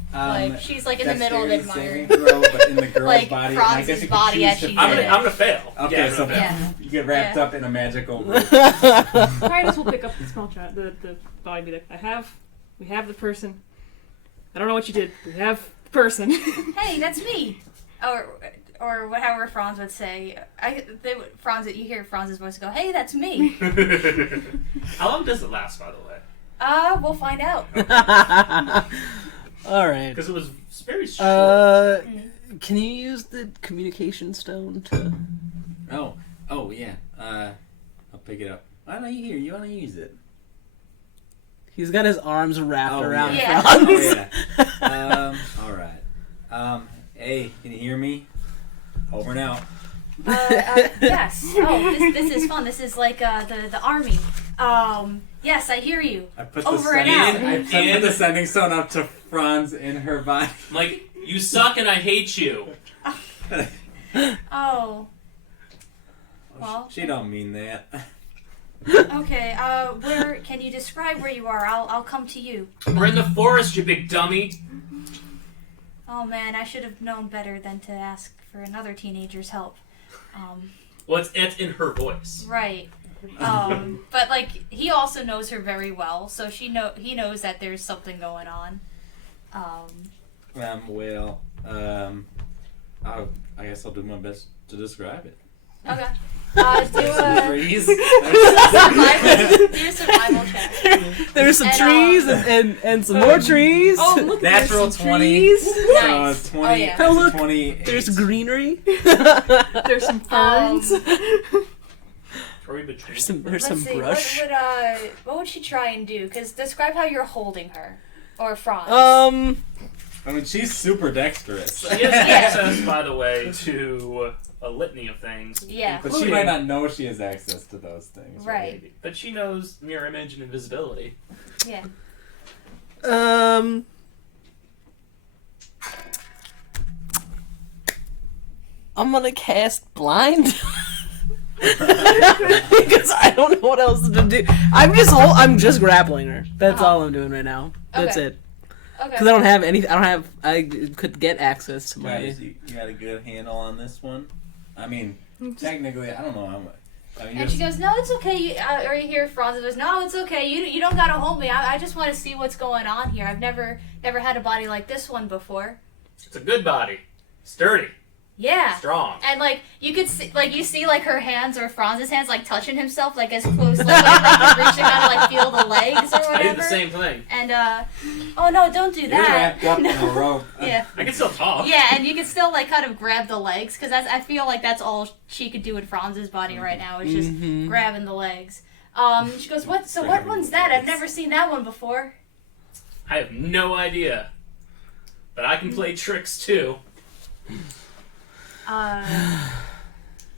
she's like in the middle of admiring. throw, but in the girl's Like body. Franz's I guess you could body choose as to she's pick in it. it. I'm gonna fail. Okay, Yeah, I'm so gonna fail. Yeah. you get wrapped Yeah. up in a magical rope. Titus will pick up the small child, the body, and be like, we have the person. I don't know what you did. We have the person. Hey, that's me. Or whatever Franz would say. You hear Franz's voice go, "Hey, that's me." How long does it last, by the way? We'll find out. All right. Because it was very short. Can you use the communication stone to? Oh yeah. I'll pick it up. Why don't you hear? You want to use it? He's got his arms wrapped around yeah. Franz. Oh yeah. All right. Hey, can you hear me? Over and out. Yes. Oh, this is fun. This is like the army. Yes, I hear you. I put Over the and sending, out. I put the sending stone up to Franz in her body. I'm like, you suck and I hate you. Oh. Well, She don't mean that. okay. Where can you describe where you are? I'll come to you. We're in the forest, you big dummy. Oh man, I should have known better than to ask for another teenager's help. Well, it's in her voice. Right. But like he also knows her very well, so he knows that there's something going on. I guess I'll do my best to describe it. Okay. Do Some a trees. survival check. There's some And, trees and some more trees. Oh, look, Natural there's some 20. trees. Nice. 20. Oh, yeah. Oh, look, 28. There's greenery. There's some ferns. There's some Let's see. brush. What would she try and do? Because describe how you're holding her, or Franz. I mean, she's super dexterous. She has access, by the way, to a litany of things. Yeah. But she might not know she has access to those things. Right. But she knows mirror image and invisibility. Yeah. I'm gonna cast blind. Because I don't know what else to do. I'm just grappling her. That's all I'm doing right now. That's Okay. it. Okay. Because I don't have any. I could get access to my. Guys, you got a good handle on this one? I mean, technically, I don't know how much. I mean, And she goes, "No, it's okay." Or you hear Franz goes, "No, it's okay. You don't gotta hold me. I just want to see what's going on here. I've never had a body like this one before." It's a good body. Sturdy. Yeah. Strong. And like you could see, like her hands or Franz's hands like touching himself like as close like reach to kind of like feel the legs or I whatever. do the same thing. And oh no, don't do you're that. wrapped up in a rope. Yeah. I can still talk. Yeah, and you can still like kind of grab the legs because I feel like that's all she could do with Franz's body right now is just grabbing the legs. She goes, "What? So what one's that? I've never seen that one before." I have no idea. But I can play tricks too.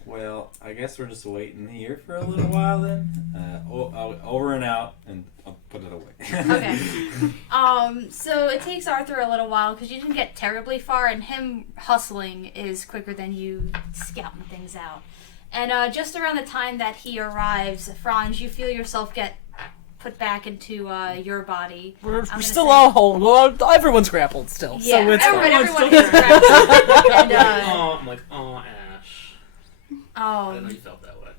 Well, I guess we're just waiting here for a little while then. Over and out, and I'll put it away. Okay. So it takes Arthur a little while because you didn't get terribly far, and him hustling is quicker than you scouting things out. And just around the time that he arrives, Franz, you feel yourself get put back into your body. We're gonna still say- all hold. Well, everyone's grappled still. Yeah, so it's everyone gets grappled. And I'm like, oh, Ash. I didn't know you felt that way.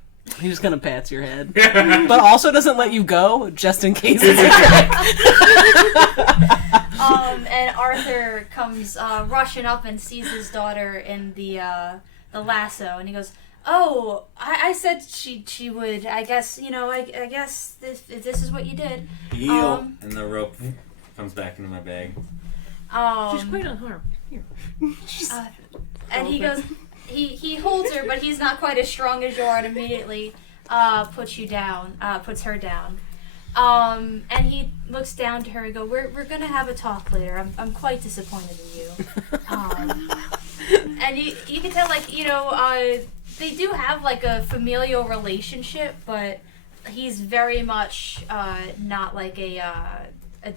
he just kind of pats your head, but also doesn't let you go just in case it's a trick. And Arthur comes rushing up and sees his daughter in the lasso, and he goes, "Oh, I said she would. I guess I guess this is what you did." Heel, and the rope comes back into my bag. She's quite unharmed. Here. And he goes, he holds her, but he's not quite as strong as you are, and immediately puts her down. And he looks down to her and go, "We're gonna have a talk later. I'm quite disappointed in you." And you can tell, like, they do have like a familial relationship, but he's very much not like a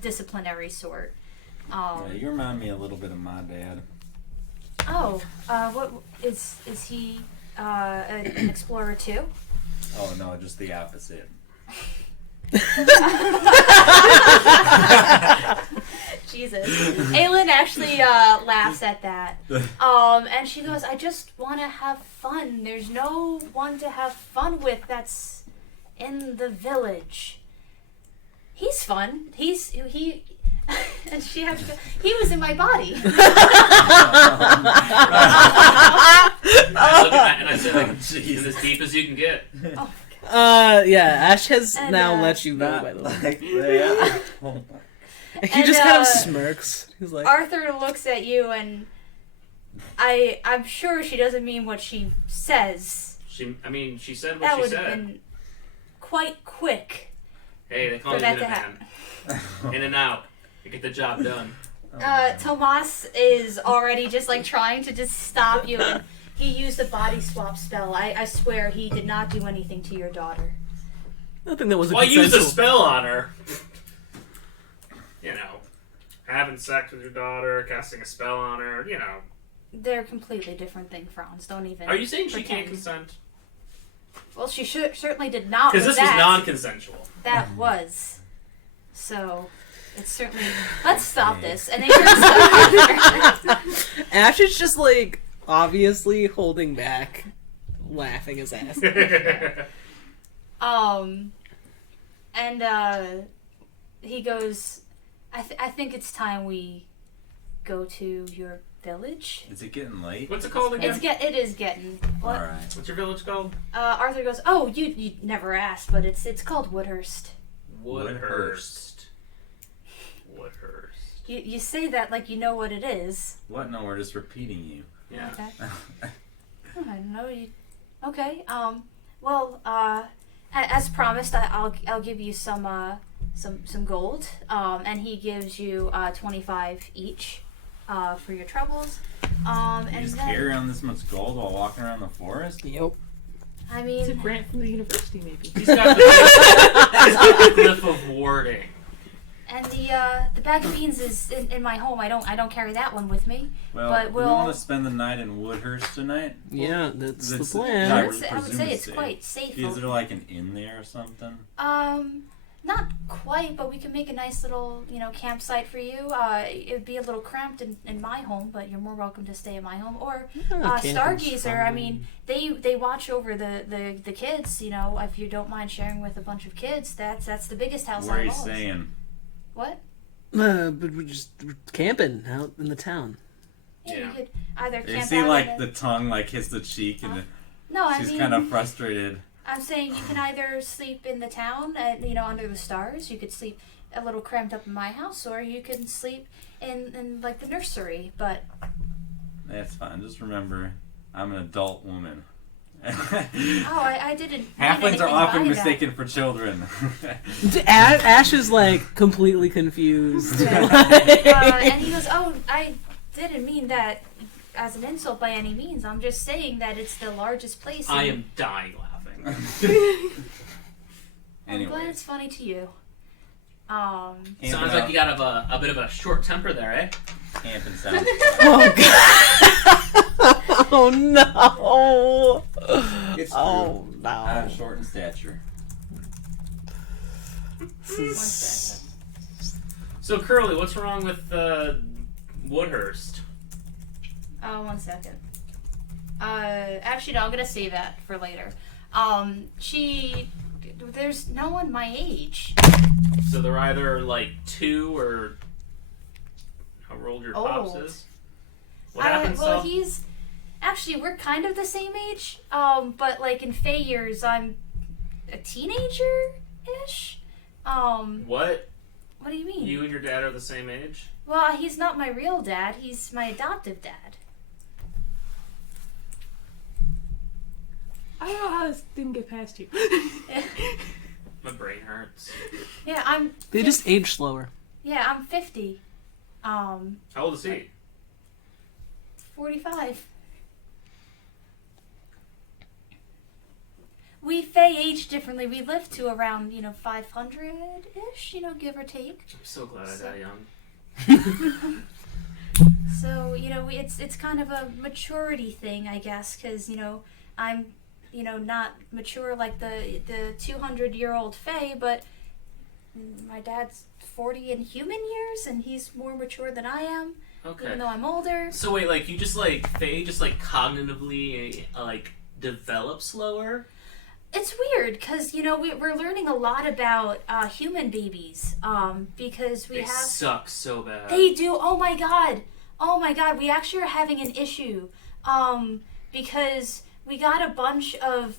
disciplinary sort. Yeah, you remind me a little bit of my dad. Oh, what is he an explorer too? Oh no, just the opposite. Jesus. Aylin actually laughs at that. And she goes, "I just want to have fun. There's no one to have fun with that's in the village. He's fun. He and she has to, he was in my body." I look at that and I say, like, "Is as deep as you can get." Yeah, Ash has And, now let you go, Not by the way. like that. He And, just kind of smirks. He's like, Arthur looks at you, and I'm sure she doesn't mean what she says. She said what That she would have said. been quite quick Hey, they call for me that to Minuteman. happen. In and out. You get the job done. Tomas is already just like trying to just stop you, and he used a body swap spell. I swear he did not do anything to your daughter. nothing that was a Well, I used a consensual. spell on her. Having sex with your daughter, casting a spell on her, They're completely different things, Franz. Don't even. Are you saying she pretend. can't consent? Well, she certainly did not. Because with this was that. non-consensual. That was. So, it's certainly. Let's stop this. And then you're Ash is just like obviously holding back, laughing his ass. And he goes, I think it's time we go to your village. Is it getting late? What's it called again? It is getting. What? All right. What's your village called? Arthur goes, oh, you never asked, but it's called Woodhurst. Woodhurst. Woodhurst. You say that like you know what it is. What? No, we're just repeating you. Yeah. Okay. I don't know you. Okay. Well, as promised, I'll give you some gold. And he gives you 25 each for your troubles. You And just then, carry around this much gold while walking around the forest? Yep. I It's a mean, grant from the university, maybe. He's got the glyph of warding. and the bag of beans is in my home. I don't carry that one with me. Well, But we we'll- want to spend the night in Woodhurst tonight. Yeah, that's the This- plan. I I would would presume say it's it's quite safe. Is there like an inn there or something? Not quite, but we can make a nice little, campsite for you. It would be a little cramped in my home, but you're more welcome to stay in my home. Or Stargazer, I mean, they watch over the kids. If you don't mind sharing with a bunch of kids, that's the biggest house. Where are out you of all. staying? What? But we're just camping out in the town. Yeah, Yeah. you could either You camp see, out like in the tongue like hits the cheek, and No, I she's mean, kind of frustrated. I'm saying you can either sleep in the town, under the stars. You could sleep a little cramped up in my house, or you can sleep in like the nursery. But That's fine. Just remember, I'm an adult woman. I didn't. mean Halflings anything are often by that. mistaken for children. Ash is like completely confused. And he goes, "Oh, I didn't mean that as an insult by any means. I'm just saying that it's the largest place." I am dying laughing. I'm glad Anyway, it's funny to you. Sounds like you got a bit of a short temper there, eh? camping sounds. Oh god! Oh no! It's true. Oh I'm no! short in stature. One second. So Curly, what's wrong with Woodhurst? 1 second. Actually, no, I'm gonna save that for later. There's no one my age. So they're either like 2 or how old your pops Old. is. What happened? Well, So he's actually we're kind of the same age. But like in Fae years, I'm a teenager-ish. what? What do you mean? You and your dad are the same age? Well, he's not my real dad. He's my adoptive dad. I don't know how this didn't get past you. My brain hurts. Yeah, I'm. They just age slower. Yeah, I'm 50. How old is he? 45. We Fae age differently. We live to around 500-ish, give or take. I'm so glad I died young. So it's kind of a maturity thing, I guess, because I'm not mature like the 200-year-old Fae, but my dad's 40 in human years, and he's more mature than I am, Okay. even though I'm older. So wait, like you just like Faye just like cognitively like develop slower? It's weird because we're learning a lot about human babies because we They have suck so bad. they do. Oh my god, we actually are having an issue because we got a bunch of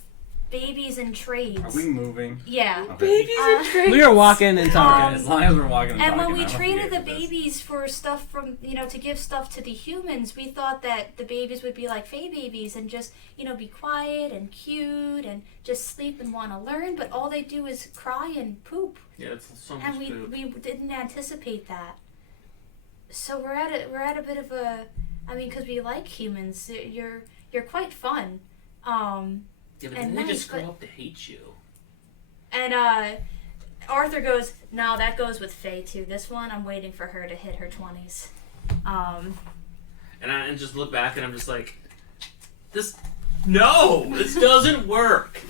babies in trades. Are we moving? Yeah. Okay. We are walking and talking. As long as we're walking and And talking, when we I'm traded okay the with this. babies for stuff from, to give stuff to the humans, we thought that the babies would be like Fae babies and just, be quiet and cute and just sleep and want to learn, but all they do is cry and poop. Yeah, it's so much And food. we didn't anticipate that. So we're at a bit of a, because we like humans. You're quite fun. Yeah, but and then they nice, just grow but- up to hate you. And Arthur goes, no, that goes with Faye too. This one, I'm waiting for her to hit her 20s. And just look back and I'm just like, this doesn't work.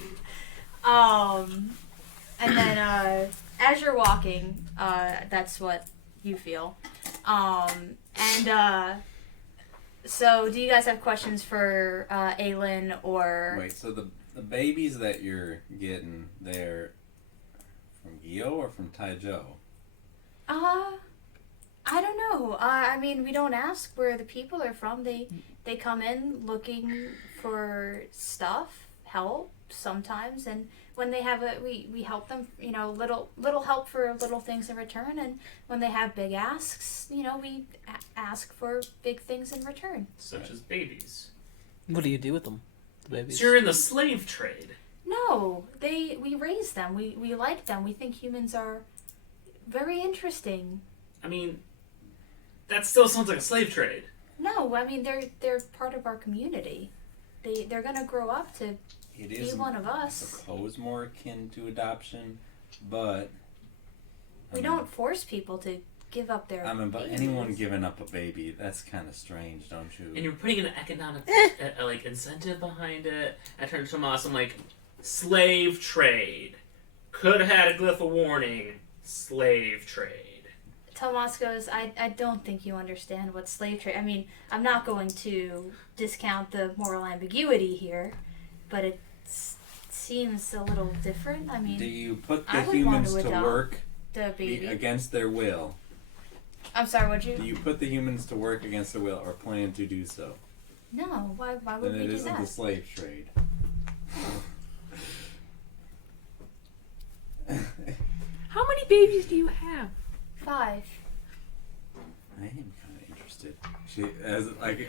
And then as you're walking, that's what you feel. So do you guys have questions for Aylin or? Wait, so the babies that you're getting, they're from Gio or from Taijo? I don't know. I mean, we don't ask where the people are from. They come in looking for stuff, help sometimes, and when they have we help them. You know, little help for little things in return, and when they have big asks, you know, we ask for big things in return. Such as babies. What do you do with them, the babies? So you're in the slave trade. No, we raise them. We like them. We think humans are very interesting. I mean, that still sounds like a slave trade. No, I mean they're part of our community. They're gonna grow up to It be is, one of I us. suppose, more akin to adoption, but We don't force people to give up their. I mean, but babies. anyone giving up a baby, that's kind of strange, don't you? And you're putting an economic like incentive behind it. I turn to Tomas. I'm like, slave trade. Could have had a glyph of warning. Slave trade. Tomas goes, I don't think you understand what slave trade. I mean, I'm not going to discount the moral ambiguity here, but it seems a little different. I mean, Do you put I the would want humans to to adopt work the baby. against their will? I'm sorry, what'd Do you? you put the humans to work against their will or plan to do so? No, why would Then we it do isn't that? the slave trade. How many babies do you have? 5. I am kind of interested.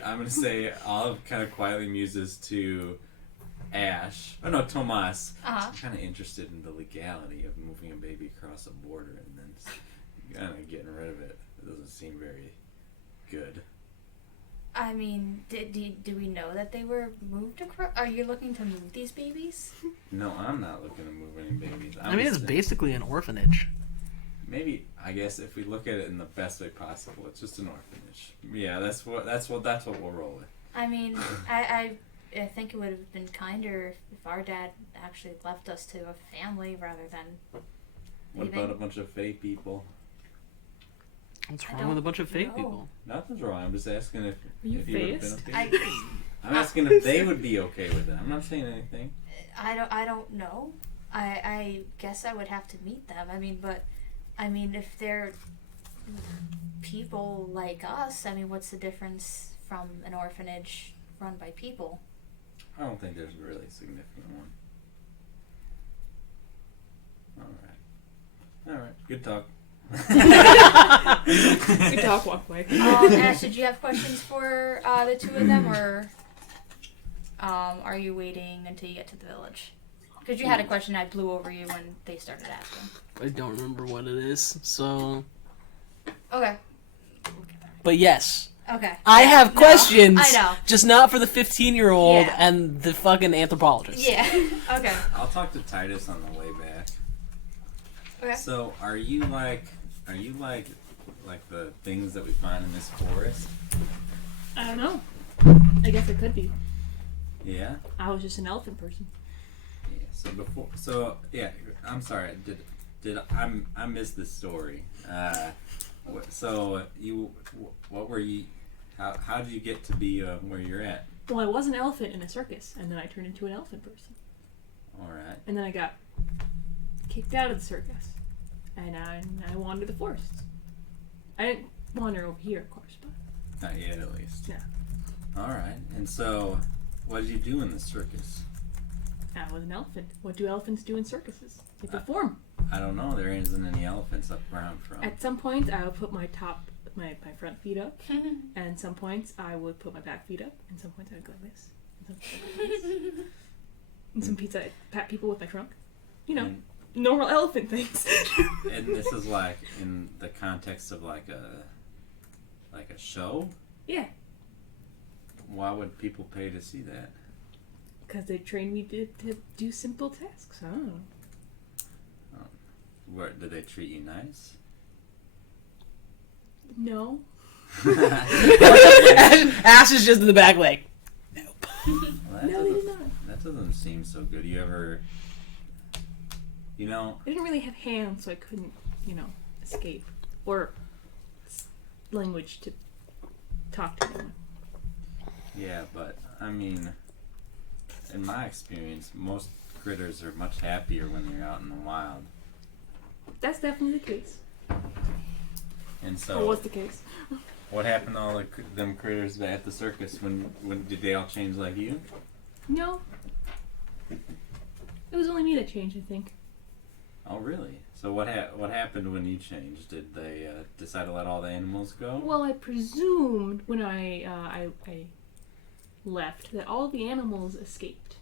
I'm gonna say, Olive kind of quietly muses to Ash. Oh no, Tomas. Uh-huh. I'm kind of interested in the legality of moving a baby across a border and then kind of getting rid of it. It doesn't seem very good. I mean, do we know that they were moved across? Are you looking to move these babies? No, I'm not looking to move any babies. I mean, it's basically an orphanage. Maybe, I guess if we look at it in the best way possible, it's just an orphanage. Yeah, that's what we'll roll with. I mean, I think it would have been kinder if our dad actually left us to a family rather than What leaving. about a bunch of fake people? What's I wrong with a don't bunch of fake know. people? Nothing's wrong. I'm just asking if you he would have been phased? okay. I'm asking if they would be okay with it. I'm not saying anything. I don't know. I guess I would have to meet them. I mean, if they're people like us, I mean, what's the difference from an orphanage run by people? I don't think there's a really significant one. All right. Good talk. We talk walkway. Ash, did you have questions for the two of them, or are you waiting until you get to the village? Because you had a question, I blew over you when they started asking. I don't remember what it is, so... Okay. But yes, Okay. I have No, questions, I know. just not for the 15-year-old Yeah. and the fucking anthropologist. Yeah. Okay. I'll talk to Titus on the way back. Okay. So, are you like the things that we find in this forest? I don't know. I guess it could be. Yeah. I was just an elephant person. Yeah. I'm sorry. I missed this story. What were you? How did you get to be where you're at? Well, I was an elephant in a circus, and then I turned into an elephant person. All right. And then I got kicked out of the circus, and I wandered the forest. I didn't wander over here, of course, but Not yet, at least. Yeah. All right. And so, what did you do in the circus? I was an elephant. What do elephants do in circuses? They perform. I don't know. There isn't any elephants up where I'm from. At some points, I would put my front feet up, and some points I would put my back feet up, and some points I would go like this, and some points I'd go like this. And some pizza, I'd pat people with my trunk. You know, And, normal elephant things. and this is like in the context of like a show. Yeah, Why would people pay to see that? because they trained me to do simple tasks. I don't know. Where did they treat you nice? No. Ash is just in the back like, Well, No, they did not. that doesn't seem so good. You ever You know, I didn't really have hands, so I couldn't, escape. Or language to talk to anyone. yeah, but I mean, in my experience, most critters are much happier when they're out in the wild. That's definitely the case. And Or so, was the case. what happened to all them critters at the circus? When did they all change like you? No. It was only me that changed, I think. Oh, really? So what happened when you changed? Did they decide to let all the animals go? Well, I presumed when I left that all the animals escaped.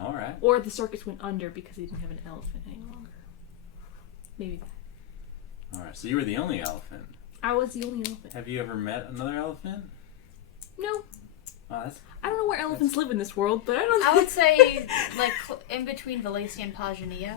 All right. Or the circus went under because they didn't have an elephant any longer. Maybe that. All right. So you were the only elephant. I was the only elephant. Have you ever met another elephant? No. Oh, that's I don't know where elephants live in this world, but I don't I would say like in between Valacia and Pagania,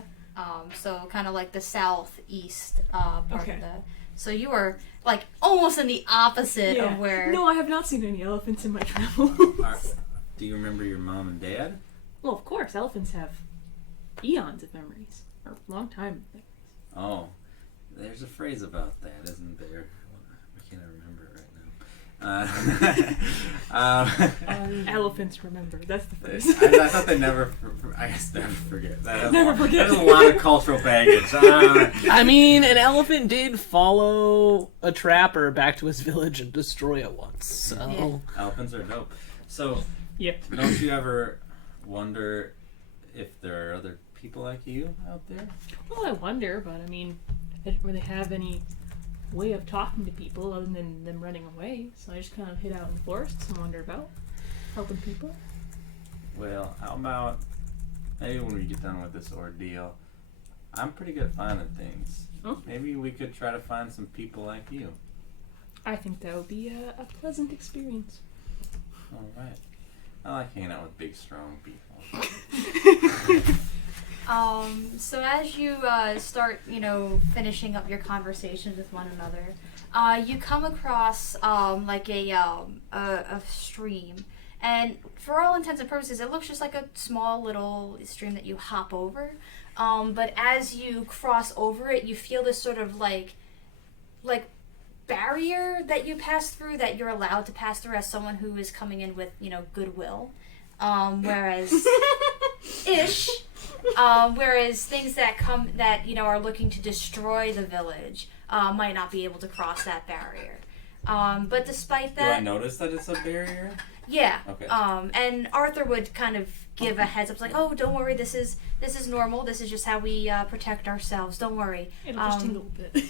so kind of like the southeast part Okay. of the. So you were like almost in the opposite Yeah. of where. No, I have not seen any elephants in my travels. Do you remember your mom and dad? Well, of course, elephants have eons of memories. Or long time memories. Oh, there's a phrase about that, isn't there? I can't remember it right now. Elephants remember. That's the phrase. I thought they never. I guess never forget. Never forget. There's a lot of cultural baggage. I mean, an elephant did follow a trapper back to his village and destroy it once. So Elephants are dope. So, Yep. don't you ever wonder if there are other people like you out there? Well, I wonder, but I mean, I didn't really have any way of talking to people other than them running away. So I just kind of hid out in the forests and wander about, helping people. Well, how about maybe when we get done with this ordeal, I'm pretty good at finding things. Oh. Maybe we could try to find some people like you. I think that would be a pleasant experience. All right. I like hanging out with big, strong people. So as you start, finishing up your conversations with one another, you come across like a stream, and for all intents and purposes, it looks just like a small little stream that you hop over. But as you cross over it, you feel this sort of like barrier that you pass through, that you're allowed to pass through as someone who is coming in with goodwill, whereas whereas things that are looking to destroy the village might not be able to cross that barrier. But despite Do I that, notice that it's a barrier? yeah. Okay. And Arthur would kind of give a heads up, like, "Oh, don't worry. This is normal. This is just how we protect ourselves. Don't worry." It'll just tingle a bit.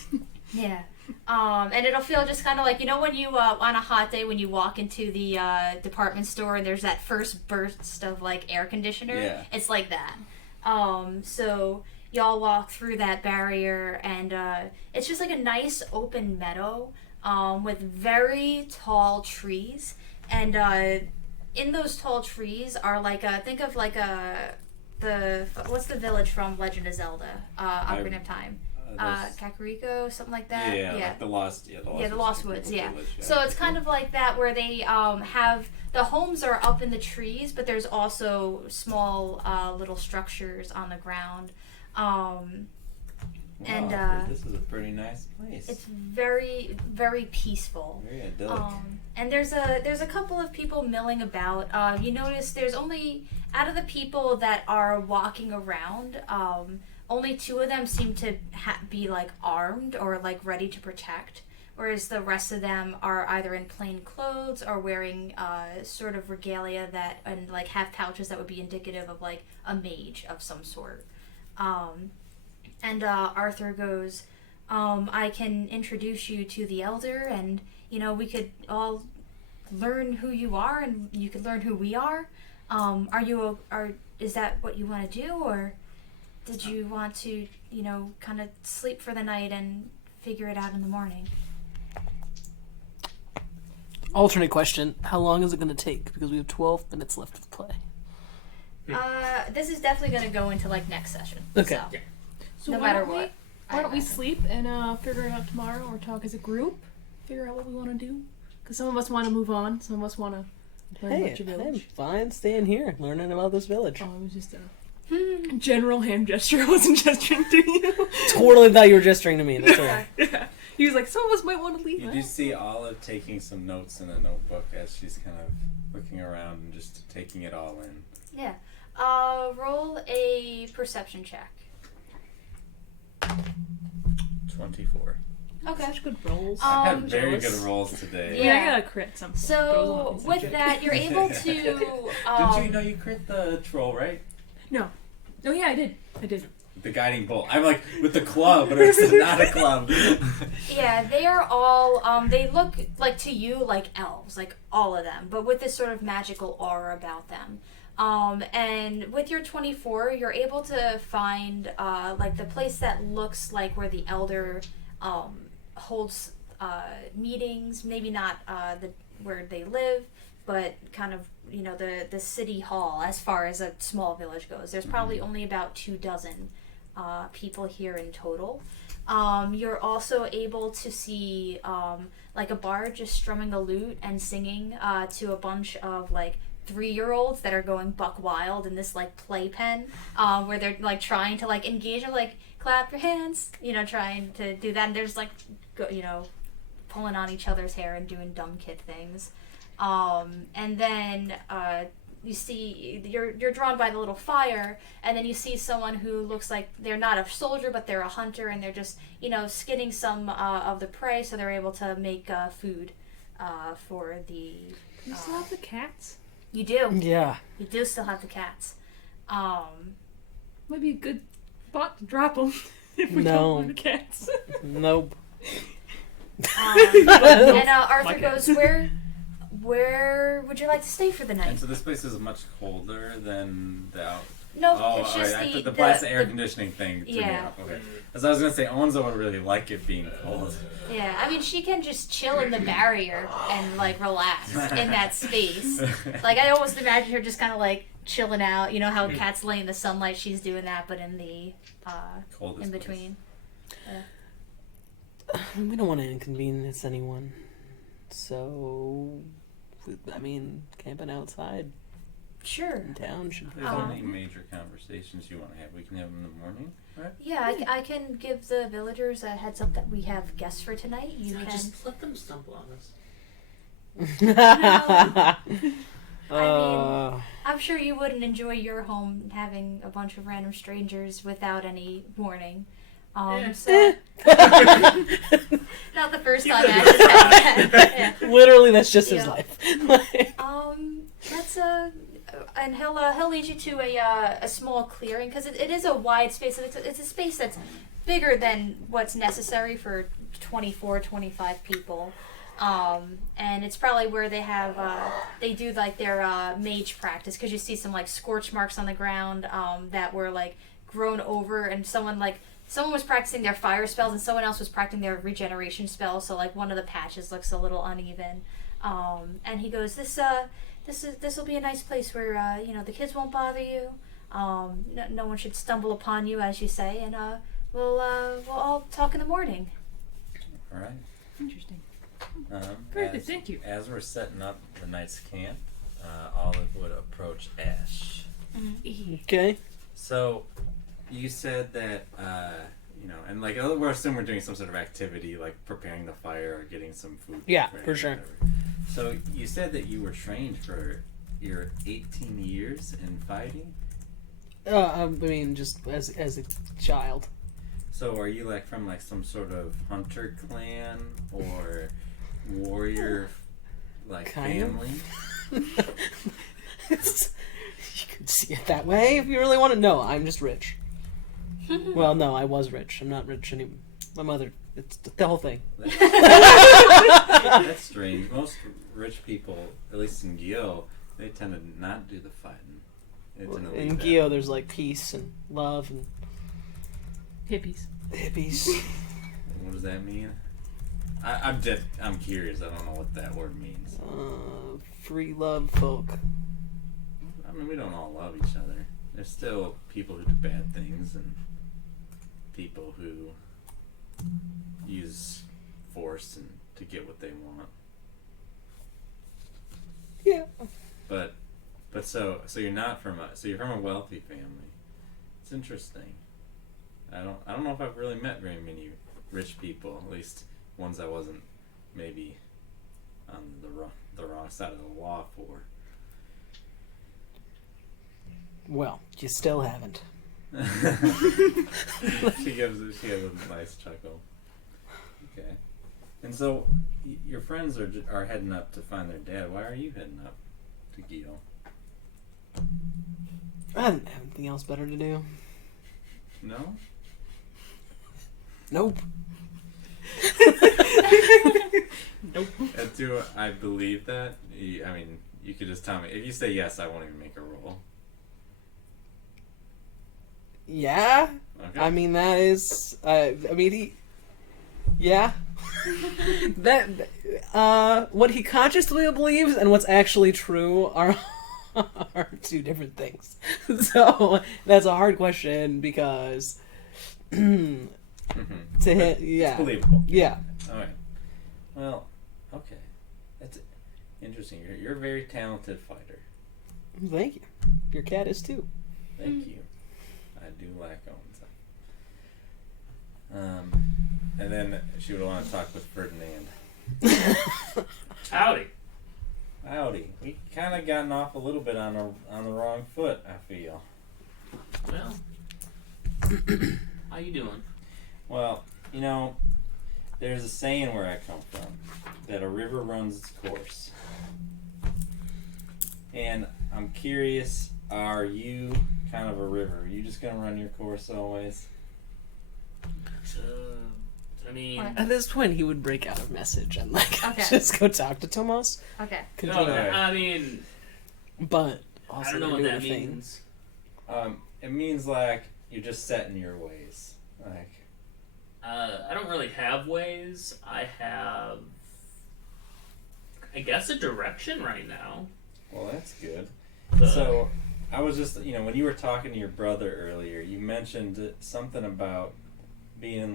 Yeah. And it'll feel just kind of like, when you, on a hot day, when you walk into the department store and there's that first burst of, like, air conditioner. Yeah. It's like that. So y'all walk through that barrier, and it's just like a nice open meadow with very tall trees. And in those tall trees are, like, think of, like, what's the village from Legend of Zelda? Ocarina of Time. Kakariko, something like that. Yeah, like the Lost Woods. Yeah. Village, So it's kind of like that, where they have the homes are up in the trees, but there's also small little structures on the ground. And this is a pretty nice place. it's very, very peaceful. Very idyllic. And there's a couple of people milling about. You notice there's only, out of the people that are walking around, only two of them seem to be like armed or like ready to protect, whereas the rest of them are either in plain clothes or wearing sort of regalia and like have pouches that would be indicative of like a mage of some sort. And Arthur goes, I can introduce you to the elder, and we could all learn who you are, and you could learn who we are. Is that what you want to do, or did you want to, kind of sleep for the night and figure it out in the morning? alternate question: how long is it going to take? Because we have 12 minutes left of play. This is definitely going to go into like next session. Okay. So, Yeah. So no why matter don't what. Why don't we sleep and figure it out tomorrow, or talk as a group, figure out what we want to do? Because some of us want to move on, some of us want to learn Hey, about your I'm village. fine staying here, learning about this village. Oh, it was just General hand gesture. I wasn't gesturing to you. Totally thought you were gesturing to me. That's alright. Yeah. He was like, some of us might want to leave. You do see Olive taking some notes in a notebook as she's kind of looking around and just taking it all in. Yeah. Roll a perception check. 24. Okay. Such good rolls. I had very jealous. good rolls today. yeah, I yeah. got a crit something. So with that, you're able to. Did you know you crit the troll, right? No. Oh yeah, I did. The guiding bolt. I'm like, with the club, but it's not a club. Yeah, they are all. They look like to you like elves, like all of them, but with this sort of magical aura about them. And with your 24, you're able to find like the place that looks like where the elder holds meetings. Maybe not where they live, but kind of the city hall. As far as a small village goes, there's probably only about 24 people here in total. You're also able to see like a bard just strumming a lute and singing to a bunch of like 3-year-olds that are going buck wild in this like playpen where they're like trying to like engage or like clap your hands, trying to do that, and there's like pulling on each other's hair and doing dumb kid things. And then you see you're drawn by the little fire, and then you see someone who looks like they're not a soldier but they're a hunter, and they're just skinning some of the prey so they're able to make food for the. You still have the cats? You do. Yeah. You do still have the cats. Might be a good spot to drop them if we No. don't want the cats. Nope. And Arthur goes, where would you like to stay for the night? And so this place is much colder than the out. No, Oh, it's all just right. I thought the plastic air conditioning thing. threw me Yeah. off. Okay. As I was gonna say, Onzo would really like it being cold. Yeah, I mean, she can just chill in the barrier and like relax in that space. Like I almost imagine her just kind of like chilling out. You know how cats lay in the sunlight? She's doing that, but in the Coldest in place. between. We don't want to inconvenience anyone. So, I mean, camping outside Sure. in town should If be there's fine. any major conversations you want to have, we can have them in the morning, right? Yeah, I can give the villagers a heads up that we have guests for tonight. You No, can. just let them stumble on us. I'm sure you wouldn't enjoy your home having a bunch of random strangers without any warning. So not the first time Ash has had that. Yeah. Literally, that's just his Yeah. life. That's and he'll lead you to a small clearing because it is a wide space. It's a space that's bigger than what's necessary for 25 people. And it's probably where they have they do like their mage practice, because you see some like scorch marks on the ground that were like grown over, and someone was practicing their fire spells and someone else was practicing their regeneration spells, so like one of the patches looks a little uneven. And he goes, this will be a nice place where the kids won't bother you, no one should stumble upon you, as you say, and we'll all talk in the morning. All right. Interesting. Very good, thank you. As we're setting up the night's camp, Olive would approach Ash. Okay. So, you said that, and like, we're assuming we're doing some sort of activity, like preparing the fire or getting some food. Yeah, prepared for or sure. whatever. So, you said that you were trained for your 18 years in fighting? I mean, just as a child. So, are you like from like some sort of hunter clan or warrior like Kind of. family? You could see it that way if you really want to know. I'm just rich. Well, no, I was rich. I'm not rich anymore. My mother. It's the whole thing. That's strange. Most rich people, at least in Gyo, they tend to not do the fighting. They tend to In leave that. Gyo, there's like peace and love and Hippies. hippies. What does that mean? I'm curious. I don't know what that word means. Free love folk. I mean, we don't all love each other. There's still people who do bad things and people who use force and to get what they want. Yeah. But so you're not from you're from a wealthy family. It's interesting. I don't know if I've really met very many rich people, at least ones I wasn't maybe on the wrong side of the law for. Well, you still haven't. She gives a nice chuckle. Okay. And so your friends are heading up to find their dad. Why are you heading up to Guido? I have anything else better to do. No? Nope. Nope. Do I believe that? I mean, you could just tell me. If you say yes, I won't even make a roll. Yeah? Okay. I mean, that is... yeah. What he consciously believes and what's actually true are two different things. So, that's a hard question because... Mm-hmm. to hit, yeah. It's believable. Yeah. All right. Well, okay. That's interesting. You're a very talented fighter. Thank you. Your cat is too. Thank you. I do like Owens. And then she would want to talk with Ferdinand. Howdy. Howdy. We kind of gotten off a little bit on the wrong foot, I feel. Well, how you doing? Well, there's a saying where I come from that a river runs its course. And I'm curious, are you kind of a river? Are you just going to run your course always? I mean... What? At this point, he would break out a message and Okay. just go talk to Tomas. Okay. No, I mean... But I also don't know what doing that the thing. means. It means like you're just set in your ways. Like, I don't really have ways. I have... I guess a direction right now. well, that's good. But- So, I was just, when you were talking to your brother earlier, you mentioned something about being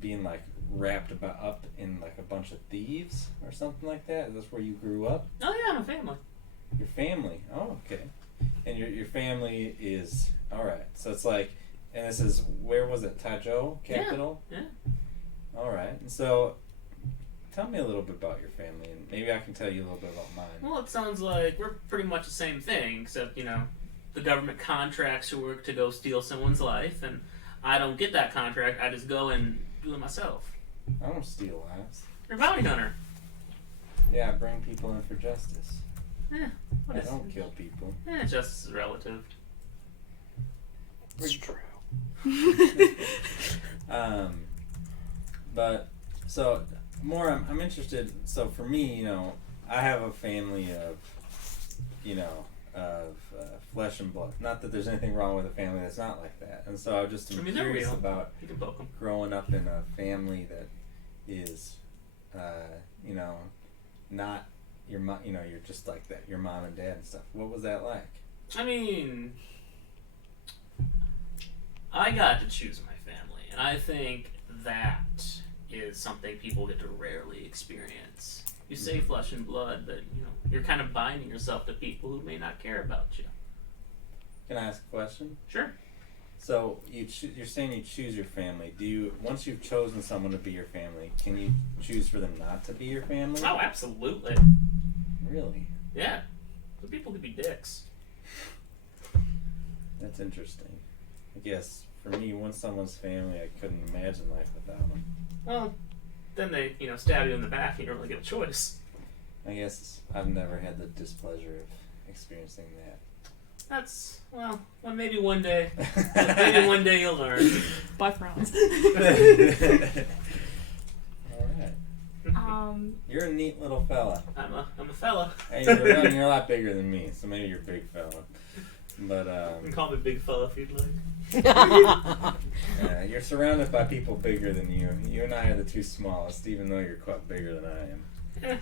being wrapped up in like a bunch of thieves or something like that. Is this where you grew up? Oh yeah, my family. Your family. Oh, okay. And your family is all right. So it's like, and this is where was it? Tajo, capital. Yeah. All right. And so, tell me a little bit about your family, and maybe I can tell you a little bit about mine. Well, it sounds like we're pretty much the same thing, except, the government contracts to work to go steal someone's life, and I don't get that contract. I just go and do it myself. I don't steal lives. You're a bounty hunter. Yeah, I bring people in for justice. Yeah. What I is don't kill people. justice is relative. It's true. But so more, I'm interested. So for me, I have a family of, flesh and blood. Not that there's anything wrong with a family that's not like that. And so I just am They're curious real. about You can poke them. growing up in a family that is, not your mom. You're just like that. Your mom and dad and stuff. What was that like? I mean, I got to choose my family, and I think that is something people get to rarely experience. You say flesh and blood, but you're kind of binding yourself to people who may not care about you. Can I ask a question? Sure. So you're saying you choose your family. Do you, once you've chosen someone to be your family, can you choose for them not to be your family? Oh, absolutely. Really? Yeah. Some people could be dicks. That's interesting. I guess for me, once someone's family, I couldn't imagine life without them. Well, then they, stab you in the back, and you don't really get a choice. I guess I've never had the displeasure of experiencing that. That's, maybe one day. Maybe one day you'll learn. Bye, Franz. Alright. You're a neat little fella. I'm a fella. Hey, you're a lot bigger than me, so maybe you're a big fella. But, You can call me big fella if you'd like. yeah, you're surrounded by people bigger than you. You and I are the two smallest, even though you're quite bigger than I am.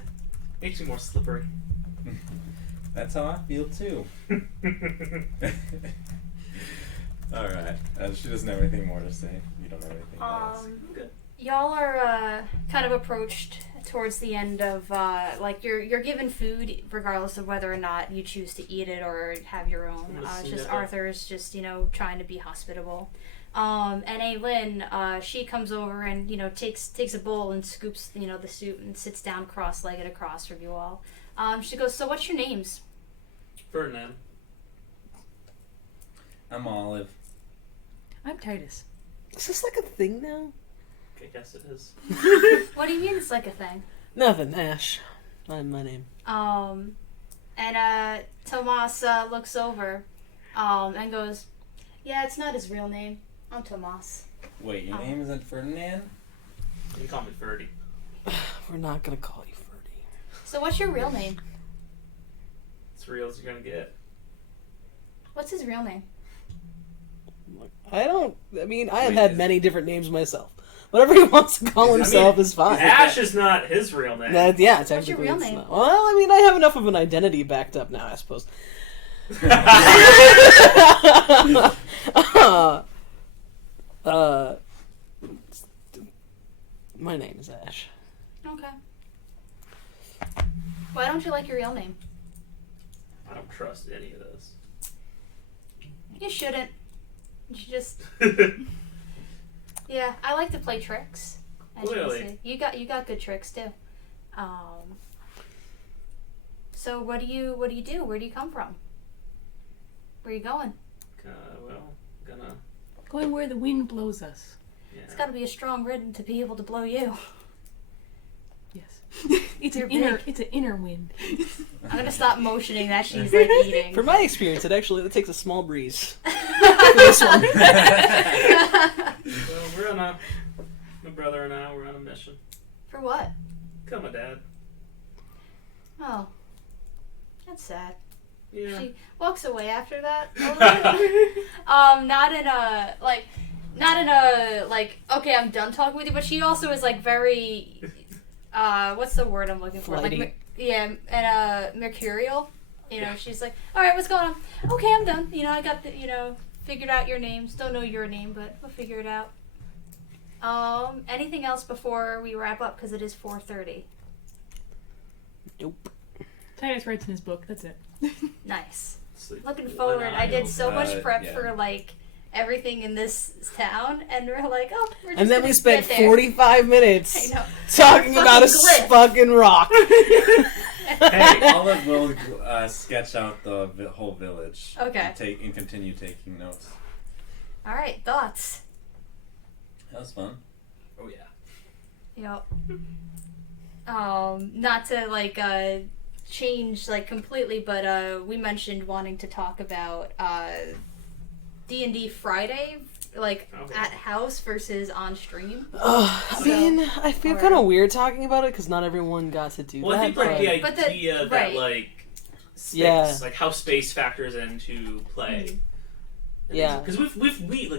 Makes you more slippery. That's how I feel too. Alright. She doesn't have anything more to say. You don't have anything to ask. Good. Y'all are kind of approached towards the end of like you're given food regardless of whether or not you choose to eat it or have your own. It's just Arthur's just trying to be hospitable. And Aylin, she comes over and takes a bowl and scoops the soup and sits down cross-legged across from you all. She goes, "So what's your names?" Ferdinand. I'm Olive. I'm Titus. Is this like a thing now? I guess it is. What do you mean it's like a thing? Nothing, Ash. My name. And Tomas looks over and goes, "Yeah, it's not his real name. I'm Tomas." Wait, your name isn't Ferdinand? You can call me Ferdy. We're not gonna call you Ferdy. So what's your real name? As real as you're gonna get. What's his real name? I have had many different names myself. Whatever he wants to call himself is fine. Ash is not his real name. Yeah, technically What's your real it's name? not. Well, I have enough of an identity backed up now, I suppose. My name is Ash. Okay. Why don't you like your real name? I don't trust any of this. You shouldn't. You should just. Yeah, I like to play tricks. As you can Really? see. You got good tricks too. So what do you do? Where do you come from? Where are you going? Gonna. Going where the wind blows us. Yeah. It's got to be a strong wind to be able to blow you. Yes. It's You're an inner wind. I'm gonna stop motioning that she's like eating. From my experience, it takes a small breeze. For this one. Well, we're on my brother and I, we're on a mission. For what? Kill my dad. Oh, that's sad. Yeah. She walks away after that. Not in a okay, I'm done talking with you, but she also is like very what's the word I'm looking for? Flighty. Like and mercurial. She's like, "All right, what's going on?" "Okay, I'm done. I got the figured out your names. Don't know your name, but we'll figure it out." Anything else before we wrap up, because it is 4:30. Nope. Titus writes in his book. That's it. Nice. Sleep. Looking forward. I did so much prep yeah. for like everything in this town, and we're like, oh, we're just And then gonna we spent get there. 45 minutes I know. talking about a Fucking glyph. fucking rock. Hey, Olive will sketch out the whole village. Okay. And continue taking notes. All right, thoughts. That was fun. Oh yeah. Yep. Not to change completely, but we mentioned wanting to talk about D&D Friday, at house versus on stream. I feel kind of weird talking about it because not everyone got to do Well, that. I think But the idea that space, Yeah. how space factors into play. Yeah. Because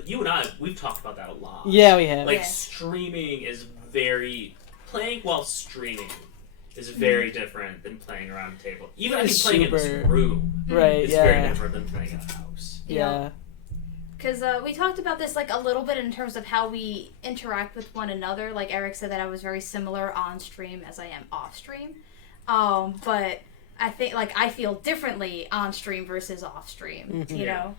you and I, we've talked about that a lot. Yeah, we have. Yeah. Streaming is playing while streaming is very different than playing around a table. Even I think playing in this room Right, is yeah. very different than playing at a house. Yeah. Because we talked about this a little bit in terms of how we interact with one another. Like Eric said that I was very similar on stream as I am off stream. But I think I feel differently on stream versus off stream. Mhm. You know,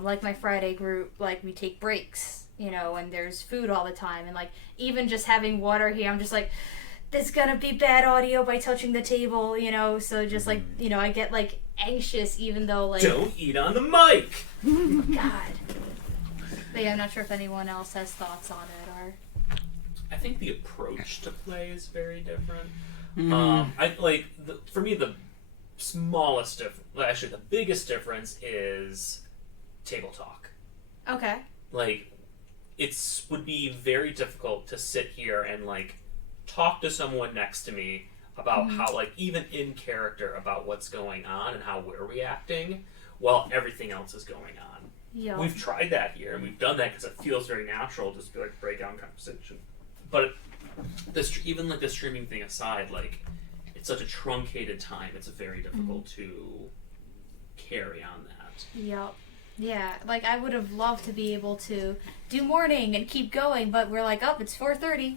like my Friday group, we take breaks. And there's food all the time, and even just having water here, I'm just like, there's gonna be bad audio by touching the table. So just I get anxious even though Don't eat on the mic. God. But yeah, I'm not sure if anyone else has thoughts on it or. I think the approach to play is very different. Mm. For me, the smallest actually the biggest difference is table talk. Okay. It would be very difficult to sit here and talk to someone next to me about how even in character about what's going on and how we're reacting while everything else is going on. Yeah. We've tried that here and we've done that because it feels very natural just to be breakdown conversation. But even the streaming thing aside, it's such a truncated time. It's very difficult to carry on that. Yep. Yeah, I would have loved to be able to do morning and keep going, but we're oh, it's 4:30.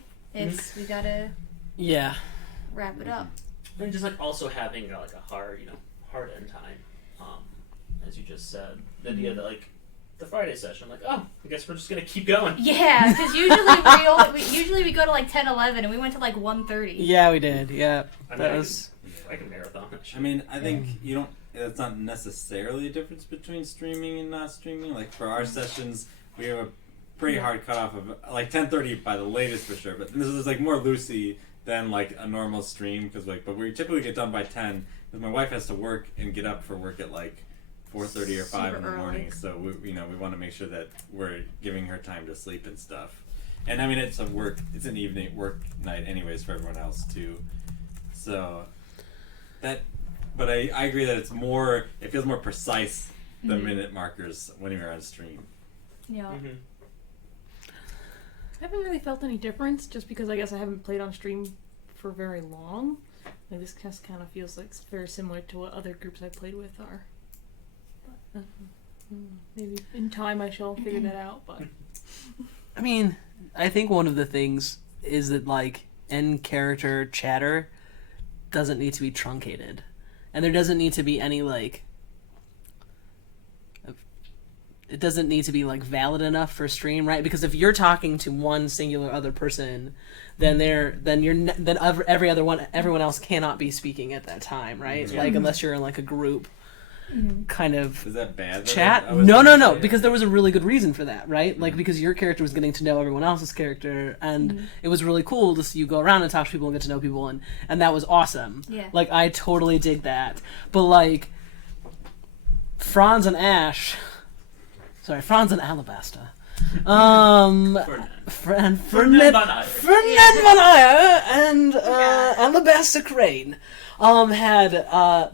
We gotta Yeah. wrap it up. And just like also having like a hard end time, as you just said. The idea that like the Friday session, I'm like, oh, I guess we're just gonna keep going. Yeah, because usually we go to like 10-11, and we went to like 1:30. Yeah, we did. Yeah. I mean, That was. I can marathon that shit. I mean, I think you don't. It's not necessarily a difference between streaming and not streaming. Like for our sessions, we have a pretty hard cutoff of like 10:30 by the latest for sure. But this is like more loosey than like a normal stream because but we typically get done by 10 because my wife has to work and get up for work at like 4:30 or 5 in the morning. So we want to make sure that we're giving her time to sleep and stuff. And I mean, it's an evening work night anyways for everyone else too. So that, but I agree that it feels more precise the minute markers when you're on stream. Yeah. Mm-hmm. I haven't really felt any difference just because I guess I haven't played on stream for very long. Like this just kind of feels like it's very similar to what other groups I played with are. But, maybe in time I shall figure that out. But I mean, I think one of the things is that like in-character chatter doesn't need to be truncated, and there doesn't need to be any like. It doesn't need to be like valid enough for stream, right? Because if you're talking to one singular other person, then everyone else cannot be speaking at that time, right? Yeah. Like unless you're in like a group kind of Is that bad? chat. No, because there was a really good reason for that, right? Like because your character was getting to know everyone else's character, and it was really cool to see you go around and talk to people and get to know people, and that was awesome. Yeah. Like I totally dig that. But like Franz and Alabasta. Fernand Van Ayer and Alabasta Crane had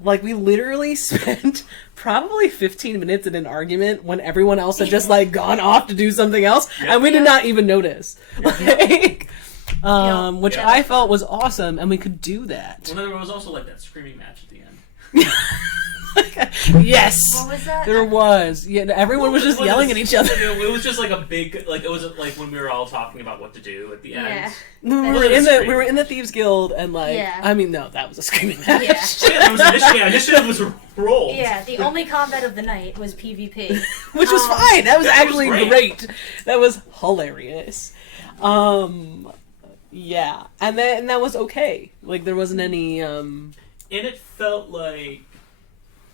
like we literally spent probably 15 minutes in an argument when everyone else had just like gone off to do something else, and we did not even notice. Like, which I felt was awesome, and we could do that. Well, there was also like that screaming match at the end. Yes. What was that? There was. Yeah, everyone was just yelling at each other. It was just like a big, like it was like when we were all talking about what to do at the end. Yeah. We were in the Thieves Guild, and like, I mean, no, that was a screaming match. Yeah. There was initiative was rolled. Yeah, the only combat of the night was PvP. Which was fine. That was actually was great. That was hilarious. Yeah, and that was okay. Like there wasn't any. And it felt like.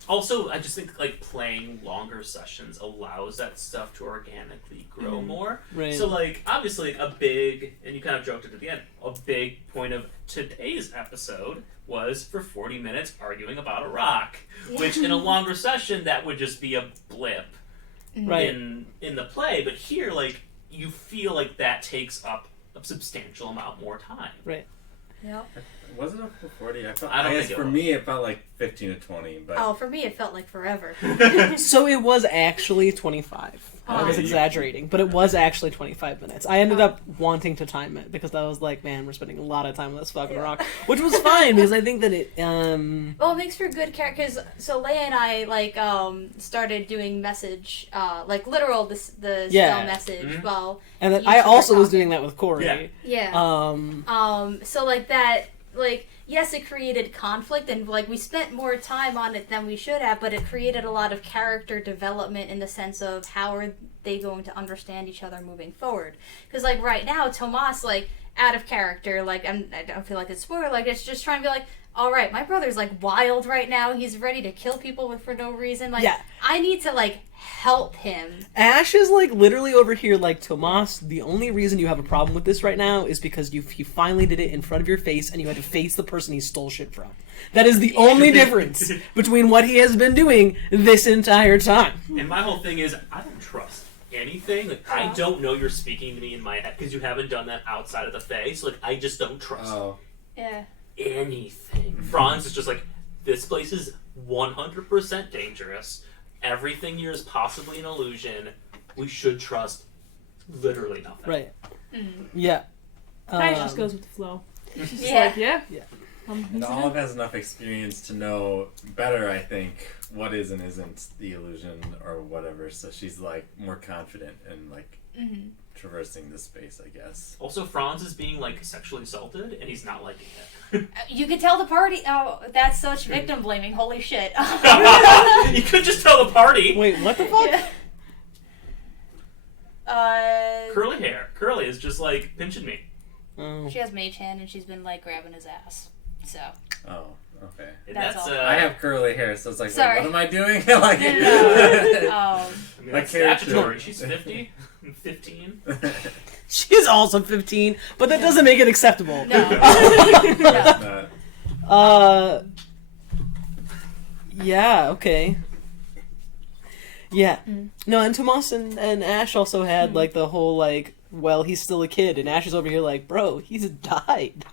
Also, I just think like playing longer sessions allows that stuff to organically grow more. Right. So like obviously a big, and you kind of joked it at the end, a big point of today's episode was for 40 minutes arguing about a rock, which in a longer session that would just be a blip in the play. But here, like you feel like that takes up a substantial amount more time. Right. Yep. Was it up to 40? I guess for me it felt like 15 to 20. But For me it felt like forever. So it was actually 25. I was Okay. exaggerating, but it was actually 25 minutes. I ended up wanting to time it because I was like, man, we're spending a lot of time on this fucking rock, which was fine because I think that it. Well, it makes for good character. So Leia and I like started doing message, like literal the spell message. Mm-hmm. Well, And then you I two were also was talking. doing that with Corey. Yeah. Yeah. So like that, like yes, it created conflict, and like we spent more time on it than we should have, but it created a lot of character development in the sense of how are they going to understand each other moving forward. Because like right now, Tomas like out of character, like I don't feel like it's spoiler, like it's just trying to be like, all right, my brother's like wild right now. He's ready to kill people for no reason. Like I need to like help him. Ash is like literally over here like, Tomas, the only reason you have a problem with this right now is because he finally did it in front of your face and you had to face the person he stole shit from. That is the only difference between what he has been doing this entire time. And my whole thing is, I don't trust anything. Like, I don't know you're speaking to me in my head because you haven't done that outside of the face. Like, I just don't trust anything. Franz is just like, this place is 100% dangerous. Everything here is possibly an illusion. We should trust literally nothing. Right. Yeah. Ash just goes with the flow. She's just Yeah. like, yeah. And Olive has enough experience to know better, I think, what is and isn't the illusion or whatever. So she's like more confident and like Mhm. traversing this space, I guess. Also, Franz is being like sexually assaulted, and he's not liking it. You could tell the party. Oh, that's such victim blaming. Holy shit. You could just tell the party. Wait, what the fuck? Yeah. Curly hair. Curly is just like pinching me. Oh. She has mage hand and she's been like grabbing his ass. So. Oh, okay. And That's that's all. I have curly hair, so it's like, Sorry. wait, what am I doing? Like, No. I mean, My that's character- statutory. She's 50. I'm 15. She's also 15, but that doesn't make it acceptable. No. Not- Yeah, okay. Yeah. Mm. No, and Tomas and Ash also had, like, the whole, like, well, he's still a kid, and Ash is over here like, bro, he's died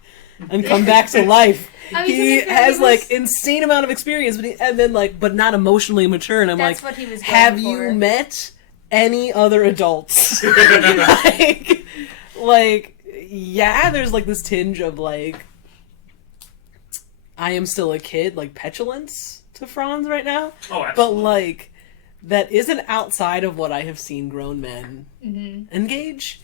and come back to life. I mean, to He be fair, has, he like, was- insane amount of experience, and then, like, but not emotionally mature, and I'm That's like, what he was going have for. you met any other adults? like, yeah, there's, like, this tinge of, like, I am still a kid, like, petulance to Franz right now. Oh, But, absolutely. like, that isn't outside of what I have seen grown men Mm-hmm. engage.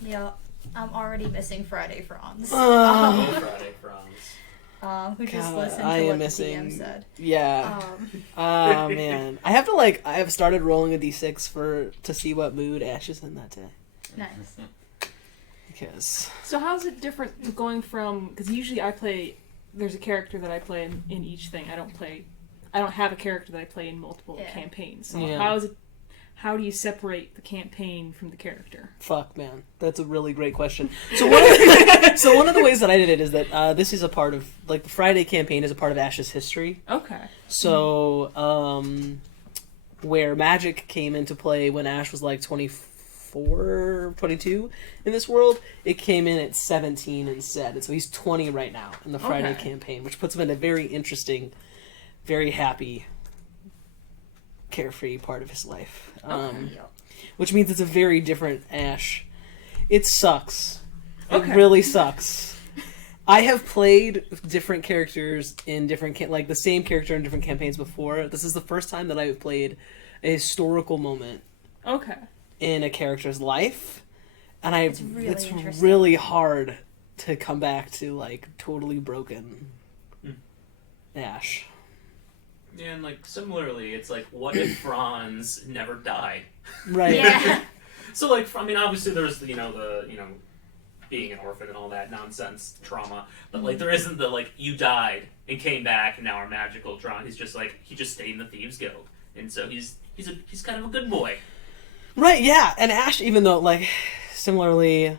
Yeah. I'm already missing Friday Franz. Oh, Friday, Franz. Who just God, listened I to am what missing- the DM said. Yeah. Um, Oh, man. I have to, like, I have started rolling a d6 to see what mood Ash is in that day. nice. Because, So how's it different going from, because usually there's a character that I play in each thing. I don't have a character that I play in multiple Yeah. campaigns. So Yeah. how do you separate the campaign from the character? fuck, man. That's a really great question. So one of the ways that I did it is that this is a part of, like, the Friday campaign is a part of Ash's history. Okay. So, where magic came into play when Ash was like 24, 22 in this world, it came in at 17 instead. And so he's 20 right now in the Friday Okay. campaign, which puts him in a very interesting, very happy, carefree part of his life. Which means it's a very different Ash. It sucks. Okay. It really sucks. I have played different characters in different like the same character in different campaigns before. This is the first time that I've played a historical moment Okay. in a character's life, and It's really it's interesting. really hard to come back to like totally broken Ash. Yeah, and like similarly, it's like, what if Franz never died? Right. Yeah. So like, I mean, obviously there's the being an orphan and all that nonsense trauma, but like there isn't the like you died and came back and now are magical trauma. He's just like he just stayed in the Thieves Guild, and so he's kind of a good boy. Right, yeah. And Ash, even though like similarly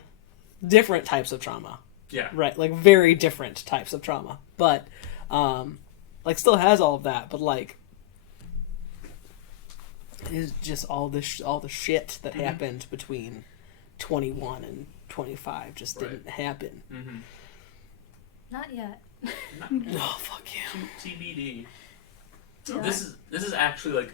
different types of trauma. Yeah. Right, like very different types of trauma. But like still has all of that, but like is just all the shit that happened between 21 and 25 just didn't happen. Mm-hmm. Not yet. Oh, fuck you. TBD. Yeah. This is actually like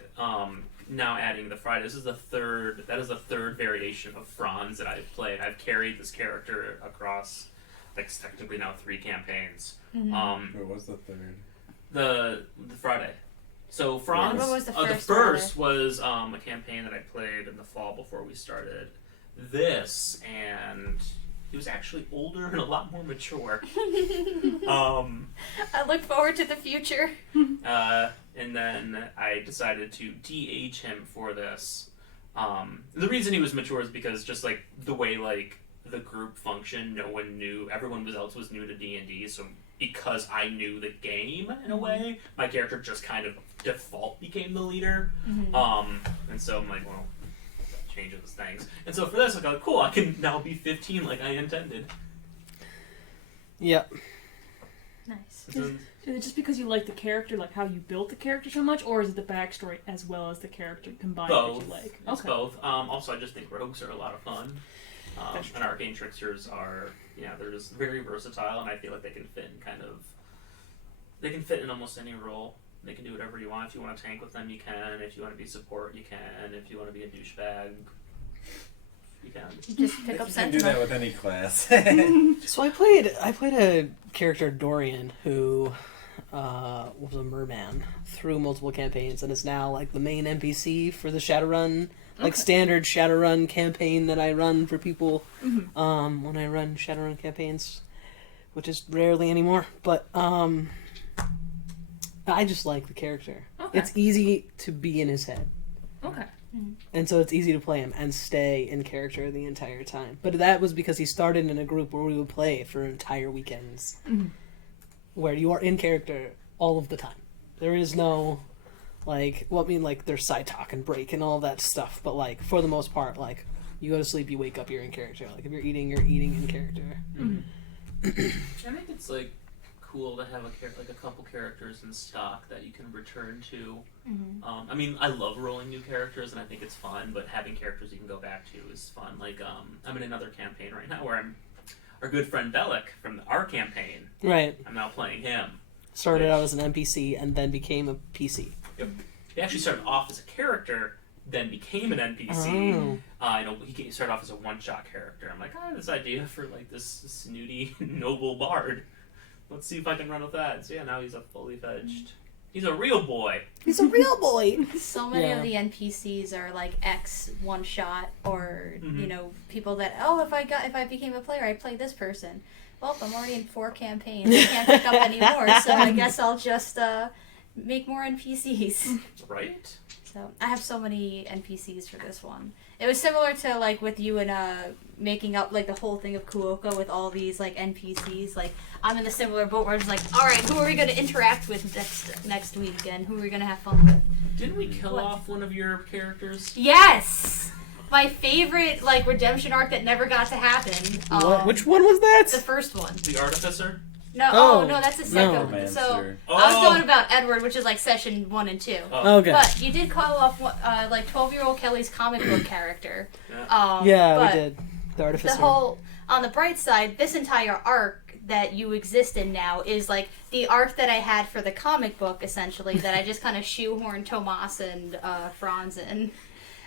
now adding the Friday. That is the third variation of Franz that I've played. I've carried this character across like technically now 3 campaigns. Mm-hmm. What was the third? The Friday. So Franz. What was the the first first was a campaign that I played in the fall before we started this, and he was actually older and a lot more mature. I look forward to the future. And then I decided to de-age him for this. The reason he was mature is because just like the way like the group functioned, everyone else was new to D&D, so because I knew the game in a way, my character just kind of default became the leader. And so I'm like, well, that changes things. And so for this, I go, cool, I can now be 15 like I intended. Yep. Nice. So, Is it just because you like the character, like how you built the character so much, or is it the backstory as well as the character combined both. that you like? It's both. Also, I just think rogues are a lot of fun. That's And arcane tricksters are, they're just very versatile, and I feel like they can fit in almost any role. They can do whatever you want. If you want to tank with them, you can. If you want to be support, you can. If you want to be a douchebag, you can. You just pick up You can do that Sentinel. with any class. So I played a character, Dorian, who was a merman through multiple campaigns and is now like the main NPC for the Shadowrun like standard Shadowrun campaign that I run for people when I run Shadowrun campaigns, which is rarely anymore. But I just like the character. Okay. It's easy to be in his head. Okay. And so it's easy to play him and stay in character the entire time. But that was because he started in a group where we would play for entire weekends. Where you are in character all of the time. There is no, like, well, I mean, like, there's side talk and break and all that stuff. But, like, for the most part, like, you go to sleep, you wake up, you're in character. Like, if you're eating in character. I think it's, like, cool to have a couple characters in stock that you can return to. I mean, I love rolling new characters and I think it's fun, but having characters you can go back to is fun. Like, I'm in another campaign right now where our good friend Bellic from our campaign. Right. I'm now playing him. Started out as an NPC and then became a PC. Yep. He actually started off as a character, then became an NPC. You know, he started off as a one-shot character. I'm like, I have this idea for like this snooty noble bard. Let's see if I can run with that. So yeah, now he's a fully fledged. He's a real boy. He's a real boy. So many Yeah. of the NPCs are like ex one shot, or you know, people that if I became a player, I'd play this person. Well, I'm already in 4 campaigns. I can't pick up anymore, so I guess I'll just make more NPCs. Right? So I have so many NPCs for this one. It was similar to like with you and making up like the whole thing of Kuoka with all these like NPCs. Like I'm in a similar boat where it's like, all right, who are we going to interact with next week, and who are we going to have fun with? Didn't we kill off one of your characters? Yes, my favorite like redemption arc that never got to happen. Which one was that? The first one. The Artificer? No, no, that's the second one. Romancer. So I was going about Edward, which is like session 1 and 2. Okay. But you did call off like 12-year-old Kelly's comic book character. Yeah, but we did. The Artificer. The whole, on the bright side, this entire arc that you exist in now is like the arc that I had for the comic book, essentially, that I just kind of shoehorned Tomas and Franz in.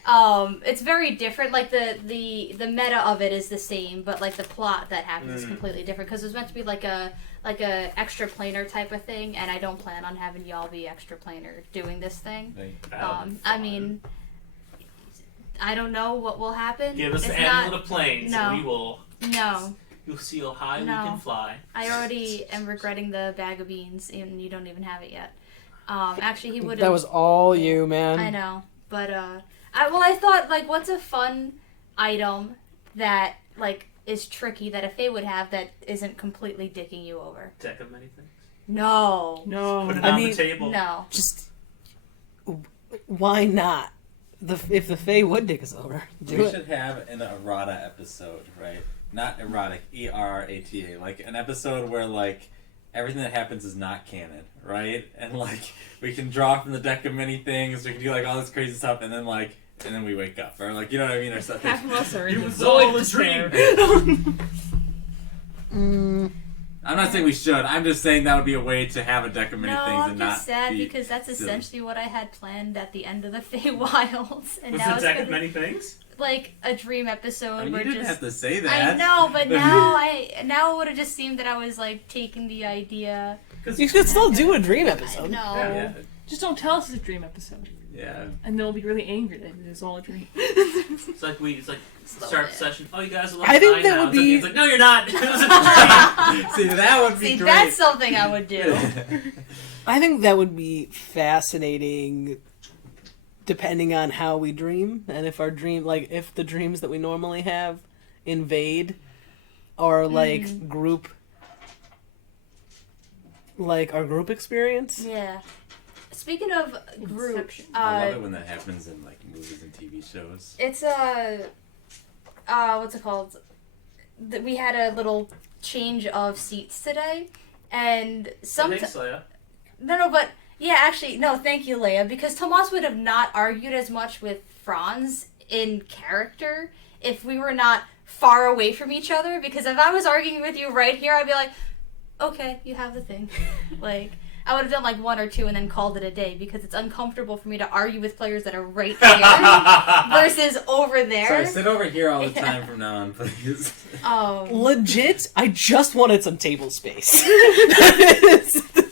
It's very different. Like the meta of it is the same, but like the plot that happens is completely different because it was meant to be like a extra planar type of thing, and I don't plan on having y'all be extra planar doing this thing. I mean, I don't know what will happen. Give us It's the not- amulet of planes, no. and we will. No, You'll see how high No. we can fly. I already am regretting the bag of beans, and you don't even have it yet. Actually, he would have. That was all you, man. I know, but I thought like, what's a fun item that like is tricky that a Fae would have that isn't completely dicking you over? Deck of many things. No. Put it I on mean, the table. No. Just why not? If the Fae would dick us over, do We it. should have an errata episode, right? Not erotic, ERATA, like an episode where like everything that happens is not canon, right? And like we can draw from the deck of many things, we can do like all this crazy stuff, and then we wake up, or like, you know what I mean, or something. Half of us are in It the was void all a despair. I'm not saying we should. I'm just saying that would be a way to have a deck of many No, things I'm and just not sad be because that's silly. essentially what I had planned at the end of the Feywilds, and Was now it it's deck gonna of many things? like a dream episode I mean, where you didn't just. have to say that. I know, but now it would have just seemed that I was like taking the idea. You could still do a dream I episode. know. Yeah. Just don't tell us it's a dream episode. Yeah. And they'll be really angry that it's all a dream. It's like start the session. Oh, you guys are I think fine that now. would be- It's like, no, you're not. It was a dream. See, that would be See, great. that's something I would do. I think that would be fascinating depending on how we dream and if our dream, like, if the dreams that we normally have invade our, like, group, like, our group experience. Yeah. Speaking of group, Inception. I love it when that happens in like movies and TV shows. it's what's it called? We had a little change of seats today, and Thanks, Leia. No, but yeah, actually, no, thank you, Leia, because Tomas would have not argued as much with Franz in character if we were not far away from each other, because if I was arguing with you right here, I'd be like, okay, you have the thing. Like, I would have done like 1 or 2 and then called it a day, because it's uncomfortable for me to argue with players that are right here versus over there. Sorry, sit over here all the time from now on, please. Legit, I just wanted some table space.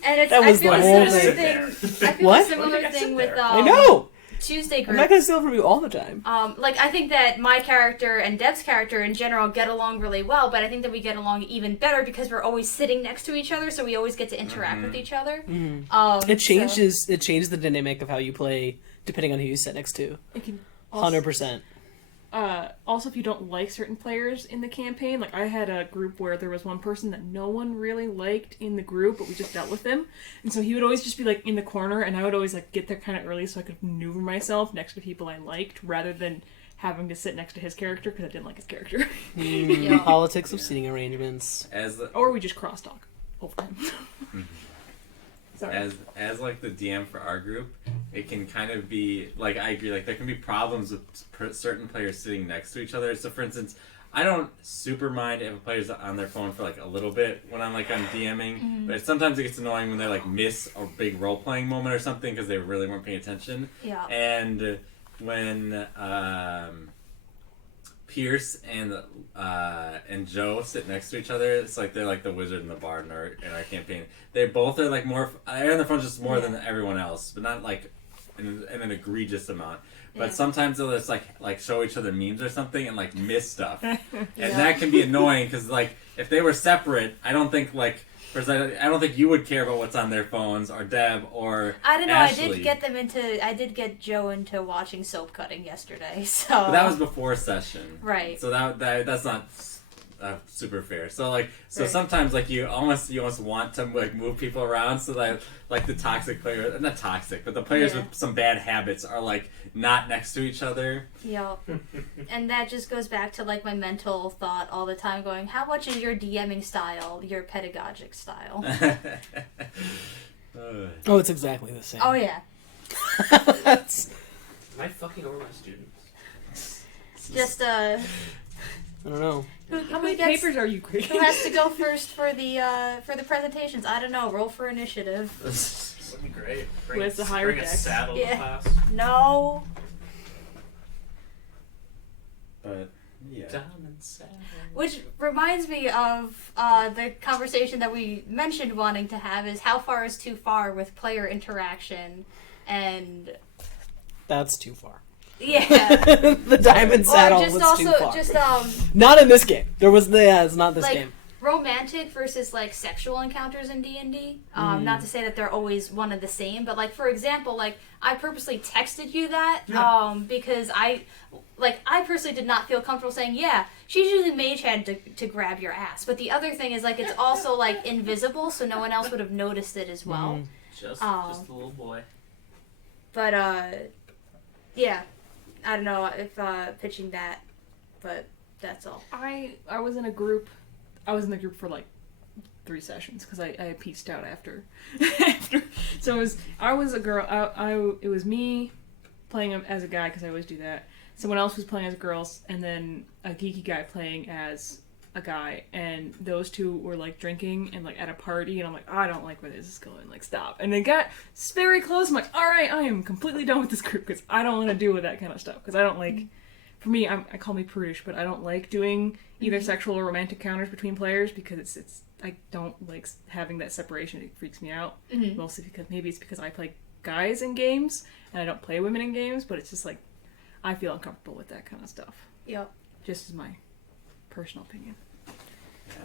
And it's, That was I feel the a whole similar thing. thing. I feel What? a similar Why did I thing sit with there? I know! Tuesday I'm group. not gonna steal from you all the time. Like, I think that my character and Deb's character in general get along really well, but I think that we get along even better because we're always sitting next to each other, so we always get to interact with each other. It changes the dynamic of how you play depending on who you sit next to. It can also, 100%. also, if you don't like certain players in the campaign, like I had a group where there was one person that no one really liked in the group, but we just dealt with him, and so he would always just be like in the corner, and I would always like get there kind of early so I could maneuver myself next to people I liked, rather than having to sit next to his character because I didn't like his character. Yeah. Politics of seating arrangements. Or we just crosstalk over him. Sorry. As like the DM for our group, it can kind of be like, I agree, like there can be problems with certain players sitting next to each other. So for instance, I don't super mind if a player's on their phone for like a little bit when I'm DMing, but sometimes it gets annoying when they like miss a big role playing moment or something because they really weren't paying attention. Yeah. And when Pierce and Joe sit next to each other, it's like they're like the wizard and the bard in our campaign. They both are like more. They're on the phone just more than everyone else, but not like in an egregious amount. But sometimes they'll just like show each other memes or something and like miss stuff, and that can be annoying because like if they were separate, I don't think like. I don't think you would care about what's on their phones, or Deb, or I don't know. Ashley. I did get Joe into watching soap cutting yesterday. So But that was before session, right. So that's not super fair. So like, Right. sometimes like you almost want to like move people around so that like the toxic players, not toxic, but the players with some bad habits are like not next to each other. Yep. And that just goes back to like my mental thought all the time, going, how much is your DMing style your pedagogic style? Oh, it's exactly the same. Oh yeah. That's, Am I fucking over my students? Just I don't know. How many papers are you who creating? has to go first for the presentations? I don't know. Roll for initiative. That'd be great. Who has the higher bring a dex? saddle Yeah. to class. No. But yeah. Diamond saddle. Which reminds me of the conversation that we mentioned wanting to have is how far is too far with player interaction, and That's too far. yeah. The diamond saddle Or just was also too far. just Not in this game. There was it's not this like game. romantic versus like sexual encounters in D&D. Not to say that they're always one and the same, but like for example, like I purposely texted you that because I personally did not feel comfortable saying, yeah, she's using mage hand to grab your ass. But the other thing is like it's also like invisible, so no one else would have noticed it as well. Just a little boy. But yeah, I don't know if pitching that, but that's all. I was in a group. I was in the group for like 3 sessions because I pieced out after. So I was a girl. It was me playing as a guy because I always do that. Someone else was playing as girls, and then a geeky guy playing as a guy. And those two were like drinking and like at a party, and I'm like, I don't like where this is going. Like, stop. And they got very close. I'm like, all right, I am completely done with this group because I don't want to deal with that kind of stuff. Because I don't like. For me, I call me prudish, but I don't like doing either sexual or romantic encounters between players because it's I don't like having that separation. It freaks me out. Mostly because maybe it's because I play guys in games and I don't play women in games, but it's just like I feel uncomfortable with that kind of stuff. Yep. Just as my personal opinion.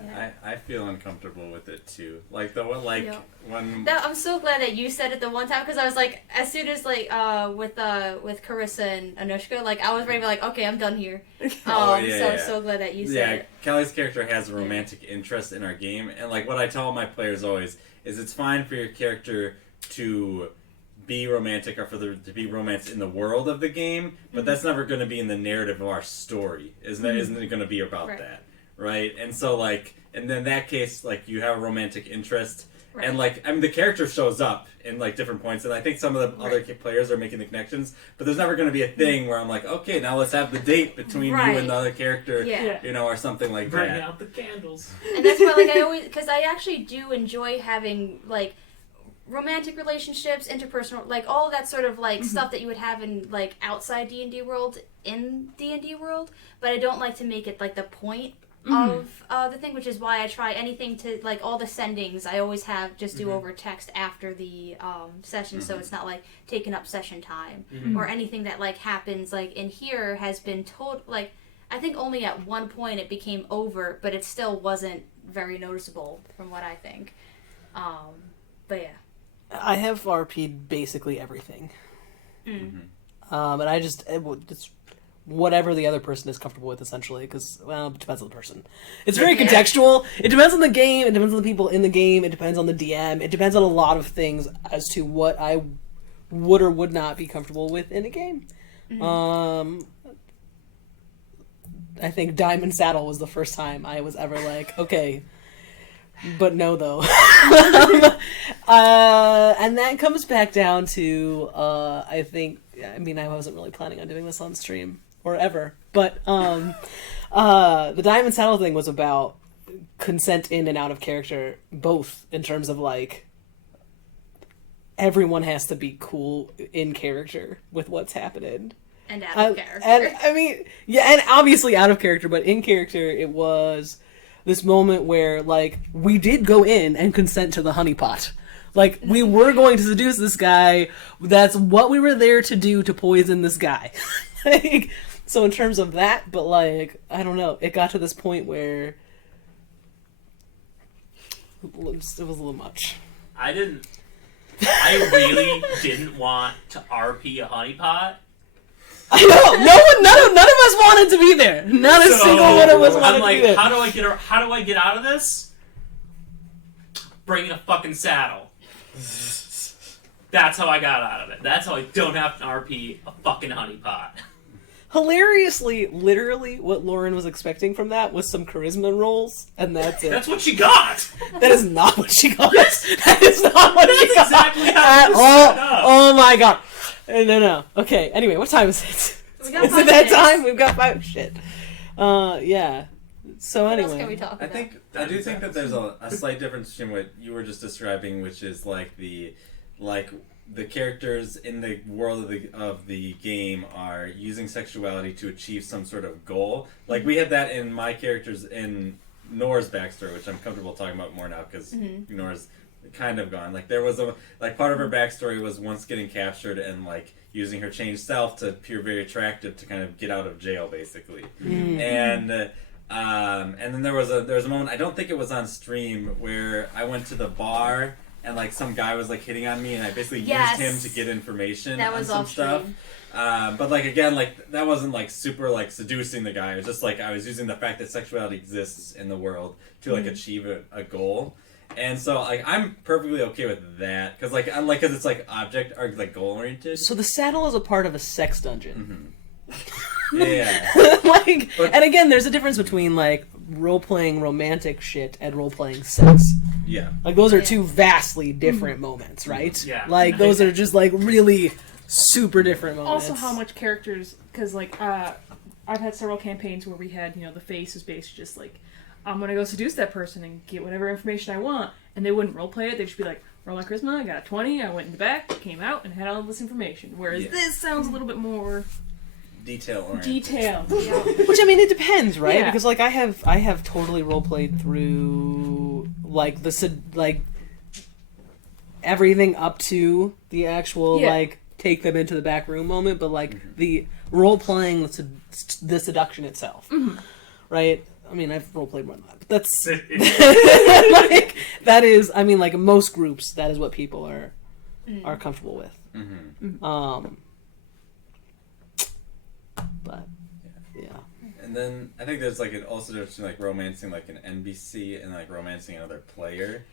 Yeah. I feel uncomfortable with it too. Like when I'm so glad that you said it the one time because I was like, as soon as like with Carissa and Anushka, like I was ready to be like, okay, I'm done here. So glad that you said it. Kelly's character has a romantic interest in our game, and like what I tell my players always is it's fine for your character to be romantic or for there to be romance in the world of the game, but that's never going to be in the narrative of our story. Isn't it going to be about that? Right? And so, like, and then in that case, like, you have a romantic interest, and, like, I mean, the character shows up in, like, different points, and I think some of the other players are making the connections, but there's never going to be a thing where I'm like, okay, now let's have the date between you and the other character, you know, or something like that. Bring out the candles. And that's why, like, because I actually do enjoy having, like, romantic relationships, interpersonal, like, all of that sort of, like, stuff that you would have in, like, outside D&D world, in D&D world, but I don't like to make it, like, the point. of the thing, which is why I try anything to, like, all the sendings I always have just do over text after the session, so it's not like taking up session time or anything that like happens like in here has been told. Like, I think only at one point it became overt, but it still wasn't very noticeable from what I think. But yeah. I have RP'd basically everything. And I just, it's whatever the other person is comfortable with, essentially, because, well, it depends on the person. It's very contextual. It depends on the game, it depends on the people in the game, it depends on the DM, it depends on a lot of things as to what I would or would not be comfortable with in a game. I think Diamond Saddle was the first time I was ever like, okay, but no, though. And that comes back down to, I think, I mean, I wasn't really planning on doing this on stream or ever, but the Diamond Saddle thing was about consent in and out of character, both in terms of like everyone has to be cool in character with what's happening. And out of character. And I mean, yeah, and obviously out of character, but in character, it was this moment where, like, we did go in and consent to the honeypot. Like, we were going to seduce this guy. That's what we were there to do, to poison this guy. Like, so in terms of that, but, like, I don't know. It got to this point where it was a little much. I really didn't want to RP a honeypot. I know. None of us wanted to be there. Not a single one of us wanted I'm like, to be there. how do I get out of this? Bring in a fucking saddle. That's how I got out of it. That's how I don't have to RP a fucking honeypot. Hilariously, literally, what Lauren was expecting from that was some charisma rolls, and that's it. That's what she got. That is not what she got. That is not what she got exactly how at it was all. set up. Oh my god. No. Okay, anyway, what time is it? We got Is 5 it that minutes. time? We've got 5. Shit. Yeah. So What anyway. else can we talk about? I do think that there's a slight difference between what you were just describing, which is like the characters in the world of the game are using sexuality to achieve some sort of goal. Like, we had that in my characters in Nora's backstory, which I'm comfortable talking about more now because Nora's kind of gone. Like, there was part of her backstory was once getting captured and like using her changed self to appear very attractive to kind of get out of jail, basically. And then there was a moment, I don't think it was on stream, where I went to the bar and like some guy was like hitting on me, and I basically used him to get information That on was some off stuff. stream. But like again, like that wasn't like super like seducing the guy. It was just like I was using the fact that sexuality exists in the world to like achieve a goal. And so like I'm perfectly okay with that because because it's like object or like goal oriented. So the saddle is a part of a sex dungeon. Yeah. And again, there's a difference between like role-playing romantic shit and role-playing sex. Yeah. Like, those are two vastly different moments, right? Yeah. Like, those are just like really super different moments. Also, how much characters, because like I've had several campaigns where we had, the face is basically just like, I'm gonna go seduce that person and get whatever information I want, and they wouldn't roleplay it. They'd just be like, roll my charisma, I got a 20, I went in the back, came out, and had all this information. Whereas this sounds a little bit more Detailed. detailed. Which, I mean, it depends, right? Yeah. Because like I have totally roleplayed through like everything up to the actual like take them into the back room moment, but like the role playing the seduction itself, right? I mean, I've roleplayed more than that, but that's like that is. I mean, like most groups, that is what people are comfortable with. But yeah. And then I think there's like also difference between like romancing like an NPC and like romancing another player,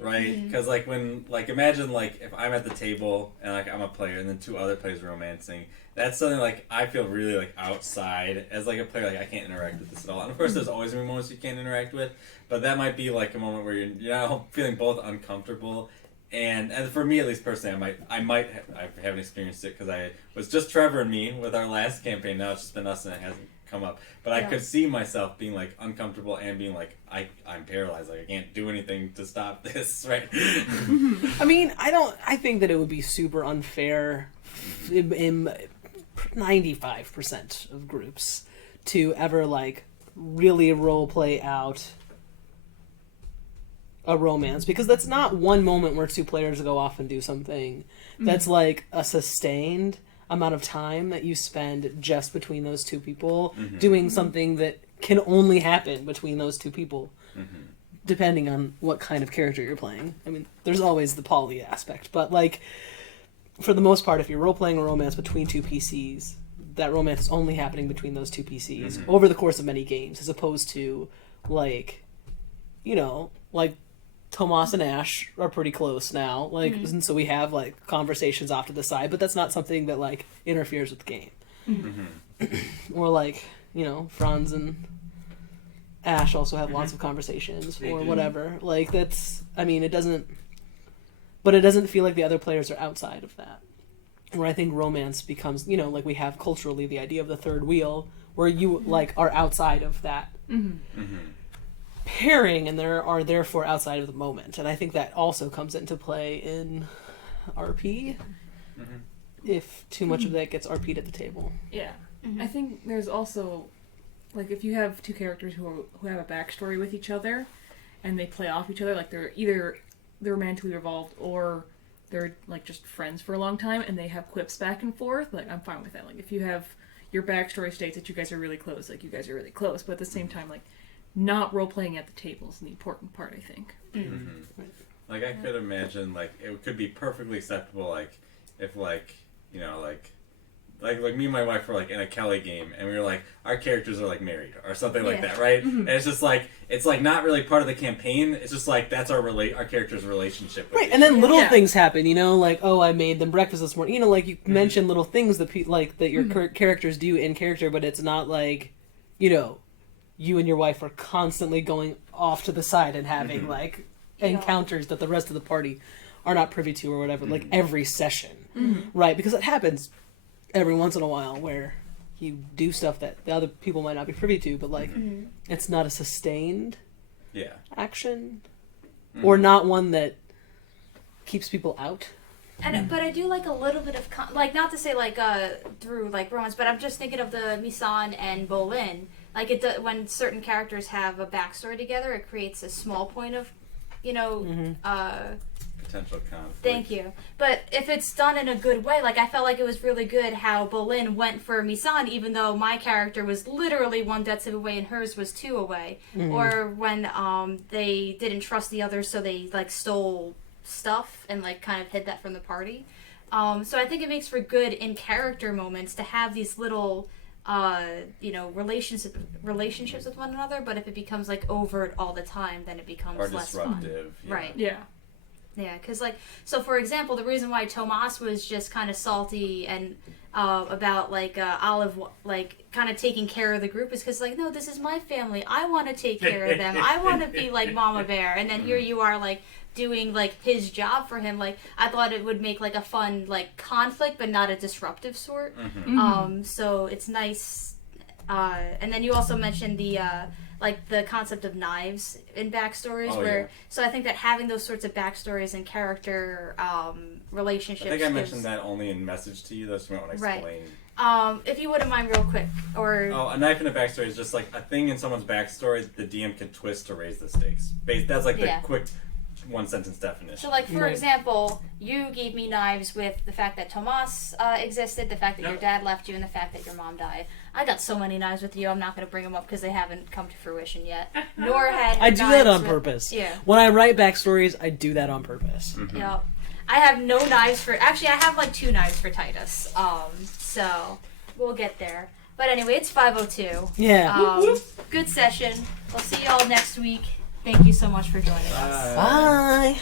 right? Because like when like imagine like if I'm at the table and like I'm a player and then 2 other players romancing, that's something like I feel really like outside as like a player. Like I can't interact with this at all. And of course, there's always gonna be moments you can't interact with, but that might be like a moment where you're not feeling both uncomfortable. And for me, at least personally, I haven't experienced it because I was just Trevor and me with our last campaign. Now it's just been us and it hasn't come up. But I could see myself being like uncomfortable and being like, I'm paralyzed. Like I can't do anything to stop this, right? I mean, I think that it would be super unfair in 95% of groups to ever like really role play out a romance, because that's not one moment where two players go off and do something. That's like a sustained amount of time that you spend just between those two people doing something that can only happen between those two people, depending on what kind of character you're playing. I mean, there's always the poly aspect, but like for the most part, if you're role-playing a romance between two PCs, that romance is only happening between those two PCs over the course of many games, as opposed to, like, you know, like Tomas and Ash are pretty close now, like, and so we have like conversations off to the side, but that's not something that like interferes with the game. Or like, you know, Franz and Ash also have lots of conversations, or whatever. Like, that's, I mean, it doesn't feel like the other players are outside of that. Where I think romance becomes, you know, like we have culturally the idea of the third wheel, where you like are outside of that pairing, and there are therefore outside of the moment. And I think that also comes into play in RP, if too much of that gets RP'd at the table. Yeah. I think there's also, like, if you have two characters who have a backstory with each other, and they play off each other, like they're romantically revolved, or they're like just friends for a long time, and they have quips back and forth, like, I'm fine with that. Like, if you have your backstory states that you guys are really close, like, you guys are really close, but at the same time, like, not role-playing at the table is the important part, I think. Like, I could imagine, like, it could be perfectly acceptable, like, if, like, you know, like me and my wife were, like, in a Kelly game, and we were, like, our characters are, like, married, or something like that, right? And it's just, like, it's, like, not really part of the campaign, it's just, like, that's our character's relationship with Right, and then little things happen, you know, like, oh, I made them breakfast this morning, you know, like, you mention little things that, that your characters do in character, but it's not, like, you know, you and your wife are constantly going off to the side and having, like, encounters that the rest of the party are not privy to or whatever, like, every session, right? Because it happens every once in a while where you do stuff that the other people might not be privy to, but, like, it's not a sustained action, or not one that keees people out. And but I do like a little bit of like, not to say like through like romance, but I'm just thinking of the Misan and Bolin. Like, when certain characters have a backstory together, it creates a small point of, you know, potential conflict. Thank you. But if it's done in a good way, like, I felt like it was really good how Bolin went for Misan, even though my character was literally one death save away and hers was 2 away. Or when they didn't trust the others, so they like stole stuff and like kind of hid that from the party. So I think it makes for good in character moments to have these little you know, relationships with one another, but if it becomes like overt all the time, then it becomes or less disruptive. fun. Right. Yeah. Yeah, because, like, so for example, the reason why Tomas was just kind of salty and about, like, Olive, like, kind of taking care of the group is because, like, no, this is my family. I want to take care of them. I want to be like Mama Bear. And then here you are, like, doing, like, his job for him. Like, I thought it would make, like, a fun, like, conflict, but not a disruptive sort. So it's nice. And then you also mentioned the like the concept of knives in backstories, so I think that having those sorts of backstories and character relationships. I think I mentioned that only in message to you. That's what I want to explain. If you wouldn't mind, real quick, or a knife in a backstory is just like a thing in someone's backstory that the DM can twist to raise the stakes. That's like the quick one sentence definition. So, like, for example, you gave me knives with the fact that Tomas existed, the fact that your dad left you, and the fact that your mom died. I got so many knives with you, I'm not going to bring them up because they haven't come to fruition yet. Nor had I do that on purpose. Yeah. When I write backstories, I do that on purpose. Yep. I have no knives for... Actually, I have, like, 2 knives for Titus. So, we'll get there. But anyway, it's 5:02. Yeah. Good session. We'll see you all next week. Thank you so much for joining us. Bye.